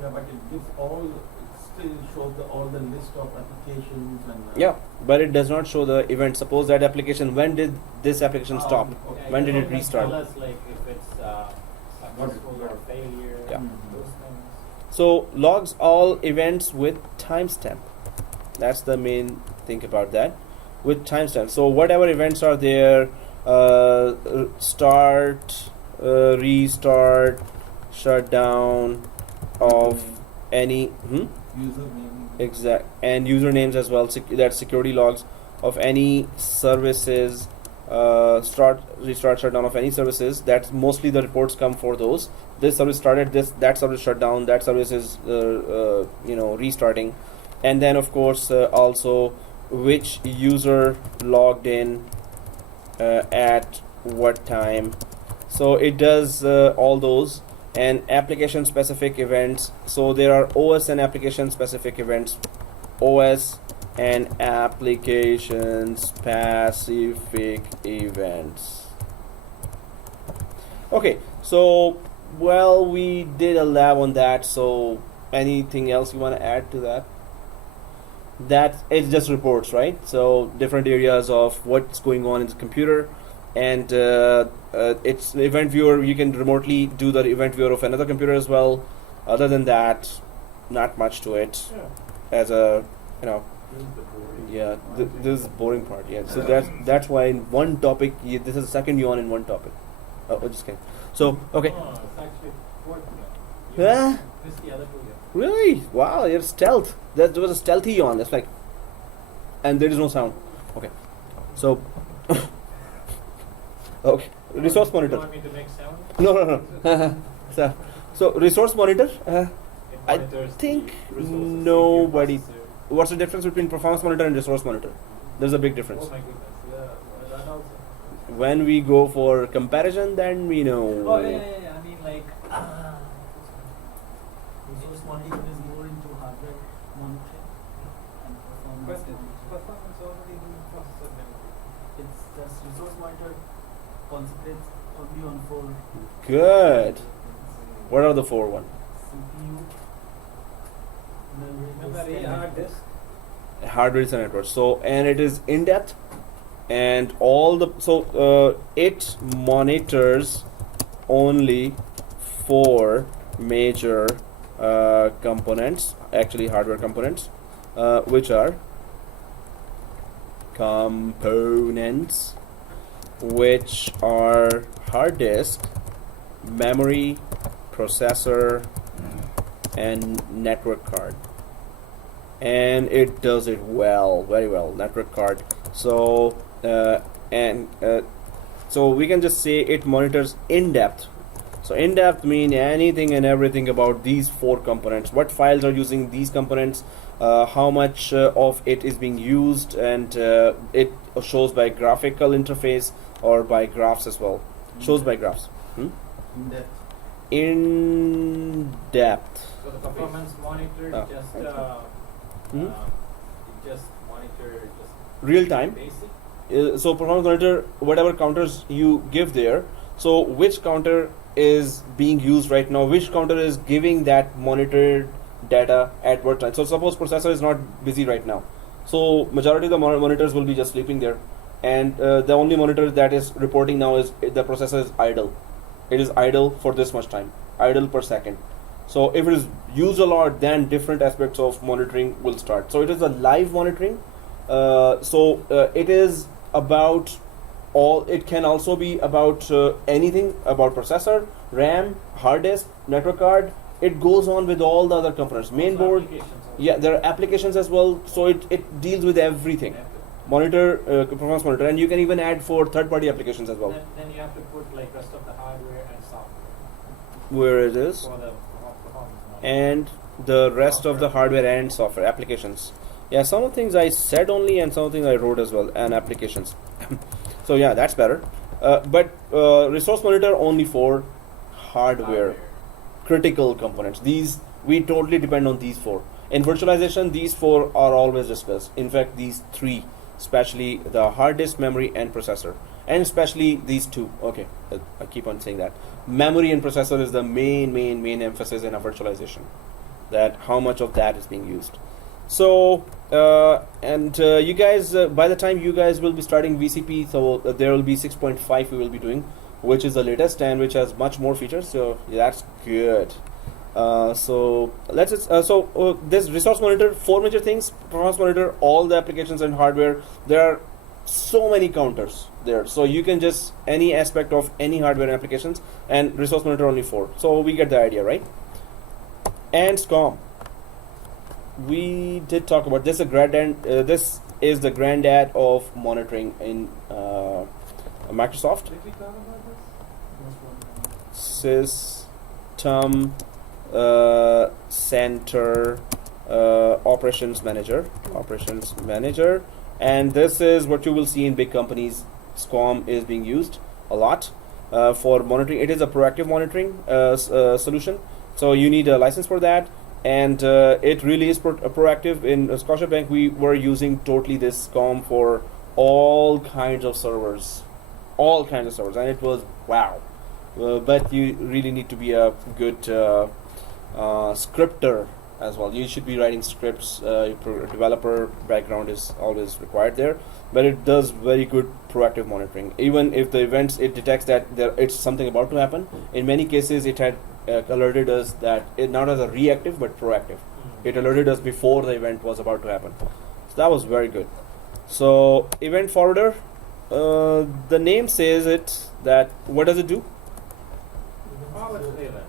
Yeah, but it gives all. It still shows all the list of applications and. Yeah, but it does not show the event. Suppose that application, when did this application stop? Okay. When did it can restart? Tell us like if it's successful or failure. Yeah. Those things. So logs all events with timestamp. That's the main thing about that, with timestamp. So whatever events are there, start, restart, shutdown of any Username. exact, and usernames as well. That's security logs of any services. Start, restart, shutdown of any services. That's mostly the reports come for those. This service started, that service shut down, that service is restarting. And then of course also which user logged in at what time. So it does all those, and application specific events. So there are OS and application specific events. OS and application specific events. Okay, so we did a lab on that. So anything else you want to add to that? That it's just reports, right? So different areas of what's going on in the computer, and it's Event Viewer. You can remotely do the Event Viewer of another computer as well. Other than that, not much to it. As a this is boring part. Yeah, so that's why in one topic, this is the second yawn in one topic. Oh, just kidding. So okay. No, it's actually fourth one. Yeah. This is the other two. Really? Wow, you're stealth. There was a stealthy yawn. It's like, and there is no sound. Okay, so okay, resource You monitor. want me to make sound? No. So resource monitor. It I monitors the think resources, nobody. CPU processor. What's the difference between performance monitor and resource monitor? There's a big difference. Oh my goodness, yeah, that also. When we go for comparison, then we know. Oh yeah. I mean like resource monitoring is more into hardware monitoring and performance But monitoring. performance already doing processor memory. It's just resource monitor concentrates only on 4 Good. things. What are the 4 1? CPU, memory, Memory, disk, and hard network. disk. Hardware is a network. So, and it is in depth, and all the it monitors only 4 major components, actually hardware components, which are components, which are hard disk, memory, processor, and network card. And it does it well, very well, network card. So so we can just say it monitors in depth. So in depth mean anything and everything about these 4 components. What files are using these components, how much of it is being used, and it shows by graphical interface or by graphs as well. shows by graphs. In depth. In depth. So the performance monitor Ah, just Hmm? it just monitor just Real time. basic. So performance monitor, whatever counters you give there, so which counter is being used right now, which counter is giving that monitored data at what time. So suppose processor is not busy right now, so majority of the monitors will be just sleeping there, and the only monitor that is reporting now is the processor is idle. It is idle for this much time, idle per second. So if it is used a lot, then different aspects of monitoring will start. So it is a live monitoring. It is about all. It can also be about anything about processor, RAM, hard disk, network card. It goes on with all the other components. Main Also board. applications also. Yeah, there are applications as well. So it deals with everything. Monitor, performance monitor, and you can even add for third-party applications as well. Then you have to put like rest of the hardware and software Where it is, for the performance monitor. and the rest of the hardware and software applications. Yeah, some of the things I said only, and some of the things I wrote as well, and applications. So yeah, that's better. But resource monitor only for hardware, critical components. These we totally depend on these four. In virtualization, these four are always discussed. In fact, these three, especially the hard disk, memory, and processor, and especially these two. Okay, I keep on saying that. Memory and processor is the main emphasis in a virtualization. That how much of that is being used. So, you guys, by the time you guys will be starting VCP, so there will be 6.5 we will be doing, which is the latest and which has much more features. So yeah, that's good. So this resource monitor, four major things: performance monitor, all the applications and hardware. There are so many counters there, so you can just any aspect of any hardware and applications, and resource monitor only four. So we get the idea, right? And SCOM. We did talk about this. This is the granddad of monitoring in Microsoft. Did we talk about this? System Center Operations Manager, and this is what you will see in big companies. SCOM is being used a lot for monitoring. It is a proactive monitoring solution, so you need a license for that. And it really is proactive. In Scotiabank, we were using totally this SCOM for all kinds of servers, and it was wow. But you really need to be a good scripter as well. You should be writing scripts. Developer background is always required there, but it does very good proactive monitoring. Even if the events, it detects that it's something about to happen. In many cases, it had alerted us that it not as a reactive but proactive. It alerted us before the event was about to happen. So that was very good. So event forwarder, the name says it that what does it do? Forward to the event.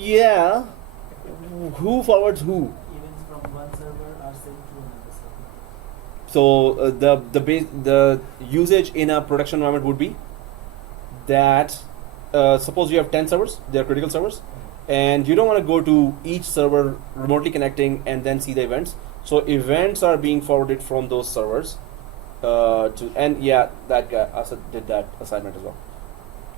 Yeah, who forwards who? Events from one server are sent to another server. So the usage in a production environment would be that suppose you have 10 servers, they are critical servers, and you don't want to go to each server remotely connecting and then see the events. So events are being forwarded from those servers that guy Asad did that assignment as well.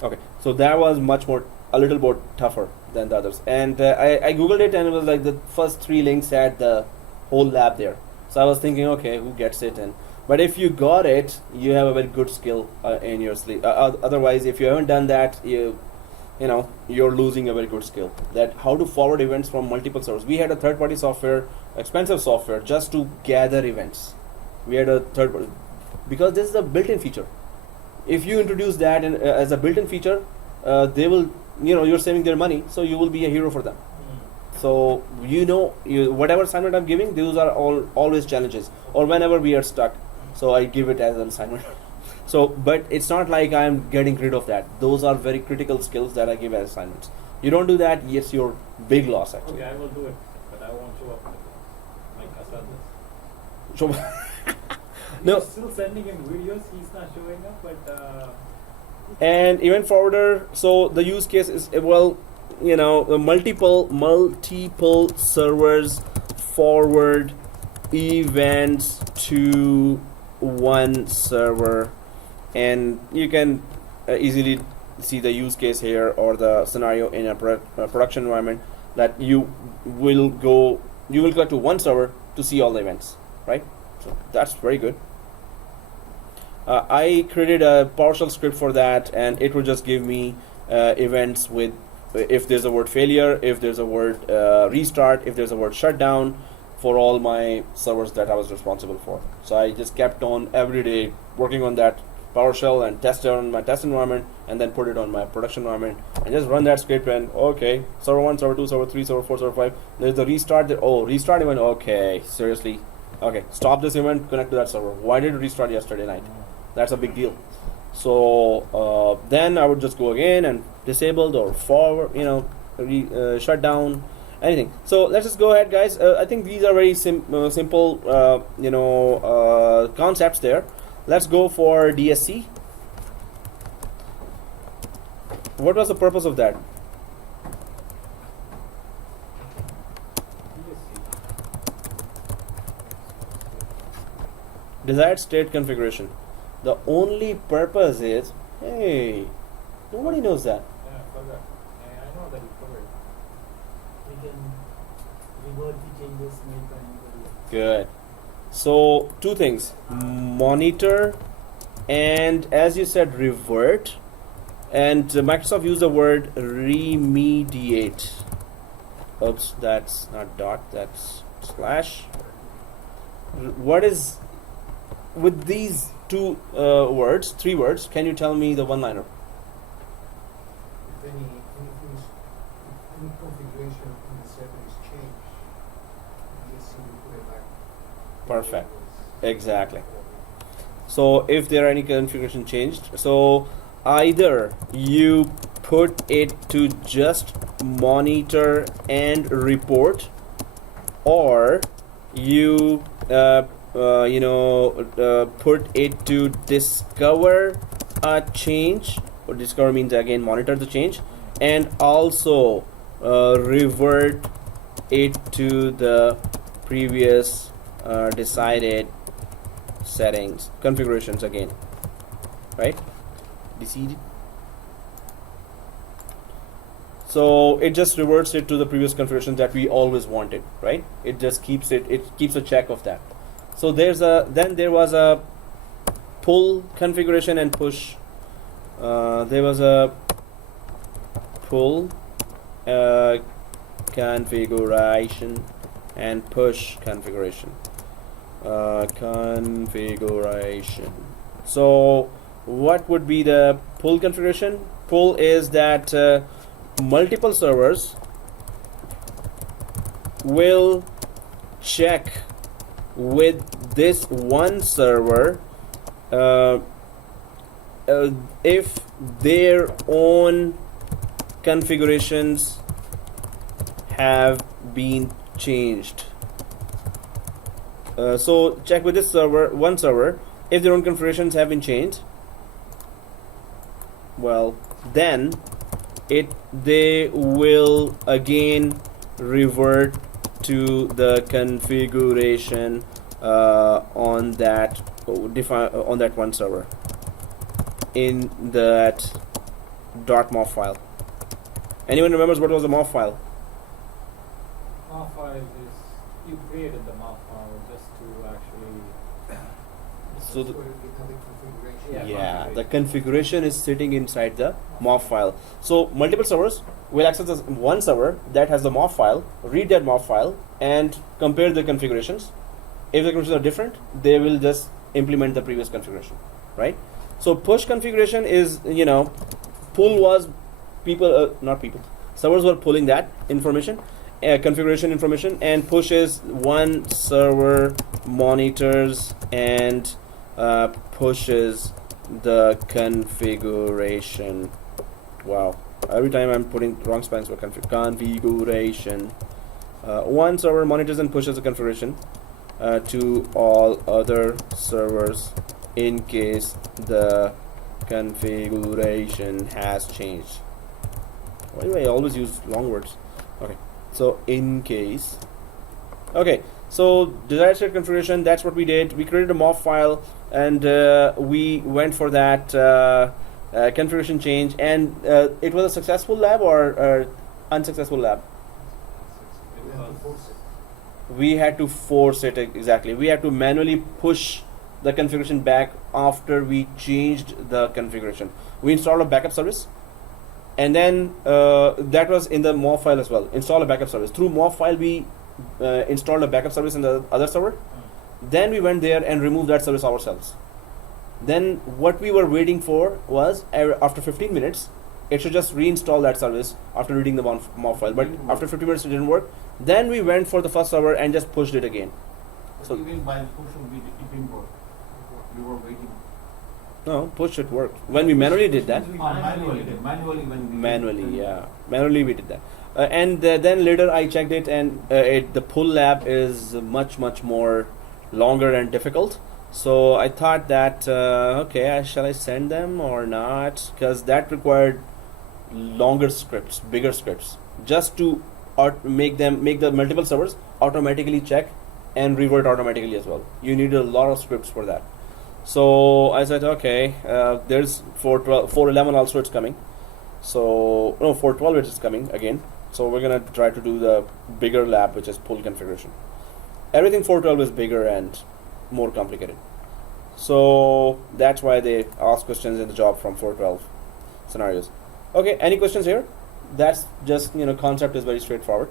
Okay, so that was a little more tougher than the others, and I googled it, and it was like the first three links had the whole lab there. So I was thinking, okay, who gets it? But if you got it, you have a very good skill in your sleep. Otherwise, if you haven't done that, you're losing a very good skill. That how to forward events from multiple servers. We had a third-party software, expensive software, just to gather events. We had a third-party because this is a built-in feature. If you introduce that as a built-in feature, they will, you're saving their money, so you will be a hero for them. So whatever assignment I'm giving, those are always challenges, or whenever we are stuck. So I give it as an assignment. So, but it's not like I'm getting rid of that. Those are very critical skills that I give as assignments. You don't do that, yes, you're big loss actually. Okay, I will do it, but I won't show up like Asad is. So, no. He's still sending him videos. He's not showing up, but. And event forwarder. So the use case is multiple servers forward events to one server, and you can easily see the use case here or the scenario in a production environment, that you will go to one server to see all the events, right? So that's very good. I created a PowerShell script for that, and it will just give me events with if there's a word failure, if there's a word restart, if there's a word shutdown, for all my servers that I was responsible for. So I just kept on every day working on that PowerShell and test it on my test environment, and then put it on my production environment and just run that script. And okay, server 1, server 2, server 3, server 4, server 5. There's the restart. Restart event. Okay, seriously. Okay, stop this event. Connect to that server. Why did it restart yesterday night? That's a big deal. So then I would just go again and disabled or forward, shut down, anything. So let's just go ahead, guys. I think these are very simple, concepts there. Let's go for DSC. What was the purpose of that? Desired state configuration. The only purpose is, hey, nobody knows that. Yeah, I forgot. I know that you covered. We can revert the changes made by anybody else. Good. So two things: monitor, and as you said, revert. And Microsoft used the word remediate. Oops, that's not dot, that's slash. What is with these two three words? Can you tell me the one-liner? If any configuration in the server is changed, DSC will put it back. Perfect. Exactly. So if there are any configuration changed, so either you put it to just monitor and report, or you put it to discover a change, or discover means again monitor the change, and also revert it to the previous decided settings, configurations again, right? Decided. So it just reverts it to the previous configuration that we always wanted, right? It just keeps a check of that. So there was a pull configuration and push. There was a pull configuration and push configuration. So what would be the pull configuration? Pull is that multiple servers will check with this one server if their own configurations have been changed. So check with this one server, if their own configurations have been changed. Well, then they will again revert to the configuration on that one server in that .mof file. Anyone remembers what was the mof file? MOF file is, you created the MOF file just to actually. So the, Yeah, yeah, the configuration is sitting inside the MOF file. So multiple servers will access this one server that has the MOF file, read that MOF file, and compare the configurations. If the configurations are different, they will just implement the previous configuration, right? So push configuration is, pull was servers were pulling that information, configuration information, and push is one server monitors and pushes the configuration. Wow, every time I'm putting wrong spellings for configuration. One server monitors and pushes the configuration to all other servers in case the configuration has changed. Why do I always use long words? Okay, so in case. Okay, so desired state configuration, that's what we did. We created a MOF file, and we went for that configuration change, and it was a successful lab or unsuccessful lab. It We have to was- force it. We had to force it exactly. We had to manually push the configuration back after we changed the configuration. We installed a backup service, and then that was in the MOV file as well. Install a backup service through MOV file. We installed a backup service in the other server. Then we went there and removed that service ourselves. Then what we were waiting for was after 15 minutes, it should just reinstall that service after reading the MOV file. But after 15 minutes, it didn't work. Then we went for the first server and just pushed it again. So- Even by pushing, it didn't work. We were waiting. No, push it worked. When we manually did that, Manually when we manually we did that. And then later I checked it, and the pull lab is much more longer and difficult. So I thought that okay, shall I send them or not? Because that required longer scripts, bigger scripts, just to make the multiple servers automatically check and revert automatically as well. You need a lot of scripts for that. So I said, okay, there's 411 also it's coming. So no, 412 it is coming again. So we're gonna try to do the bigger lab, which is pull configuration. Everything 412 is bigger and more complicated. So that's why they ask questions in the job from 412 scenarios. Okay, any questions here? That's just, concept is very straightforward.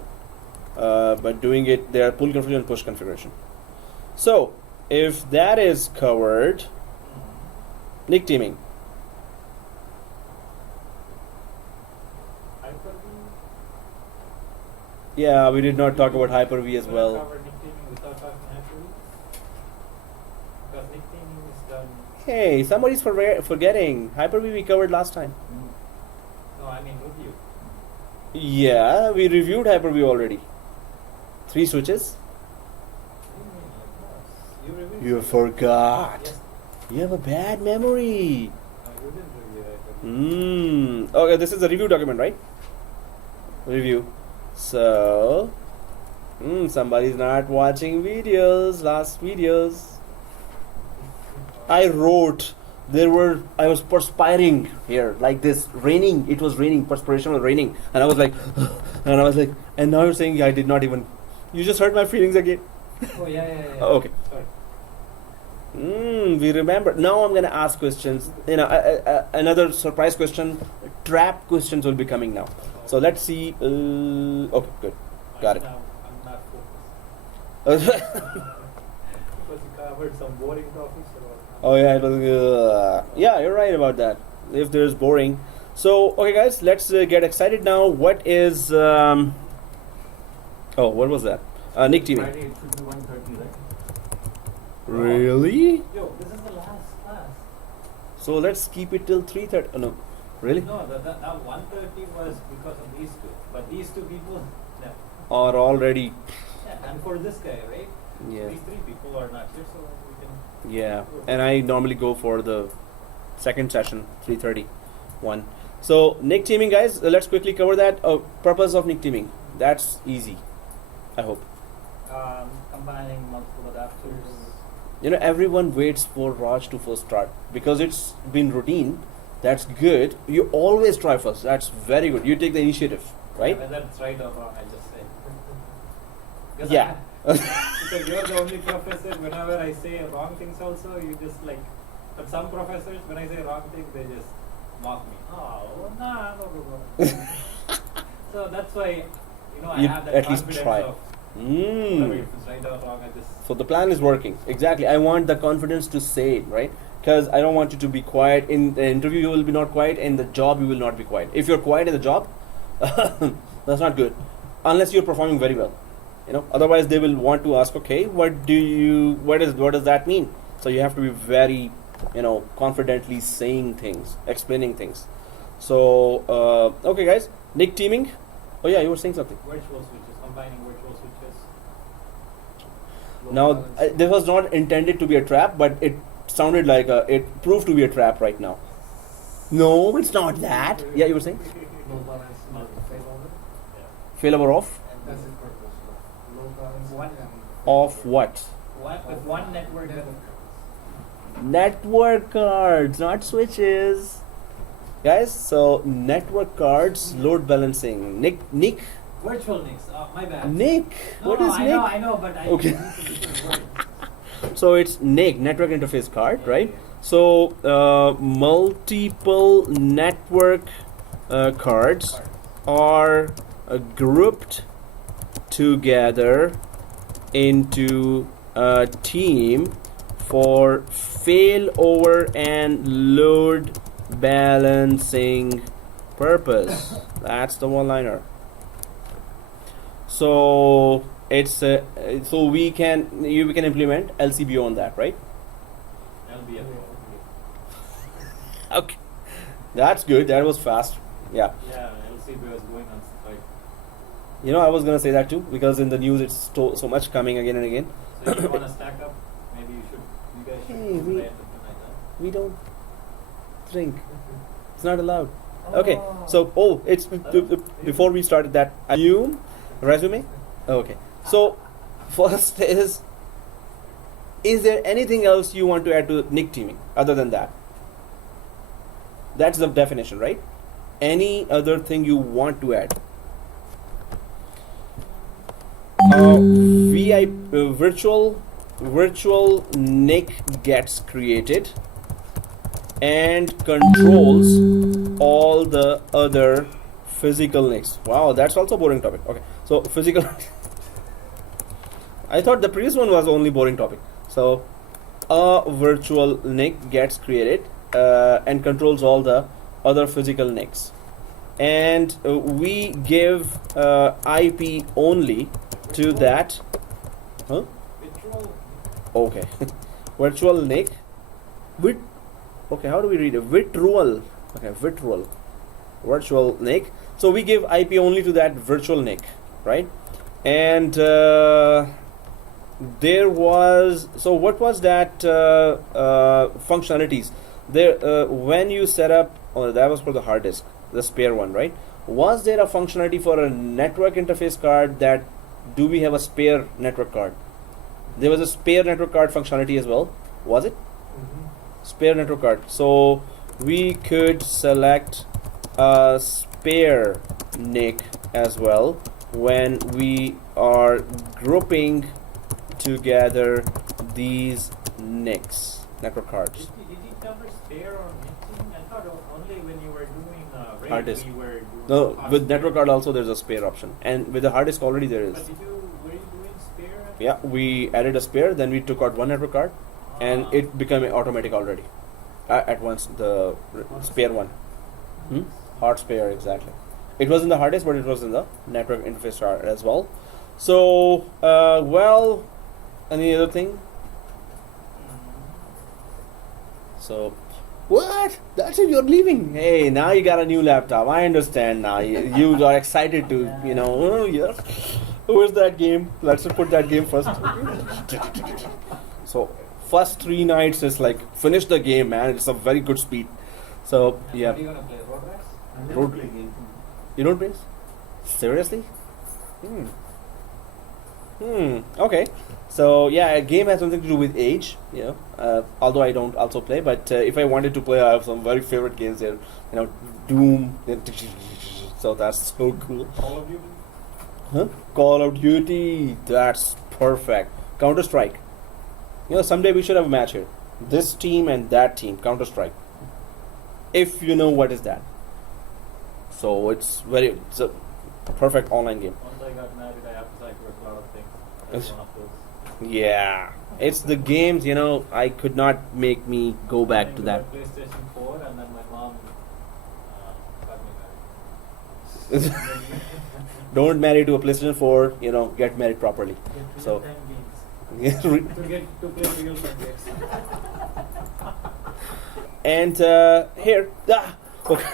But doing it, there are pull configuration and push configuration. So if that is covered, Nick teaming. Hyper-V? Yeah, we did not talk about Hyper-V as We're well. gonna cover Nick teaming without talking Hyper-V? Because Nick teaming is done. Hey, somebody's forgetting. Hyper-V we covered last time. No, I mean review. Yeah, we reviewed Hyper-V already. 3 switches. You reviewed You it. forgot. Yes. You have a bad memory. No, you didn't review Hyper-V. Okay, this is a review document, right? Review. So, somebody's not watching last videos. I wrote, I was perspiring here, like this, raining, it was raining, perspiration was raining. And I was like, and now you're saying I did not even, you just hurt my feelings again. Oh, yeah. Oh, okay. Sorry. We remember. Now I'm going to ask questions. Another surprise question, trap questions will be coming now. So let's see. Okay, good. Got it. I'm not focused. Because you covered some boring topics. Oh yeah, it was, yeah, you're right about that. If there's boring. So, okay guys, let's get excited now. What is, what was that? Nick teaming. Friday it should be 1:30, right? Really? Yo, this is the last class. So let's keep it till 3:30. Oh, no, really? No, that 1:30 was because of these two. But these two people, no. Or already? Yeah, and for this guy, right? Yeah. These 3 people are not here, so we can. Yeah, and I normally go for the second session, 3:30, 1. So Nick teaming, guys, let's quickly cover that. Purpose of Nick teaming. That's easy, I hope. Combining multiple adapters. Everyone waits for Raj to first start because it's been routine. That's good. You always try first. That's very good. You take the initiative, right? Whether it's right or wrong, I just say. Because Yeah. because you're the only professor, whenever I say wrong things also, you just like, but some professors, when I say wrong things, they just mock me. Oh, nah, no. So that's why, I You have that at least confidence try. of, whether if it's right or wrong, I just. So the plan is working. Exactly. I want the confidence to say it, right? Because I don't want you to be quiet. In the interview, you will be not quiet. In the job, you will not be quiet. If you're quiet in the job, that's not good. Unless you're performing very well. Otherwise they will want to ask, okay, what does that mean? So you have to be very, confidently saying things, explaining things. So, okay guys, Nick teaming. Oh yeah, you were saying something. Virtual switches, combining virtual switches. Now, this was not intended to be a trap, but it sounded like it proved to be a trap right now. No, it's not that. Yeah, you were saying? Low balance, failover. Failover off? That's the purpose of low balance What? and Of what? With one network. network. Network cards, not switches. guys. So network cards, load balancing. Nick, Virtual NICs. My bad. Nick. No, What no, is I Nick? know, I know, but I Okay. use a different word. So it's NIC, network interface card, Yeah, right? yeah. So multiple network cards are grouped together into a team for failover and load balancing purpose. That's the one liner. So it's so we can implement LCBO on that, right? LBF. Okay, that's good. That was fast. Yeah, Yeah, LCB was going on like. you know I was gonna say that too because in the news it's so much coming again and again. So if you want to stack up, maybe you guys should Hey, we- play something like that. We don't drink. It's not allowed. Okay, so it's before we started that resume. Okay, so first is there anything else you want to add to Nick teaming other than that? That's the definition, right? Any other thing you want to add? Virtual NIC gets created and controls all the other physical NICs. Wow, that's also boring topic. Okay, so physical. I thought the previous one was only boring topic. So a virtual NIC gets created and controls all the other physical NICs, and we give IP only to that. Huh? Virtual. Okay, virtual NIC. Okay, how do we read it? Virtual. Okay, virtual NIC. So we give IP only to that virtual NIC, right? And there was, so what was that functionalities there when you set up? Oh, that was for the hard disk, the spare one, right? Was there a functionality for a network interface card that do we have a spare network card? There was a spare network card functionality as well, was it? Spare network card. So we could select a spare NIC as well when we are grouping together these NICs, network cards. Did you cover spare or mixing? I thought only when you were doing RAID Hard disk. we were doing. No, hard with spare. network card also there's a spare option, and with the hard disk already there is. But were you doing spare? Yeah, we added a spare, then we took out one network card, and it became automatic already. At once the spare one. Hard spare, exactly. It was in the hard disk, but it was in the network interface card as well. So, well, any other thing? So, what? That's it, you're leaving. Hey, now you got a new laptop. I understand now. You are excited to, oh, yeah. Where's that game? Let's put that game first. So, first 3 nights is like, finish the game, man. It's a very good speed. So, yeah. What are you gonna play? Road Rash? I never Road- play games. You don't play? Seriously? Okay. So yeah, a game has something to do with age, although I don't also play, but if I wanted to play, I have some very favorite games there, Doom, so that's so cool. Call of Duty? Huh? Call of Duty, that's perfect. Counter-Strike. Someday we should have a match here. This team and that team, Counter-Strike. If you know what is that. So it's a perfect online game. Once I got married, I have to sacrifice a lot of things. That's one of those. Yeah, it's the games, I could not make me go back to I that. got PlayStation 4 and then my mom got me married. Don't marry to a PlayStation 4, get married properly. Get So- real-time games. To get to play real subjects. And here, okay.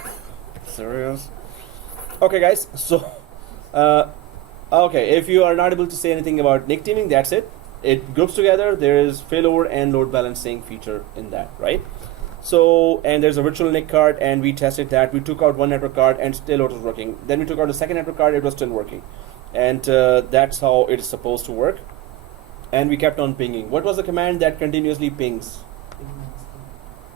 Serious? Okay, guys, so, okay, if you are not able to say anything about NIC teaming, that's it. It groups together, there is failover and load balancing feature in that, right? So, and there's a virtual NIC card, and we tested that. We took out one network card, and still it was working. Then we took out the second network card, it was still working. And that's how it is supposed to work. And we kept on pinging. What was the command that continuously pings?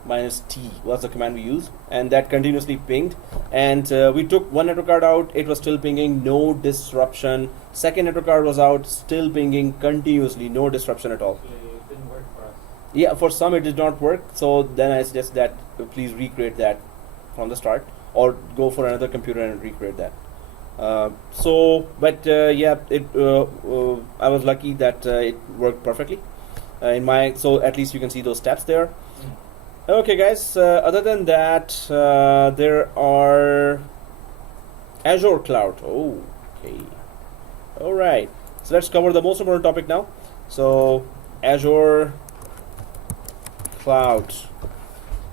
-t was the command we used, and that continuously pinged. And we took one network card out, it was still pinging, no disruption. Second network card was out, still pinging continuously, no disruption at all. Actually, it didn't work for us. Yeah, for some it did not work, so then I suggest that please recreate that from the start, or go for another computer and recreate that. Yeah, I was lucky that it worked perfectly. So at least you can see those steps there. Okay, guys. Other than that, there are Azure Cloud. Oh, okay. All right. So let's cover the most important topic now. So Azure Cloud.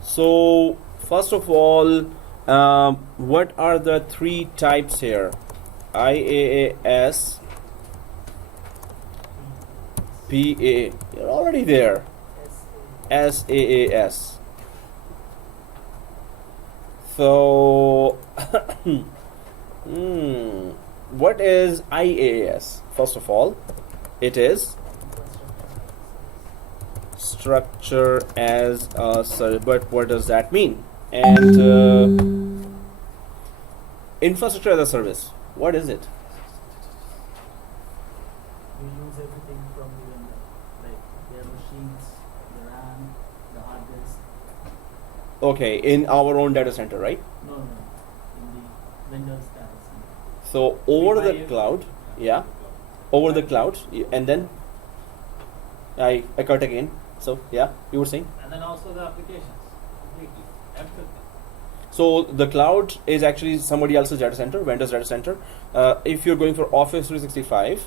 So first of all, what are the three types here? IaaS, PA. You're already there. SaaS. So, what is IaaS? First of all, it is structure as a service. But what does that mean? And infrastructure as a service. What is it? We use everything from the vendor, like their machines, the RAM, the hard disk. Okay, in our own data center, right? No, in the vendor's data center. So over We buy the it. cloud, yeah, over the cloud, and then I cut again. So yeah, you were saying. And then also the applications, completely, everything. So the cloud is actually somebody else's data center, vendor's data center. If you're going for Office 365,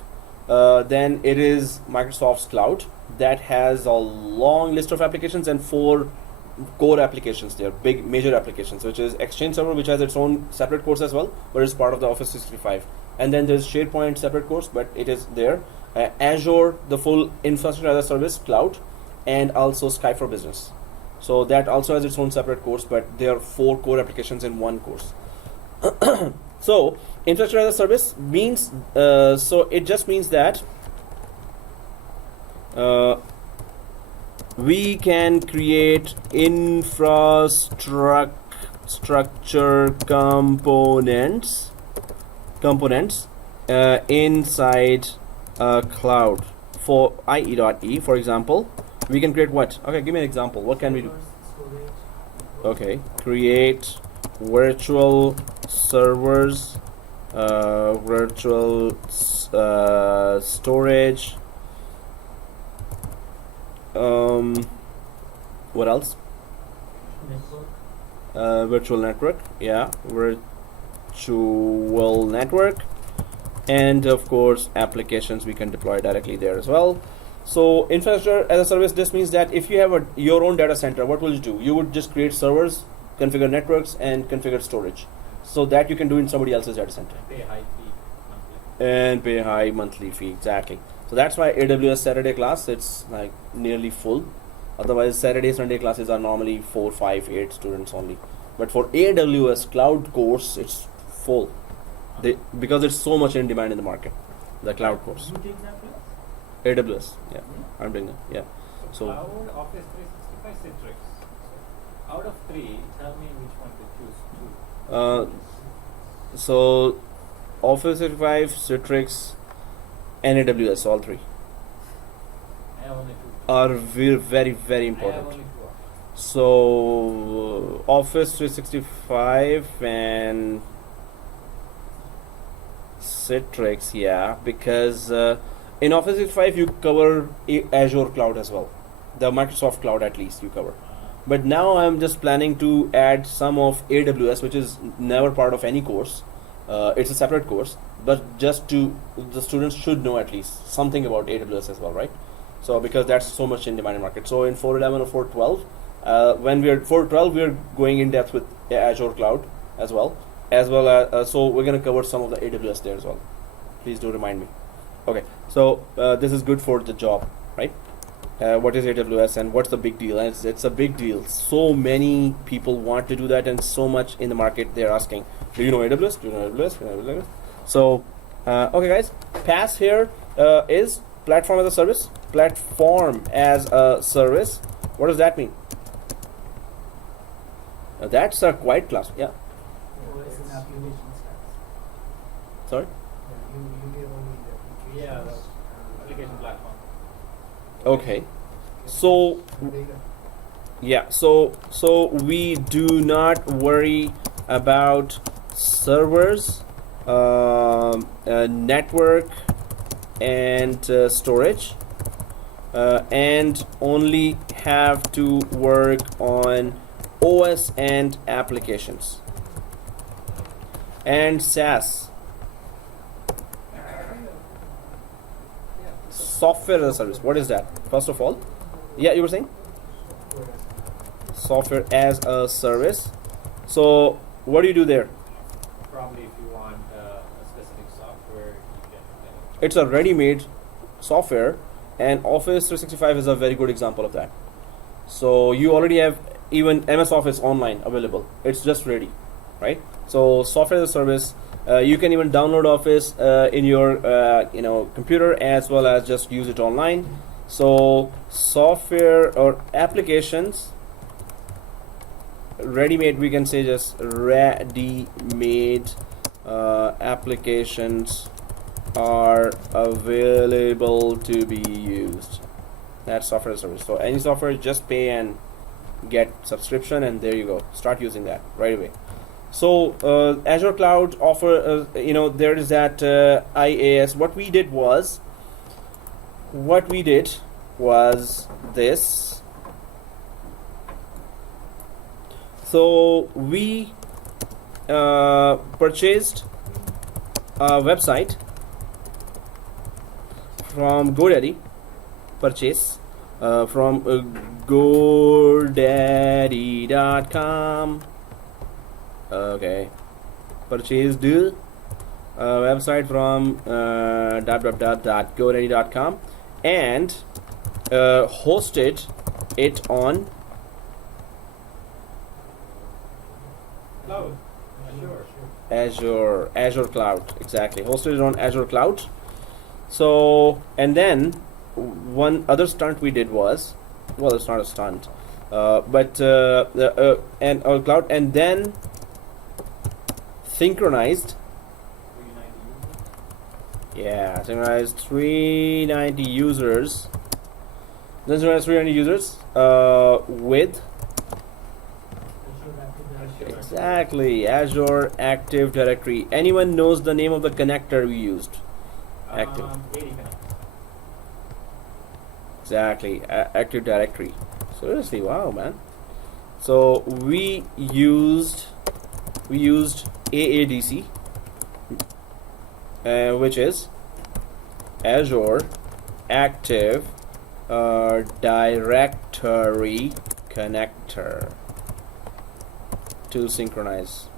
then it is Microsoft's cloud that has a long list of applications and 4 core applications there, big major applications, which is Exchange Server, which has its own separate course as well, but it's part of the Office 365. And then there's SharePoint separate course, but it is there. Azure, the full infrastructure as a service cloud, and also Sky for Business. So that also has its own separate course, but there are 4 core applications in one course. So infrastructure as a service means, so it just means that we can create infrastructure components inside a cloud. For IE.E, for example, we can create what? Okay, give me an example. What can we do? Storage. Okay, create virtual servers, virtual storage. What else? Network. Virtual network. Yeah, virtual network, and of course applications we can deploy directly there as well. So infrastructure as a service, this means that if you have your own data center, what will you do? You would just create servers, configure networks, and configure storage, so that you can do in somebody else's data center Pay high fee monthly. and pay high monthly fee. Exactly. So that's why AWS Saturday class, it's like nearly full. Otherwise Saturday Sunday classes are normally 4, 5, 8 students only, but for AWS cloud course it's full, because it's so much in demand in the market, the cloud course. You take that class? AWS, yeah, I'm doing it, yeah. So Cloud, Office 365, Citrix. So out of 3, tell me which one to choose. 2. so Office 365, Citrix, and AWS, all 3 I have only 2. are very, very, very I have important. only 2. So Office 365 and Citrix, yeah, because in Office 365 you cover Azure cloud as well, the Microsoft cloud at least you cover. But now I'm just planning to add some of AWS, which is never part of any course. It's a separate course, but just to the students should know at least something about AWS as well, right? So because that's so much in demand in market. So in 411 or 412, when we're 412, we're going in depth with Azure cloud as well as so we're going to cover some of the AWS there as well. Please do remind me. Okay, so this is good for the job, right? What is AWS and what's the big deal? And it's a big deal. So many people want to do that, and so much in the market they're asking, do you know AWS? Do you know AWS? Do you know AWS? So okay guys, PaaS here is platform as a service. Platform as a service. What does that mean? That's a quiet class. Yeah. OS and application stacks. Sorry. Yeah, you gave only the Yeah, applications. the application platform. Okay. So And data. yeah. So we do not worry about servers, network, and storage, and only have to work on OS and applications and SaaS, software as a service. What is that? First of all, yeah, you were saying software as a service. So what do you do there? Probably if you want a specific software, you can get it. It's a ready-made software, and Office 365 is a very good example of that. So you already have even MS Office online available. It's just ready, right? So software as a service. You can even download Office in your computer, as well as just use it online. So software or applications, ready-made, we can say just ready-made applications are available to be used. That's software as a service. So any software, just pay and get subscription, and there you go. Start using that right away. So Azure Cloud offer, there is that IaaS. What we did was this. So we purchased a website from GoDaddy. Purchase from GoDaddy.com. Okay, purchased website from .godaddy.com and hosted it on Cloud. Sure. Azure Cloud. Exactly, hosted it on Azure Cloud. So, and then one other stunt we did was, well, it's not a stunt, but cloud, and then synchronized 390 users. Then synchronized 390 users with exactly Azure Active Directory. Anyone knows the name of the connector we used? Active. AD Connect. Exactly, Active Directory. Seriously, wow, man. So we used AADC, which is Azure Active Directory Connector to synchronize.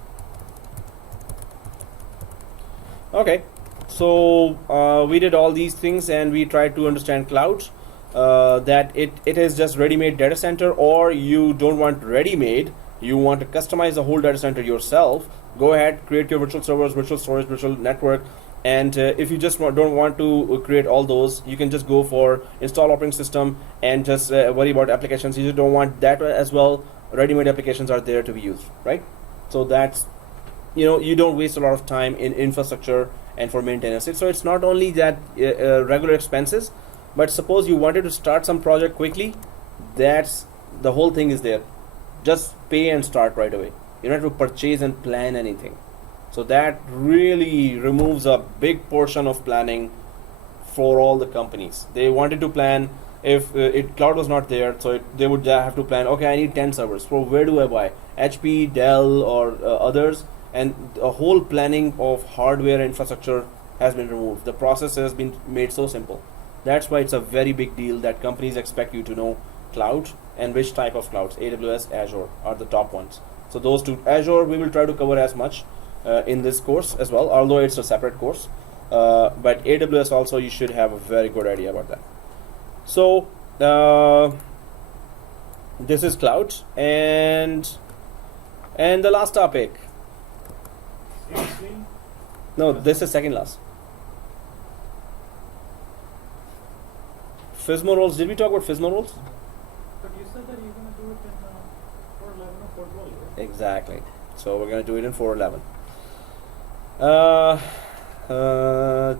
Okay, so we did all these things, and we tried to understand cloud. That it is just ready-made data center, or you don't want ready-made, you want to customize the whole data center yourself. Go ahead, create your virtual servers, virtual storage, virtual network, and if you just don't want to create all those, you can just go for install operating system and just worry about applications. You just don't want that as well. Ready-made applications are there to be used, right? So that's, you don't waste a lot of time in infrastructure and for maintenance. So it's not only that regular expenses, but suppose you wanted to start some project quickly, that's the whole thing is there. Just pay and start right away. You don't have to purchase and plan anything. So that really removes a big portion of planning for all the companies. They wanted to plan, if cloud was not there, so they would have to plan, okay, I need 10 servers. For where do I buy? HP, Dell, or others? And the whole planning of hardware infrastructure has been removed. The process has been made so simple. That's why it's a very big deal that companies expect you to know cloud and which type of clouds. AWS, Azure are the top ones. So those two. Azure we will try to cover as much in this course as well, although it's a separate course. But AWS also, you should have a very good idea about that. So this is cloud, and the last topic. Seriously? No, this is second last. FSMO roles. Did we talk about FSMO roles? But you said that you're going to do it in for 11 or for 12 years. Exactly. So we're gonna do it in 411.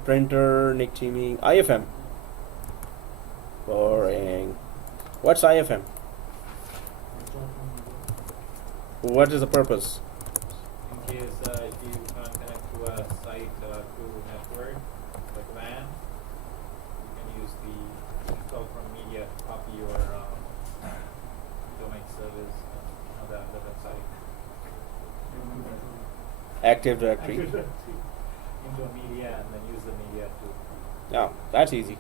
Printer, Nick Teaming, IFM. Boring. What's IFM? What is the purpose? In case if you can't connect to a site through network, like WAN, you can use the install from media to copy your domain service on the website Active Directory. into a media and then use the media to. Yeah, that's easy.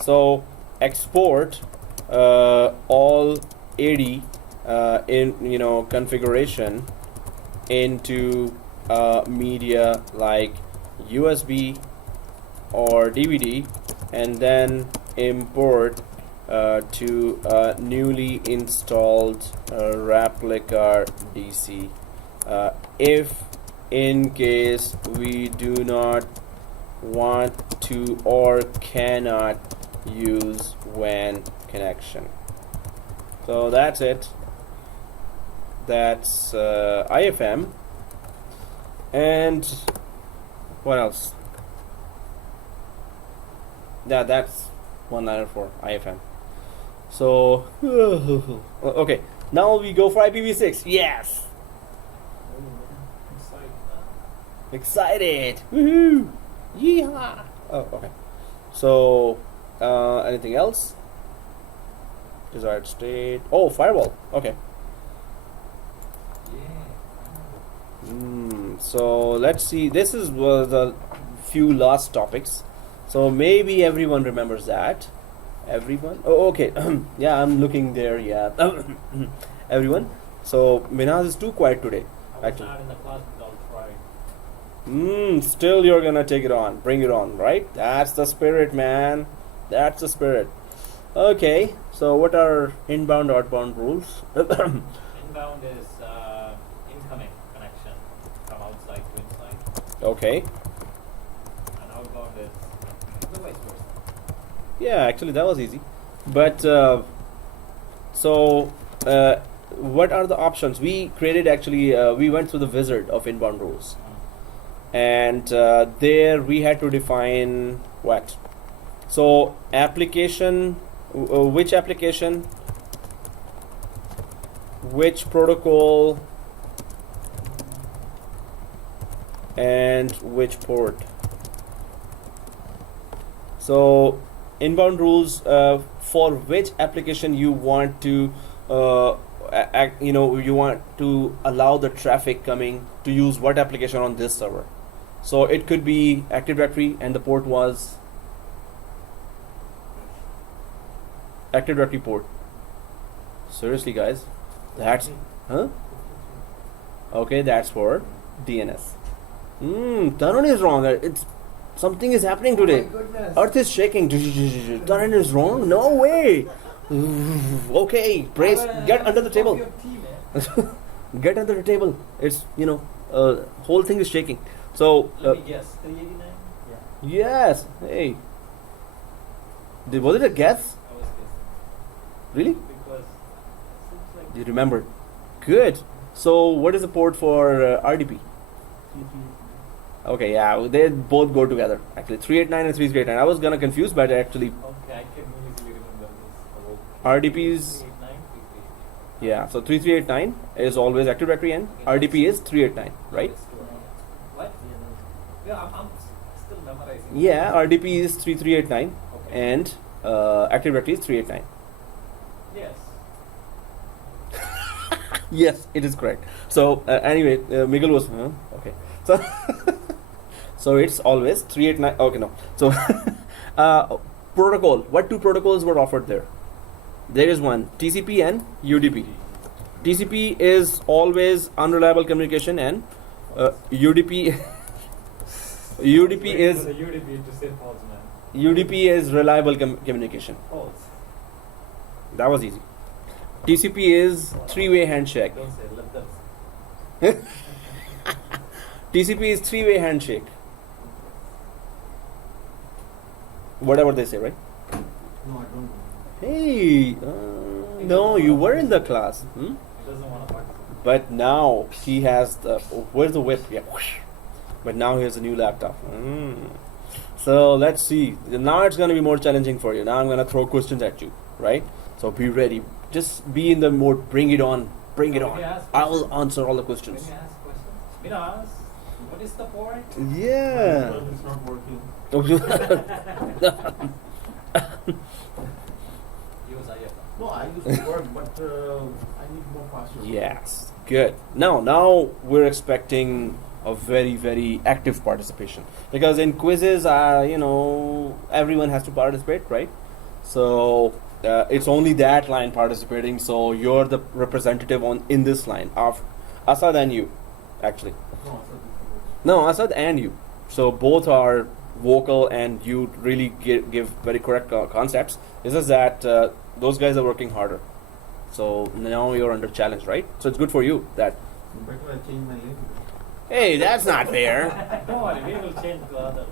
So export all AD in configuration into media like USB or DVD, and then import to newly installed replica DC. If in case we do not want to or cannot use WAN connection. So that's it. That's IFM. And what else? Yeah, that's oneliner for IFM. So okay, now we go for IPv6. Yes, excited! Woohoo! Yeehaw! Oh, okay. So anything else? Desired state. Oh, firewall. Okay. So let's see. This is the few last topics. So maybe everyone remembers that. Everyone? Oh, okay. Yeah, I'm looking there. Yeah. Everyone. So Minaz is too quiet today. I was Actually. not in the class, but I'll try. Still you're gonna take it on. Bring it on, right? That's the spirit, man. That's the spirit. Okay. So what are inbound, outbound rules? Inbound is incoming connection from outside to inside, Okay. and outbound is the vice versa. Yeah, actually that was easy. But what are the options? We created actually. We went through the wizard of inbound rules, and there we had to define what. So application, which application, which protocol, and which port. So inbound rules for which application you want to you want to allow the traffic coming to use what application on this server. So it could be Active Directory and the port was Active Directory port. Seriously guys, that's okay, that's for DNS. Tarun is wrong. It's something is happening today. Earth is shaking. Tarun is wrong. No way. Okay, praise. Get under the table. Get under the table. It's whole thing is shaking. So Let me guess, 389? Yeah, yes. Hey, was it a guess? I was guessing. Really? Because it seems like You remembered. Good. So what is the port for RDP? Okay, yeah, they both go together. Actually, 389 and 389. I was gonna confuse, but actually, okay, I can easily remember this. RDP is 389, yeah. So 3389 is always Active Directory, and RDP is 389, right? What? Yeah, I'm still memorizing. Yeah, RDP is 3389, Okay. and Active Directory is 389. Yes. Yes, it is correct. So anyway, Miguel was okay. So so it's always 389. Okay, no. So protocol. What two protocols were offered there? There is one TCP and UDP. TCP is always unreliable communication, and UDP UDP is The UDP to say false, man. UDP is reliable communication. False. That was easy. TCP is three-way handshake. Don't say, let them say. TCP is three-way handshake. Whatever they say, right? No, I don't know. Hey, no, you were in the class. He doesn't want to participate. but now he has the, where's the whip? Yeah, whoosh. But now he has a new laptop. So let's see. Now it's going to be more challenging for you. Now I'm going to throw questions at you, right? So be ready. Just be in the mode. Bring it on. Bring it When on. you ask I will questions- answer all the When questions. you ask questions, Minas, what is the port? Yeah. Well, it's not working. Use IFM. No, I used to work, but I need more passwords. Yes. Good. Now we're expecting a very, very active participation, because in quizzes, everyone has to participate, right? So it's only that line participating. So you're the representative in this line of Asad and you, actually. No, it's not different. No, Asad and you. So both are vocal, and you really give very correct concepts. It's just that those guys are working harder. So now you're under challenge, right? So it's good for you that. Better I change my name. Hey, that's not fair. Don't worry, we will change to other.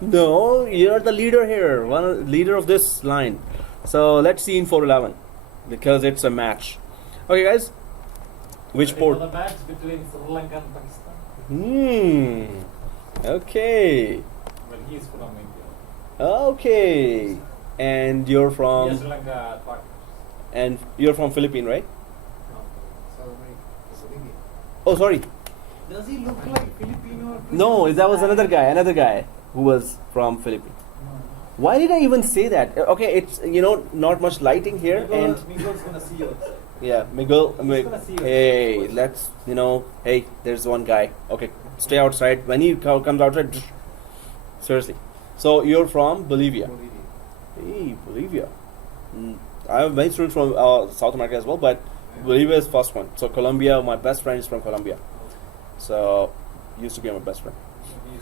No, you're the leader here, leader of this line. So let's see in 411, because it's a match. Okay, guys. Which Ready port? for the match between Sri Lanka and Pakistan? Okay. Well, he's from India. Okay. And you're Yes, from Sri Lanka partners. and you're from Philippines, right? So my Oh, sorry. Does he look like Filipino? Or No, that was another guy who was from Philippines. Why did I even say that? Okay, it's not much lighting here, and Miguel's gonna see you outside. yeah, Miguel. gonna see you. Hey, let's hey, there's one guy. Okay, stay outside. When he comes outside, seriously. So you're from Bolivia. Hey, Bolivia. I have many students from South America as well, but Bolivia is first one. So Colombia, my best friend is from Colombia. So used to be my best friend. He's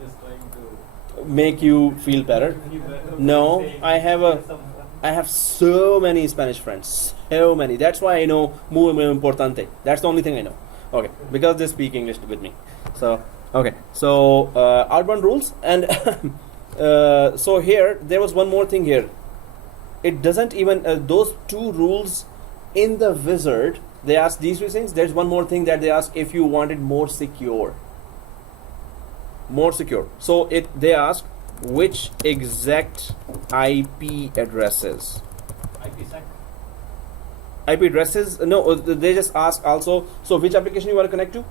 just trying to Make you feel better. feel better. No, Saying I have some fun. I have so many Spanish friends. So many. That's why I know muy importante. That's the only thing I know. Okay, because they speak English with me. So okay. So outbound rules, and so here there was one more thing here. It doesn't even those two rules in the wizard. They ask these two things. There's one more thing that they ask if you want it more secure. More secure. So they ask which exact IP addresses. IPsec. IP addresses. No, they just ask also. So which application you want to connect to?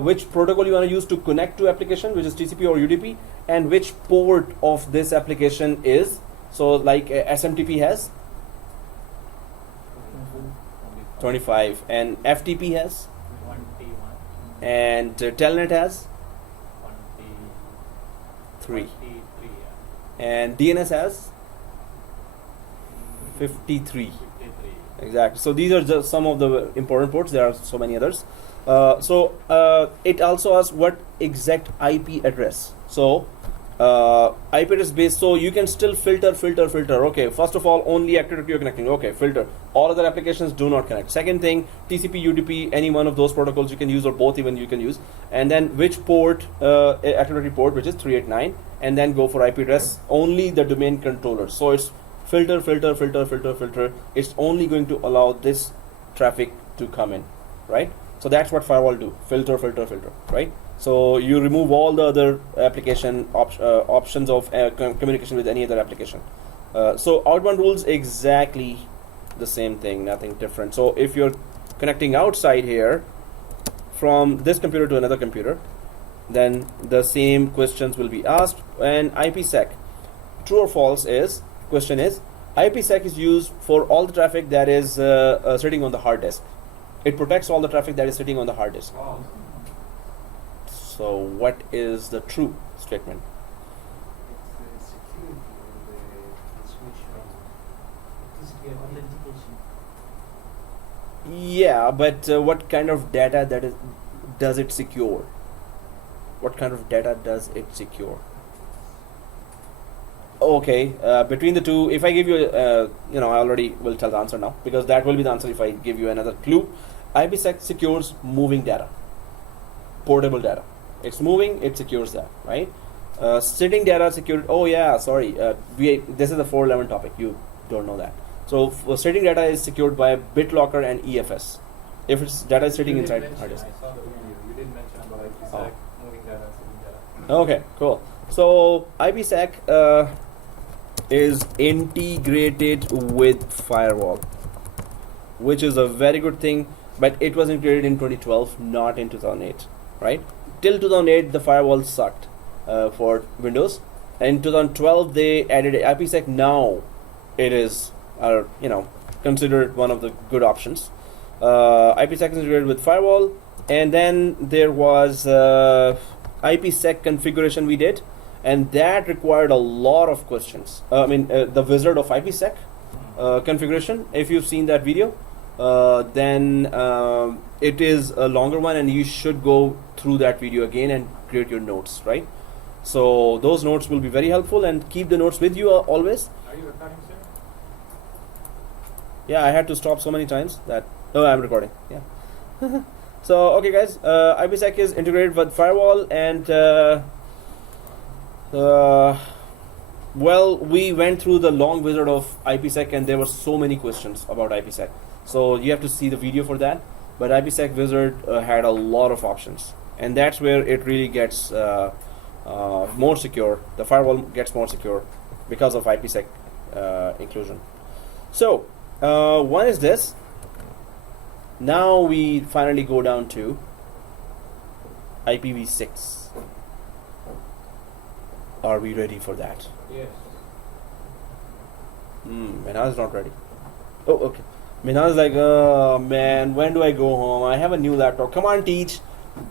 Which protocol you want to use to connect to application, which is TCP or UDP, and which port of this application is. So like SMTP has 25, and FTP has, 21. and Telnet has 3, 23, and DNS has 53. 53. Exactly. So these are just some of the important ports. There are so many others. It also asks what exact IP address. So IP address based. So you can still filter. Okay. First of all, only Active Directory you're connecting. Okay, filter. All other applications do not connect. Second thing, TCP, UDP, any one of those protocols you can use, or both even you can use. And then which port, Active Directory port, which is 389, and then go for IP address. Only the domain controller. So it's filter. It's only going to allow this traffic to come in, right? So that's what firewall do. Filter, right? So you remove all the other application options of communication with any other application. So outbound rules exactly the same thing, nothing different. So if you're connecting outside here from this computer to another computer, then the same questions will be asked. And IPsec, true or false is, question is, IPsec is used for all the traffic that is sitting on the hard disk. It protects all the traffic that is sitting on the hard disk. Wow. So what is the true statement? it's the security and the transmission of TCP Authentication. Yeah, but what kind of data does it secure? What kind of data does it secure? Okay, between the two, if I give you, I already will tell the answer now, because that will be the answer if I give you another clue. IPsec secures moving data, portable data. It's moving, it secures that, right? Sitting data secured. Oh yeah, sorry. This is the 411 topic. You don't know that. So sitting data is secured by BitLocker and EFS. if it's data is sitting You did inside mention, hard disk. I saw the video. You did mention about IPsec moving data and saving data. Okay, cool. So IPsec is integrated with firewall, which is a very good thing, but it was integrated in 2012, not in 2008, right? Till 2008, the firewall sucked for Windows. In 2012, they added IPsec. Now, it is, considered one of the good options. IPsec is integrated with firewall, and then there was IPsec configuration we did, and that required a lot of questions. The wizard of IPsec configuration. If you've seen that video, then it is a longer one, and you should go through that video again and create your notes, right? So those notes will be very helpful, and keep the notes with you always. Are you recording, sir? Yeah, I had to stop so many times that. Oh, I'm recording. Yeah. So okay, guys, IPsec is integrated with firewall, and well, we went through the long wizard of IPsec, and there were so many questions about IPsec. So you have to see the video for that. But IPsec wizard had a lot of options, and that's where it really gets more secure. The firewall gets more secure because of IPsec inclusion. So one is this. Now we finally go down to IPv6. Are we ready for that? Yes. Minhaj not ready. Oh, okay. Minhaj is like, oh man, when do I go home? I have a new laptop. Come on, teach.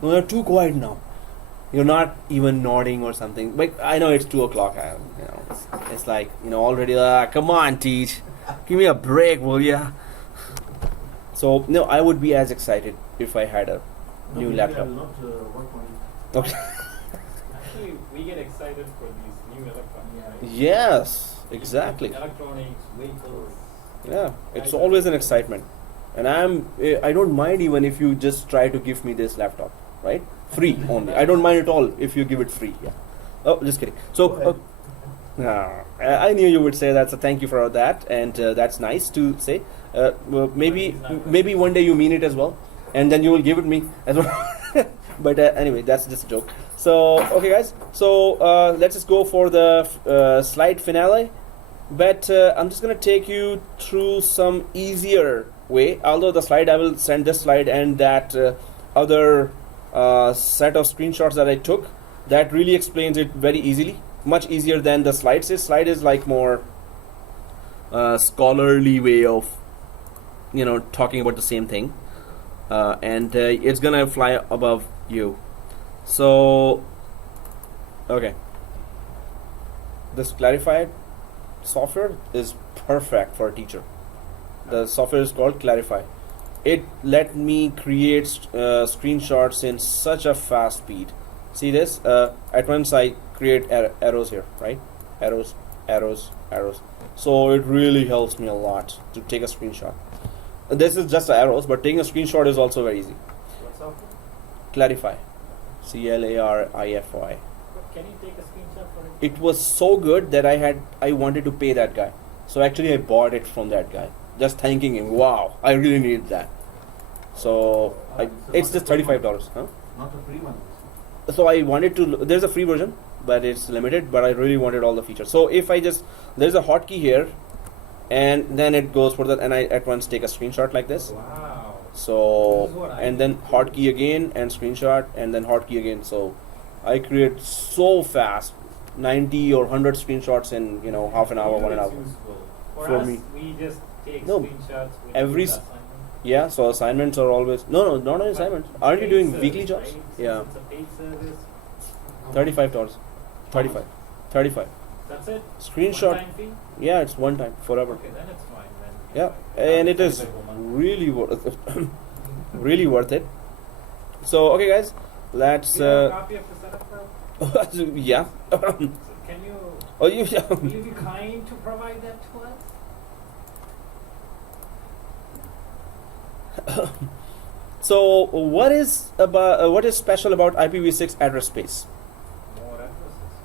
No, you're too quiet now. You're not even nodding or something. But I know it's 2 o'clock. It's like, already. Come on, teach. Give me a break, will ya? So no, I would be as excited if I had a new maybe laptop. I will not work on it. Okay. Actually, we get excited for these new electronics. Yes, exactly. Electronics, vehicles. Yeah, it's always an excitement, and I don't mind even if you just try to give me this laptop, right? Free only. I don't mind at all if you give it free. Yeah. Oh, just kidding. So, I knew you would say that. So thank you for that, and that's nice to say. Well, maybe one day you mean it as well, and then you will give it me as well. But anyway, that's just a joke. So okay, guys. So let's just go for the slide finale. But I'm just gonna take you through some easier way. Although the slide, I will send this slide and that other set of screenshots that I took. That really explains it very easily, much easier than the slides is. Slide is like more scholarly way of talking about the same thing, and it's gonna fly above you. So okay, this clarified software is perfect for a teacher. The software is called Clarify. It let me create screenshots in such a fast speed. See this? At once I create arrows here, right? Arrows. So it really helps me a lot to take a screenshot. This is just arrows, but taking a screenshot is also very easy. What's software? Clarify. CLARIFY. Can you take a screenshot for it? It was so good that I wanted to pay that guy. So actually I bought it from that guy, just thanking him. Wow, I really need that. So it's just $35, huh? Not a free one. So I wanted to. There's a free version, but it's limited. But I really wanted all the features. So if I just there's a hotkey here, and then it goes for that, and I at once take a screenshot like this. Wow. So This is what I and then do. hotkey again and screenshot, and then hotkey again. So I create so fast, 90 or 100 screenshots in half an hour, You know 1 it's hour. useful. For For us, me. we just take No, screenshots. We every do the s- assignment. Yeah. So assignments are always no, not only assignments. Aren't you Paid doing service, weekly jobs? right? Since Yeah. It's a paid service. $35. 35. That's it. Screenshot. One-time fee? Yeah, it's one time forever. Okay, then it's fine. Then Yeah, and it is really worth it. Really worth it. So okay, guys, let's. Do you have a copy of the setup file? Yeah. So can you? Oh, you. Will you be kind to provide that to us? So what is special about IPv6 address space? More addresses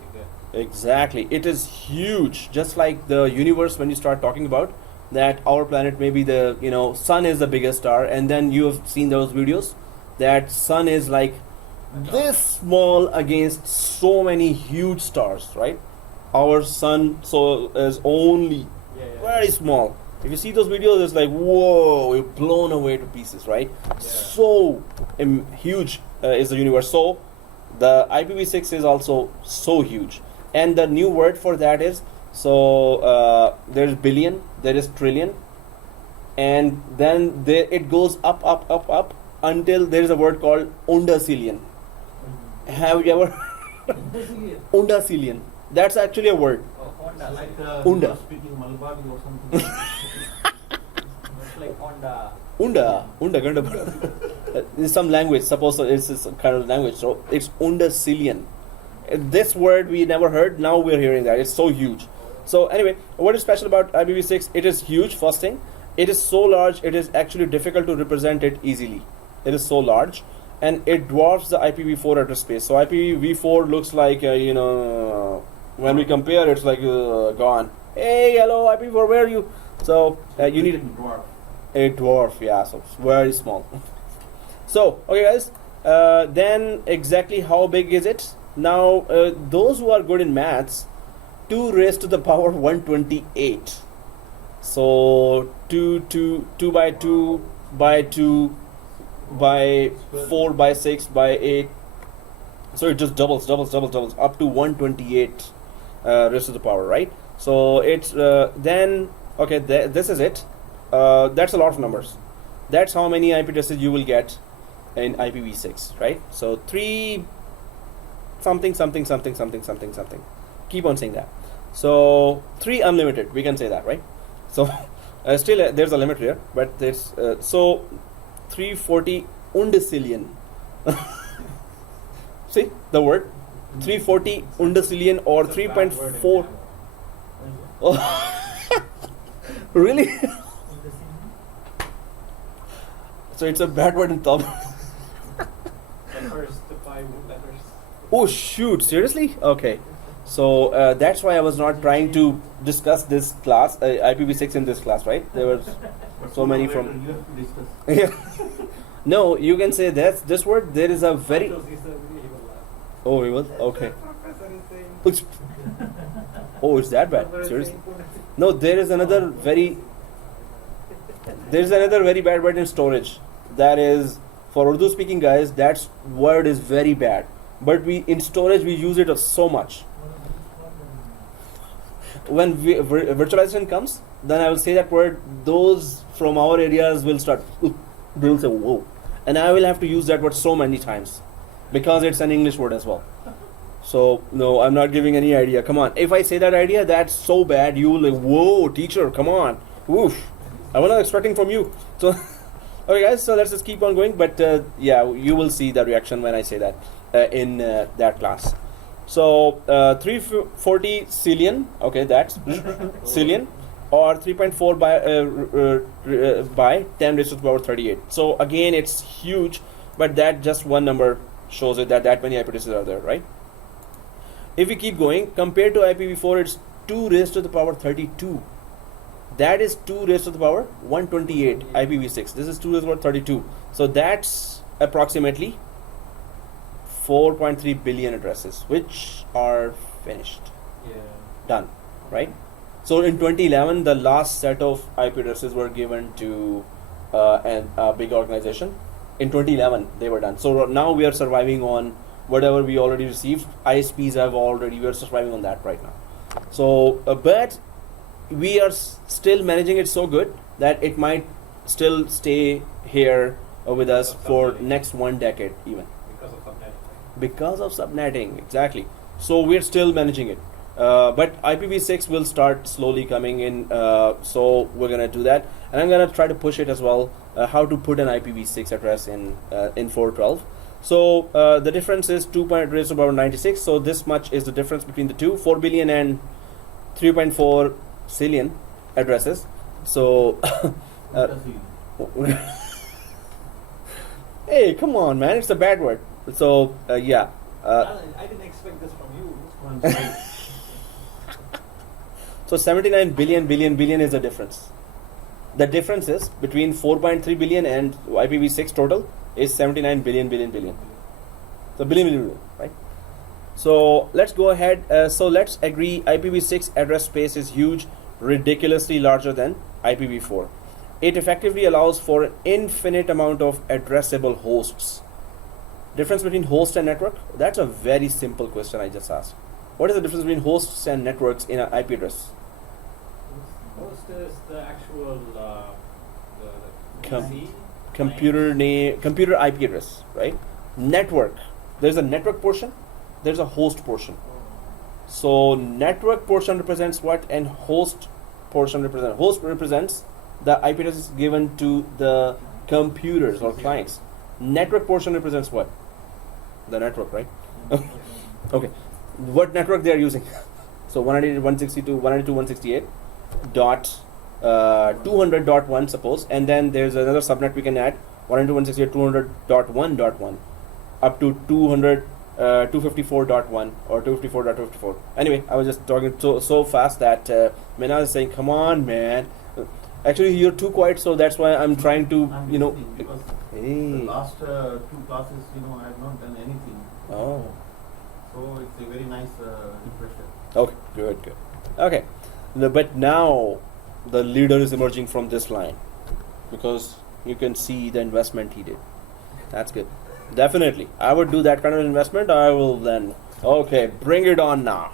you get. Exactly, it is huge. Just like the universe, when you start talking about, that our planet may be the, sun is the biggest star, and then you have seen those videos that sun is like this small against so many huge stars, right? Our sun is only very small. If you see those videos, it's like, whoa, you're blown away to pieces, right? So huge is the universe. So the IPv6 is also so huge. And the new word for that is, there's billion, there is trillion, and then it goes up until there is a word called undecillion. Have you ever undecillion? That's actually a word. Honda, Like Unda. you are speaking Malbari or something. it's like Honda. Unda. In some language, suppose it's a kind of language, so it's undecillion. This word we never heard, now we're hearing that. It's so huge. So anyway, what is special about IPv6? It is huge, first thing. It is so large, it is actually difficult to represent it easily. It is so large, and it dwarfs the IPv4 address space. So IPv4 looks like, when we compare, it's like gone. Hey, hello, IPv4, where are you? So you need dwarf. a dwarf, yeah, so it's very small. So, okay guys, then exactly how big is it? Now, those who are good in maths, 2 raised to the power 128. So 2 by 2 by 2 by 4 by 6 by 8. So it just doubles up to 128 raised to the power, right? So it's then, okay, this is it. That's a lot of numbers. That's how many IP addresses you will get in IPv6, right? So 3 something. Keep on saying that. So 3 unlimited, we can say that, right? So still there's a limit here, but there's so 340 undecillion. See the word 340 undecillion or 3.4. Oh, really? So it's a bad word in Tamil. The first 5 letters. Oh shoot! Seriously? Okay. So that's why I was not trying to discuss this class, IPv6 in this class, right? There were But so many later from. you have to discuss. No, you can say that this word. There is a very. Oh, he was okay. Professor is saying. Oops. Oh, it's that bad? Seriously? No, there is another very. There is another very bad word in storage. That is for Urdu speaking guys. That word is very bad. But in storage we use it so much. When virtualization comes, then I will say that word. Those from our areas will start. They will say whoa, and I will have to use that word so many times because it's an English word as well. So no, I'm not giving any idea. Come on, if I say that idea, that's so bad. You will like, whoa, teacher, come on, woof. I was not expecting from you. So okay, guys. So let's just keep on going. But yeah, you will see the reaction when I say that in that class. So 340 cillion, okay, that's cillion, or 3.4 by 10 raised to the power 38. So again, it's huge, but that just one number shows it that many IP addresses are there, right? If we keep going, compared to IPv4, it's 2 raised to the power 32. That is 2 raised to the power 128 IPv6. This is 2 raised to the power 32. So that's approximately 4.3 billion addresses, which are finished, done, right? So in 2011, the last set of IP addresses were given to a big organization. In 2011, they were done. So now we are surviving on whatever we already received. ISPs we are surviving on that right now. So, but we are still managing it so good that it might still stay here with us for next 1 decade even. Because of subnetting, exactly. So we're still managing it. But IPv6 will start slowly coming in. So we're gonna do that, and I'm gonna try to push it as well. How to put an IPv6 address in 412. So the difference is 2 raised to the power 96. So this much is the difference between the two: 4 billion and 3.4 cillion addresses. So hey, come on, man! It's a bad word. So yeah. I didn't expect this from you. So 79 billion is the difference. The difference is between 4.3 billion and IPv6 total is 79 billion. So billion, right? So let's go ahead. So let's agree IPv6 address space is huge, ridiculously larger than IPv4. It effectively allows for an infinite amount of addressable hosts. Difference between host and network? That's a very simple question I just asked. What is the difference between hosts and networks in an IP address? Host is the actual the Com- PC, Computer name, computer IP address, right? Network. There's a network portion. There's a host portion. So network portion represents what, and host portion represents. Host represents the IP address is given to the computers or clients. Network portion represents what? The network, right? Okay. What network they are using? So 192.168 dot 200.1 suppose, and then there's another subnet we can add 192.168.200.1.1 up to 254.1 or 254.54. Anyway, I was just talking so fast that Mena is saying, "Come on, man." Actually, you're too quiet, so that's why I'm trying to, I'm you know. listening because Hey. the last 2 classes, I have not done anything. Oh. So it's a very nice refresher. Okay, good. Okay, but now the leader is emerging from this line because you can see the investment he did. That's good. Definitely, I would do that kind of investment. I will then. Okay, bring it on now.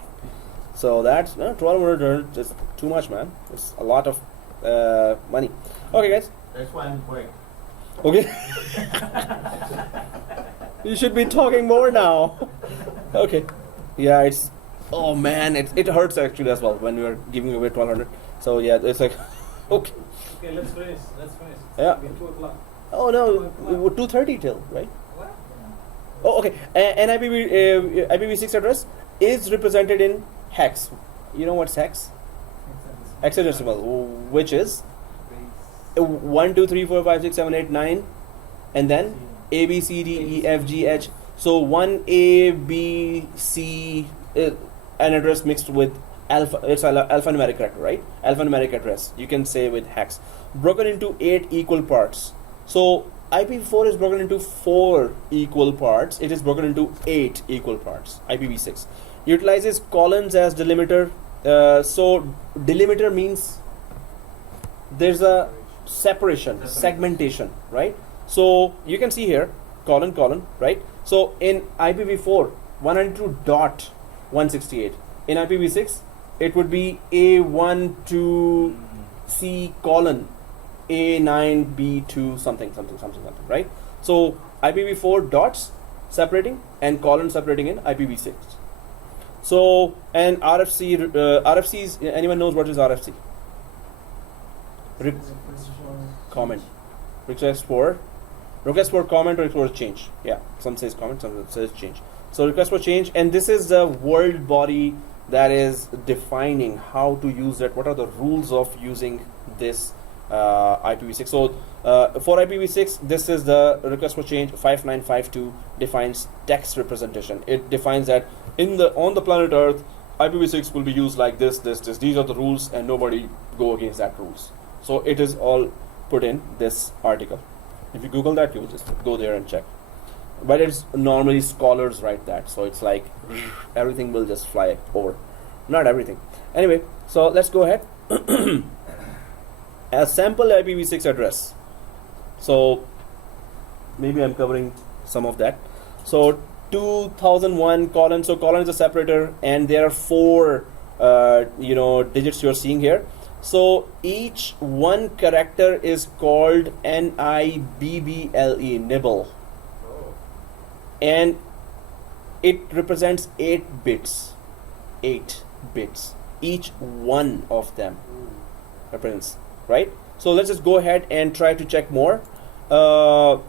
So that's 1,200. It's too much, man. It's a lot of money. Okay, guys. That's why I'm quiet. Okay. You should be talking more now. Okay. Yeah, it's. Oh man, it hurts actually as well when we are giving away 1,200. So yeah, it's like, okay. Okay, let's finish. Yeah. It's 2 o'clock. Oh no, 2:30 till, right? What? Oh, okay. An IPv6 address is represented in hex. You know what's hex? Hexadecimal, which is 1, 2, 3, 4, 5, 6, 7, 8, 9, and then A, B, C, D, E, F, G, H. So 1 A, B, C, an address mixed with alpha. It's alphanumeric character, right? Alphanumeric address. You can say with hex, broken into 8 equal parts. So IPv4 is broken into 4 equal parts. It is broken into 8 equal parts. IPv6 utilizes colons as delimiter. So delimiter means there's a separation, segmentation, right? So you can see here colon, right? So in IPv4 192.168. In IPv6 it would be A1 to C colon A9 B2 something, right? So IPv4 dots separating and colon separating in IPv6. So and RFCs, anyone knows what is RFC? Comment. Request for comment or request for change. Yeah, some says comment, some says change. So request for change, and this is the world body that is defining how to use it. What are the rules of using this IPv6? So for IPv6, this is the request for change 5952 defines text representation. It defines that on the planet Earth, IPv6 will be used like this. These are the rules, and nobody go against that rules. So it is all put in this article. If you Google that, you'll just go there and check. But it's normally scholars write that, so it's like everything will just fly over. Not everything. Anyway, so let's go ahead. A sample IPv6 address. So maybe I'm covering some of that. So 2001 colon. So colon is a separator, and there are 4 digits you're seeing here. So each one character is called NIBBLE, nibble, and it represents 8 bits. 8 bits. Each one of them represents, right? So let's just go ahead and try to check more. A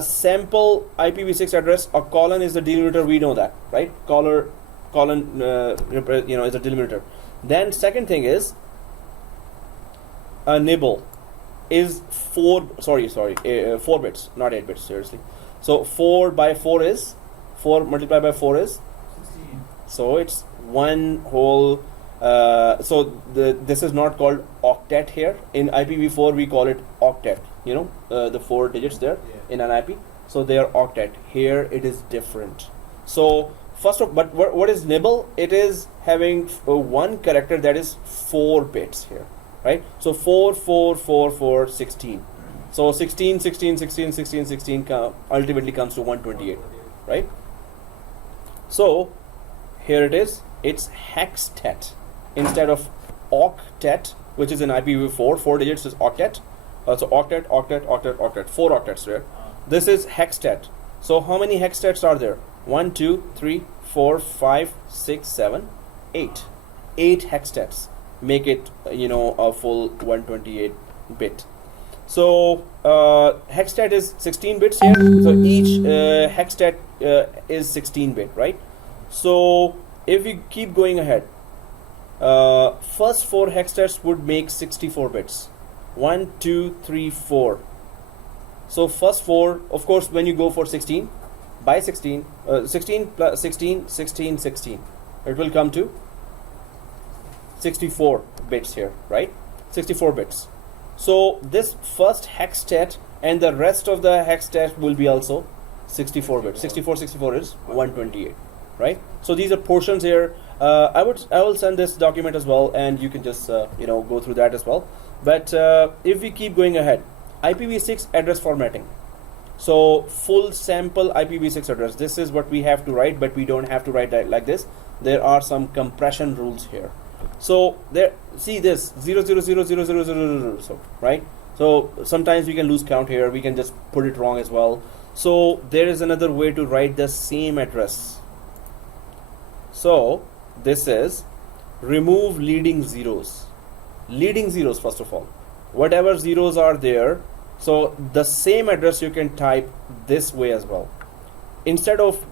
sample IPv6 address, a colon is the delimiter. We know that, right? Colon is a delimiter. Then second thing is a nibble is 4 bits, not 8 bits, seriously. So 4 by 4 is 4 multiplied by 4 is 16. so it's 1 whole This is not called octet here. In IPv4 we call it octet. You know, the 4 digits there in an IP. So they are octet. Here it is different. So first of, but what is nibble? It is having one character that is 4 bits here, right? So 4, 4, 4, 4, 16. So 16, 16, 16, 16, 16 ultimately comes to 128, right? So here it is. It's hextet instead of octet, which is in IPv4. 4 digits is octet. So octet, octet, octet, octet. 4 octets there. This is hextet. So how many hextets are there? 1, 2, 3, 4, 5, 6, 7, 8. 8 hextets make it, a full 128 bit. So hextet is 16 bits here. So each hextet is 16 bit, right? So if we keep going ahead, first 4 hextets would make 64 bits. 1, 2, 3, 4. So first 4, of course, when you go for 16, by 16, 16 plus 16, 16, 16, it will come to 64 bits here, right? 64 bits. So this first hextet and the rest of the hextet will be also 64 bits. 64 is 128, right? So these are portions here. I will send this document as well, and you can just go through that as well. But if we keep going ahead, IPv6 address formatting. So full sample IPv6 address. This is what we have to write, but we don't have to write that like this. There are some compression rules here. So there, see this 0000000, so right. So sometimes we can lose count here. We can just put it wrong as well. So there is another way to write the same address. So this is remove leading zeros. Leading zeros first of all. Whatever zeros are there. So the same address you can type this way as well. Instead of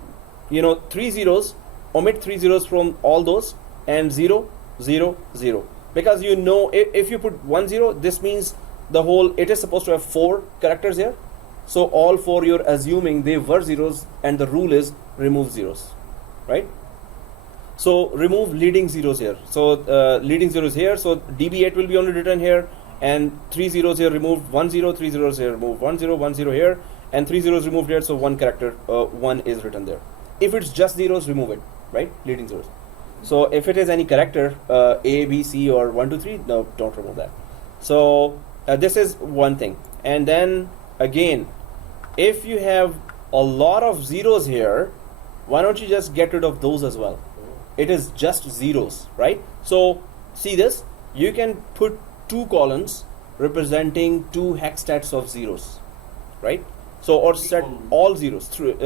3 zeros, omit 3 zeros from all those and 0, 0, 0. Because if you put 1 0, this means the whole, it is supposed to have 4 characters here. So all 4 you're assuming they were zeros, and the rule is remove zeros, right? So remove leading zeros here. So leading zeros here. So DB8 will be only written here. And 3 zeros here removed, 1 0, 3 zeros here removed, 1 0, 1 0 here, and 3 zeros removed here, so 1 character, 1 is written there. If it's just zeros, remove it, right? Leading zeros. So if it is any character, A, B, C, or 1, 2, 3, no, don't remove that. So this is one thing. And then again, if you have a lot of zeros here, why don't you just get rid of those as well? It is just zeros, right? So see this, you can put 2 columns representing 2 hexstats of zeros, right? So or set all zeros through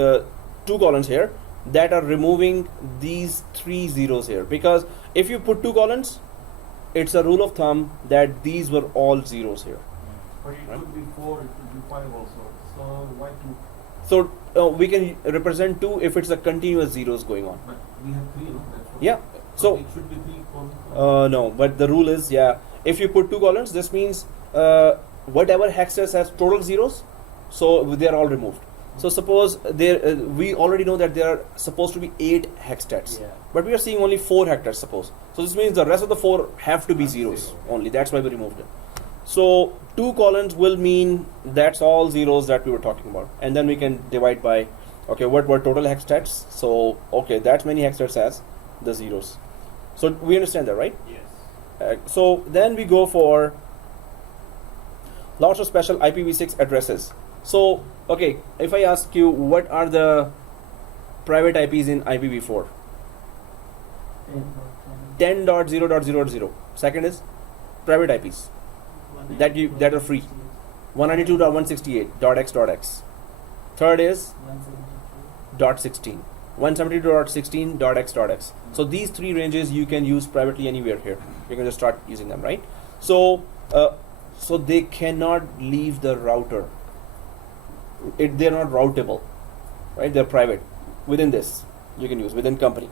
2 columns here that are removing these 3 zeros here, because if you put 2 columns, it's a rule of thumb that these were all zeros here. But it could be 4, it could be 5 also. So why 2? So we can represent 2 if it's a continuous zeros going on. But we have 3, no? That's what. Yeah. So it should be 3 columns. no, but the rule is, if you put 2 columns, this means whatever hexes has total zeros, so they are all removed. So suppose there, we already know that there are supposed to be 8 hexstats, but we are seeing only 4 hexstats, suppose. So this means the rest of the 4 have to be zeros only. That's why we removed it. So 2 columns will mean that's all zeros that we were talking about, and then we can divide by, okay, what were total hexstats? So okay, that many hexstats as the zeros. So we understand that, right? Yes. So then we go for lots of special IPv6 addresses. So okay, if I ask you what are the private IPs in IPv4? 10.0.0.0. Second is private IPs that are free. 192.168.x.x. Third is .16. 172.16.x.x. So these 3 ranges you can use privately anywhere here. You can just start using them, right? So so they cannot leave the router. They're not routable, right? They're private. Within this, you can use within company.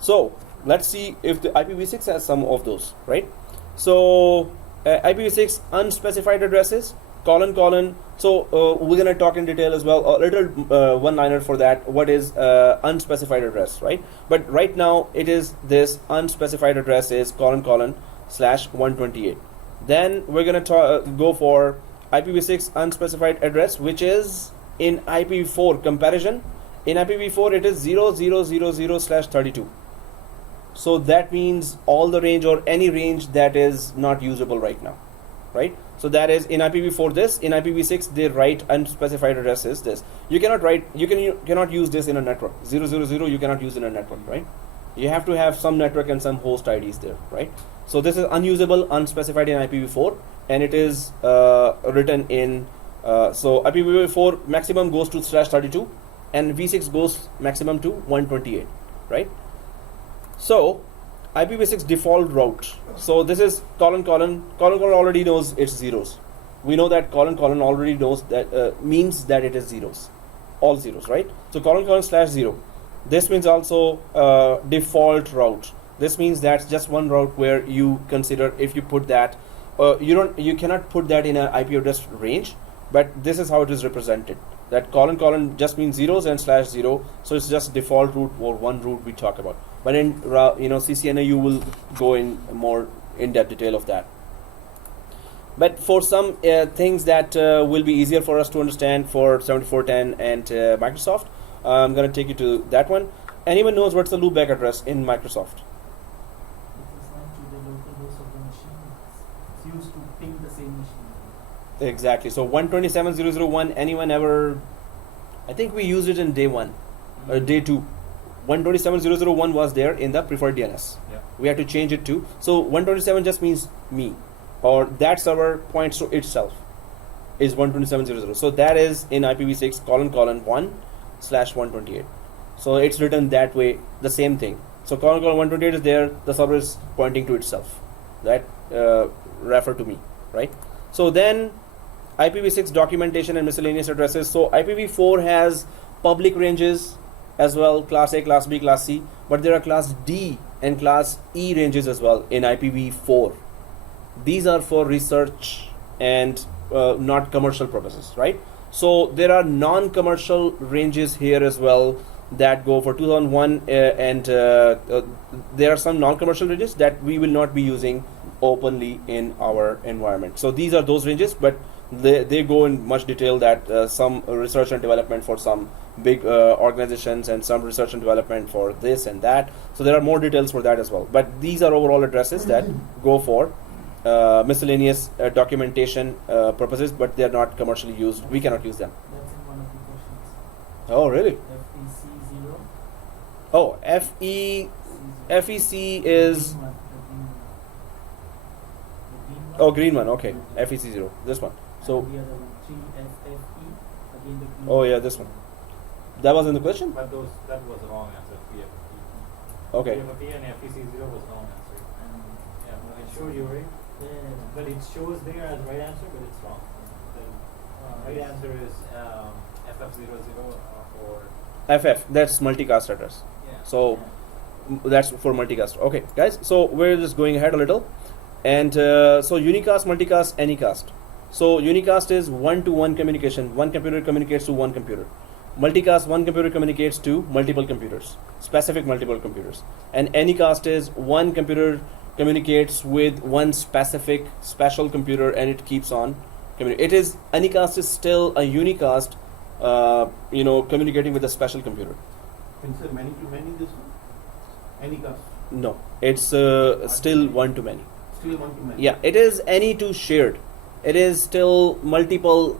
So let's see if the IPv6 has some of those, right? So IPv6 unspecified addresses. colon. So we're gonna talk in detail as well. A little one-liner for that. What is unspecified address, right? But right now it is this unspecified address is :/128. Then we're gonna go for IPv6 unspecified address, which is in IPv4 comparison. In IPv4 it is 0000/32. So that means all the range or any range that is not usable right now, right? So that is in IPv4 this. In IPv6 they write unspecified address is this. You cannot write. You cannot use this in a network. 000 you cannot use in a network, right? You have to have some network and some host IDs there, right? So this is unusable, unspecified in IPv4, and it is written in. So IPv4 maximum goes to /32, and v6 goes maximum to 128, right? So IPv6 default route. So this is : already knows it's zeros. We know that : already knows that means that it is zeros, all zeros, right? So : /0. This means also default route. This means that's just one route where you consider if you put that. You cannot put that in an IP address range, but this is how it is represented. That : just means zeros and /0. So it's just default route or one route we talk about. But in CCNA you will go in more in-depth detail of that. But for some things that will be easier for us to understand for 7410 and Microsoft, I'm going to take you to that one. Anyone knows what's the loopback address in Microsoft? It is not to the local host of the machine. It's used to ping the same machine. Exactly. So 127.0.0.1. Anyone ever? I think we used it in day 1, day 2. 127.0.0.1 was there in the preferred DNS. Yeah. We had to change it to. So 127 just means me, or that server points to itself is 127.0.0. So that is in IPv6 : 1/128. So it's written that way, the same thing. So : 128 is there, the server is pointing to itself. That refer to me, right? So then IPv6 documentation and miscellaneous addresses. So IPv4 has public ranges as well, class A, class B, class C, but there are class D and class E ranges as well in IPv4. These are for research and not commercial purposes, right? So there are non-commercial ranges here as well that go for 2001 and there are some non-commercial ranges that we will not be using openly in our environment. So these are those ranges, but they go in much detail that some research and development for some big organizations and some research and development for this and that. So there are more details for that as well. But these are overall addresses that go for miscellaneous documentation purposes, but they are not commercially used. We cannot use them. That's in one of the questions. Oh, really? FEC0. Oh, FEC is... Oh, green one. Okay, FEC0. This one. So, the other one, 3FFE, again the green. oh yeah, this one. That was in the question? But that was the wrong answer. PFP. Okay. PFP and FEC0 was wrong answer. Yeah, no, it showed you right, Yeah. but it shows there as right answer, but it's wrong. The right answer is FF00 or FF. That's multicast address. yeah. So that's for multicast. Okay, guys. So we're just going ahead a little, and so unicast, multicast, anycast. So unicast is one-to-one communication. One computer communicates to one computer. Multicast, one computer communicates to multiple computers, specific multiple computers. And anycast is one computer communicates with one specific special computer, and it keeps on communicating. It is anycast is still a unicast, communicating with a special computer. Can say many to many this one? Anycast. No, it's still one to many. Still one to many. Yeah, it is any to shared. It is still multiple.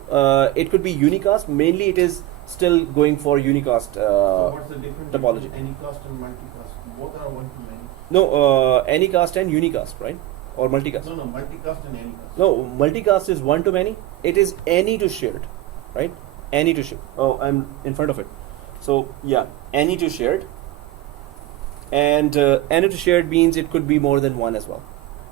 It could be unicast. Mainly, it is still going for unicast So what's the difference topology. between anycast and multicast? Both are one to many. No, anycast and unicast, right? Or multicast. No, multicast and anycast. No, multicast is one to many. It is any to shared, right? Any to shared. Oh, I'm in front of it. So yeah, any to shared. And any to shared means it could be more than one as well.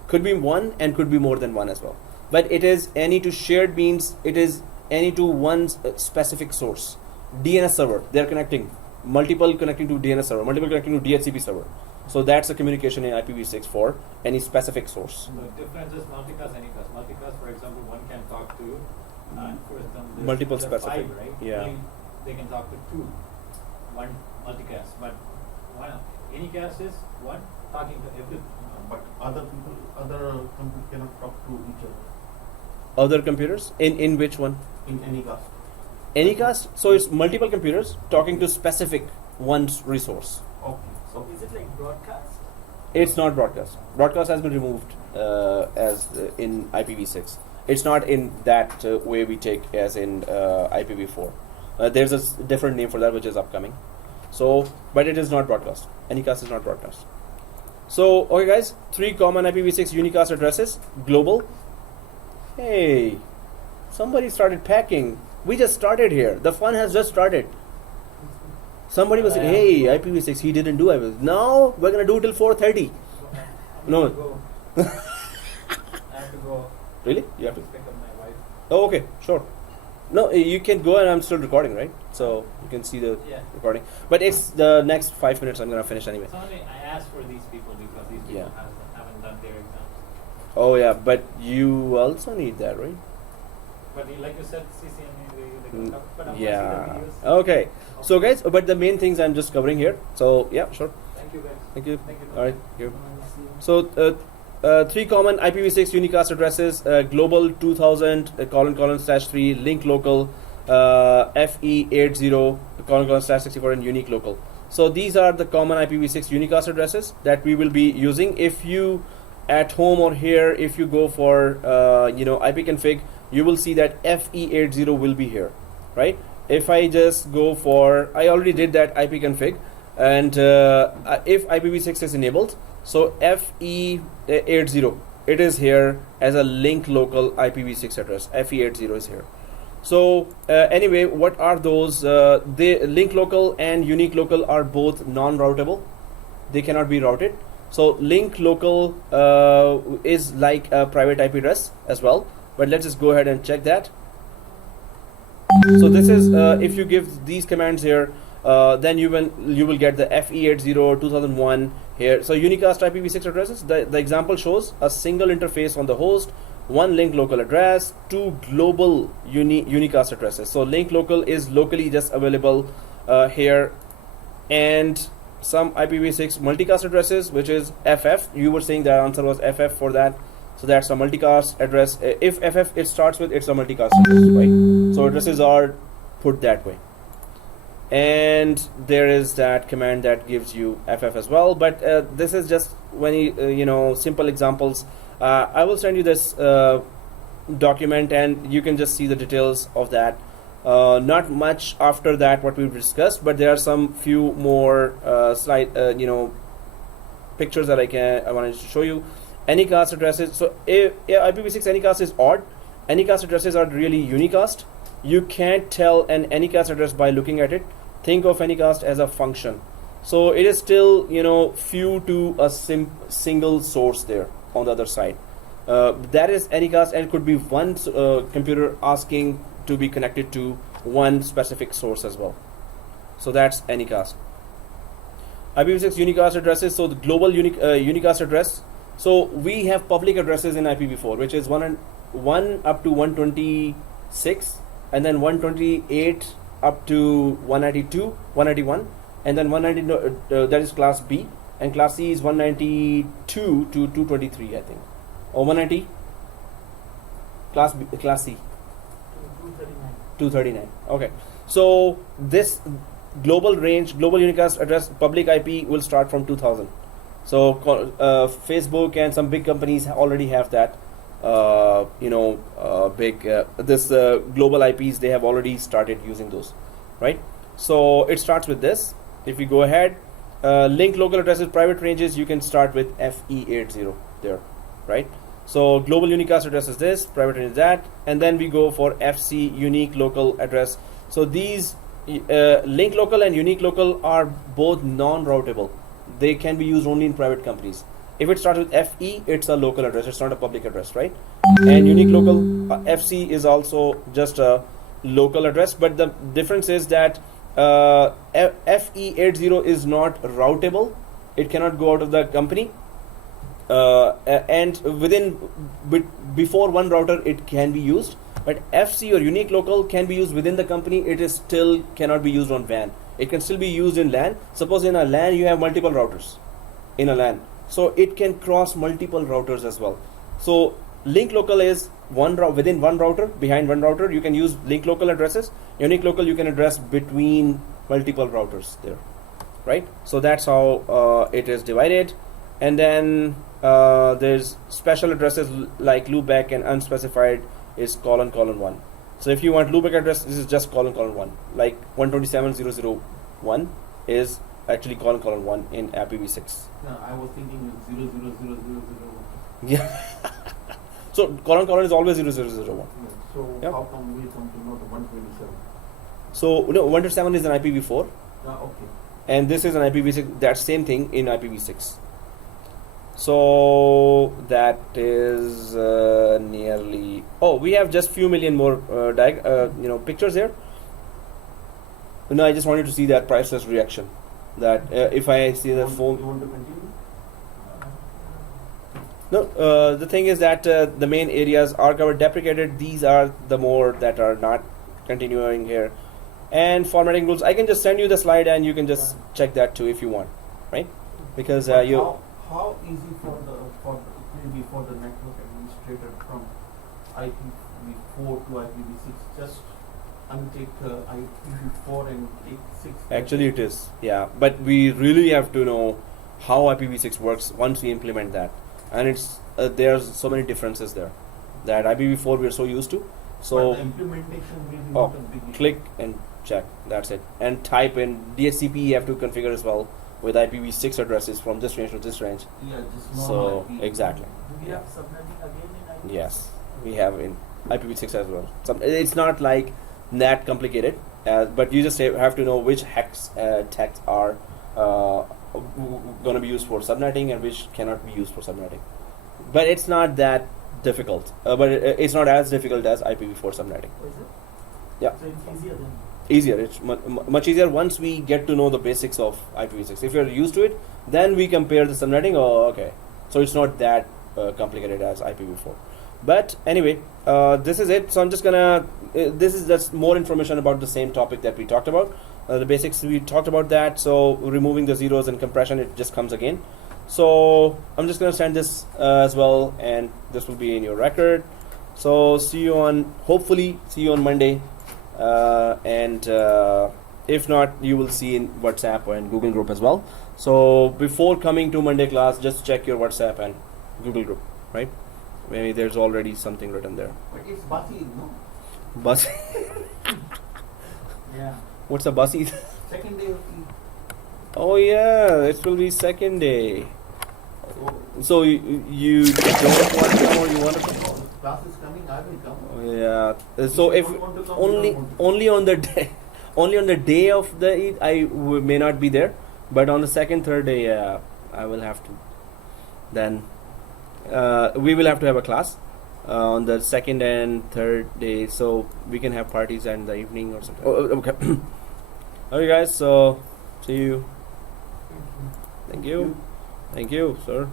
Could be one and could be more than one as well. But it is any to shared means it is any to one specific source. DNS server, they're connecting. Multiple connecting to DNS server, multiple connecting to DHCP server. So that's a communication in IPv6 for any specific source. So the difference is multicast, anycast. Multicast, for example, one can talk to For example, there's Multiple there are specific, five, right? yeah. Only they can talk to two, one multicast, but one any cast is one talking to everything. But other people, other companies cannot talk to each other Other computers? In which one? in any cast. Anycast? So it's multiple computers talking to specific one's resource. Okay. So is it like broadcast? It's not broadcast. Broadcast has been removed as in IPv6. It's not in that way we take as in IPv4. There's a different name for that which is upcoming. So, but it is not broadcast. Anycast is not broadcast. So, okay guys, 3 common IPv6 unicast addresses, global. Hey, somebody started packing. We just started here. The fun has just started. Somebody was saying, hey, IPv6, he didn't do it. No, we're going to do till 4:30. No. Go. I have to go Really? You have to? pick up my wife. Oh, okay, sure. No, you can go and I'm still recording, right? So you can see the Yeah. recording. But it's the next 5 minutes I'm going to finish anyway. So only I asked for these people because these people Yeah. haven't done their exams. Oh, yeah, but you also need that, right? But like you said, CCNA, they Mm, got but I'm yeah. watching the videos. Okay. So guys, but the main things I'm just covering here. So yeah, sure. Thank you guys. Thank you. Thank you. All right. Thank you. See. So 3 common IPv6 unicast addresses: global 2000 /3 link local FE80 /64 and unique local. So these are the common IPv6 unicast addresses that we will be using. If you at home or here, if you go for ipconfig, you will see that FE80 will be here, right? If I just go for, I already did that ipconfig, and if IPv6 is enabled, so FE80, it is here as a link local IPv6 address. FE80 is here. So anyway, what are those? The link local and unique local are both non-routable. They cannot be routed. So link local is like a private IP address as well. But let's just go ahead and check that. So this is if you give these commands here, then you will get the FE80 2001 here. So unicast IPv6 addresses. The example shows a single interface on the host, 1 link local address, 2 global unicast addresses. So link local is locally just available here, and some IPv6 multicast addresses, which is FF. You were saying that answer was FF for that. So that's a multicast address. If FF it starts with, it's a multicast address, right? So addresses are put that way. And there is that command that gives you FF as well. But this is just when simple examples. I will send you this document, and you can just see the details of that. Not much after that what we've discussed, but there are some few more slide pictures that I wanted to show you. Anycast addresses. So if IPv6 anycast is odd, anycast addresses are really unicast. You can't tell an anycast address by looking at it. Think of anycast as a function. So it is still few to a single source there on the other side. That is anycast, and it could be one computer asking to be connected to one specific source as well. So that's anycast. IPv6 unicast addresses. So the global unicast address. So we have public addresses in IPv4, which is 1 up to 126, and then 128 up to 192, 191, and then 190. That is class B, and class C is 192 to 223, I think, or 190. Class C. 239. 239. Okay. So this global unicast address public IP will start from 2000. So Facebook and some big companies already have that. This global IPs, they have already started using those, right? So it starts with this. If we go ahead, link local addresses, private ranges, you can start with FE80 there, right? So global unicast address is this, private range is that, and then we go for FC unique local address. So these link local and unique local are both non-routable. They can be used only in private companies. If it starts with FE, it's a local address. It's not a public address, right? And unique local, FC is also just a local address. But the difference is that FE80 is not routable. It cannot go out of the company. And before one router, it can be used. But FC or unique local can be used within the company. It is still cannot be used on WAN. It can still be used in LAN. Suppose in a LAN you have multiple routers in a LAN, so it can cross multiple routers as well. So link local is within one router, behind one router you can use link local addresses. Unique local you can address between multiple routers there, right? So that's how it is divided. And then there's special addresses like loopback, and unspecified is ::1. So if you want loopback address, this is just ::1. Like 127.0.0.1 is actually ::1 in IPv6. Yeah, I was thinking 0.0.0.0.0.1. Yeah. So ::1 is always 0.0.0.1. So Yep. how come we come to know the 127? So no, 127 is an IPv4, Okay. and this is an IPv6. That same thing in IPv6. So that is nearly. Oh, we have just few million more pictures here. No, I just wanted to see that priceless reaction. That if I see the You phone. want to continue? No, the thing is that the main areas are covered. Deprecated. These are the more that are not continuing here. And formatting rules. I can just send you the slide, and you can just check that too if you want, right? Because But you. how easy for the network administrator from IPv4 to IPv6 just untake IPv4 and take 6? Actually, it is, yeah. But we really have to know how IPv6 works once we implement that, and it's there's so many differences there that IPv4 we're so used to. But So the implementation will be oh, not a big issue. click and check. That's it. And type in DHCP. You have to configure as well with IPv6 addresses from this range to this range. Yeah, just So normal IP. exactly. Do we have subnetting again in IPv6? Yes, we have in IPv6 as well. It's not like that complicated, but you just have to know which hex tags are going to be used for subnetting and which cannot be used for subnetting. But it's not that difficult. But it's not as difficult as IPv4 subnetting. Oh, is it? Yeah. So it's easier then. Easier. It's much easier once we get to know the basics of IPv6. If you're used to it, then we compare the subnetting. Oh, okay. So it's not that complicated as IPv4. But anyway, this is it. So I'm just gonna. This is just more information about the same topic that we talked about. The basics, we talked about that. So removing the zeros and compression, it just comes again. So I'm just gonna send this as well, and this will be in your record. So hopefully see you on Monday. And if not, you will see in WhatsApp and Google group as well. So before coming to Monday class, just check your WhatsApp and Google group, right? Maybe there's already something written there. But it's bossy, no? Bus. Yeah. What's a bussy? Second day of the Oh yeah, it will be second day. so So you don't want to come or you want to come? class is coming, I will come. Oh, yeah. So if don't want to come, you only don't want to only on the day, only on the day of the Eid, I may not be there. But on the second, third day, yeah, I will have to. Then we will have to have a class on the second and third day, so we can have parties in the evening or something. Oh, okay. Okay, guys. So see you. Thank you. Thank you, sir.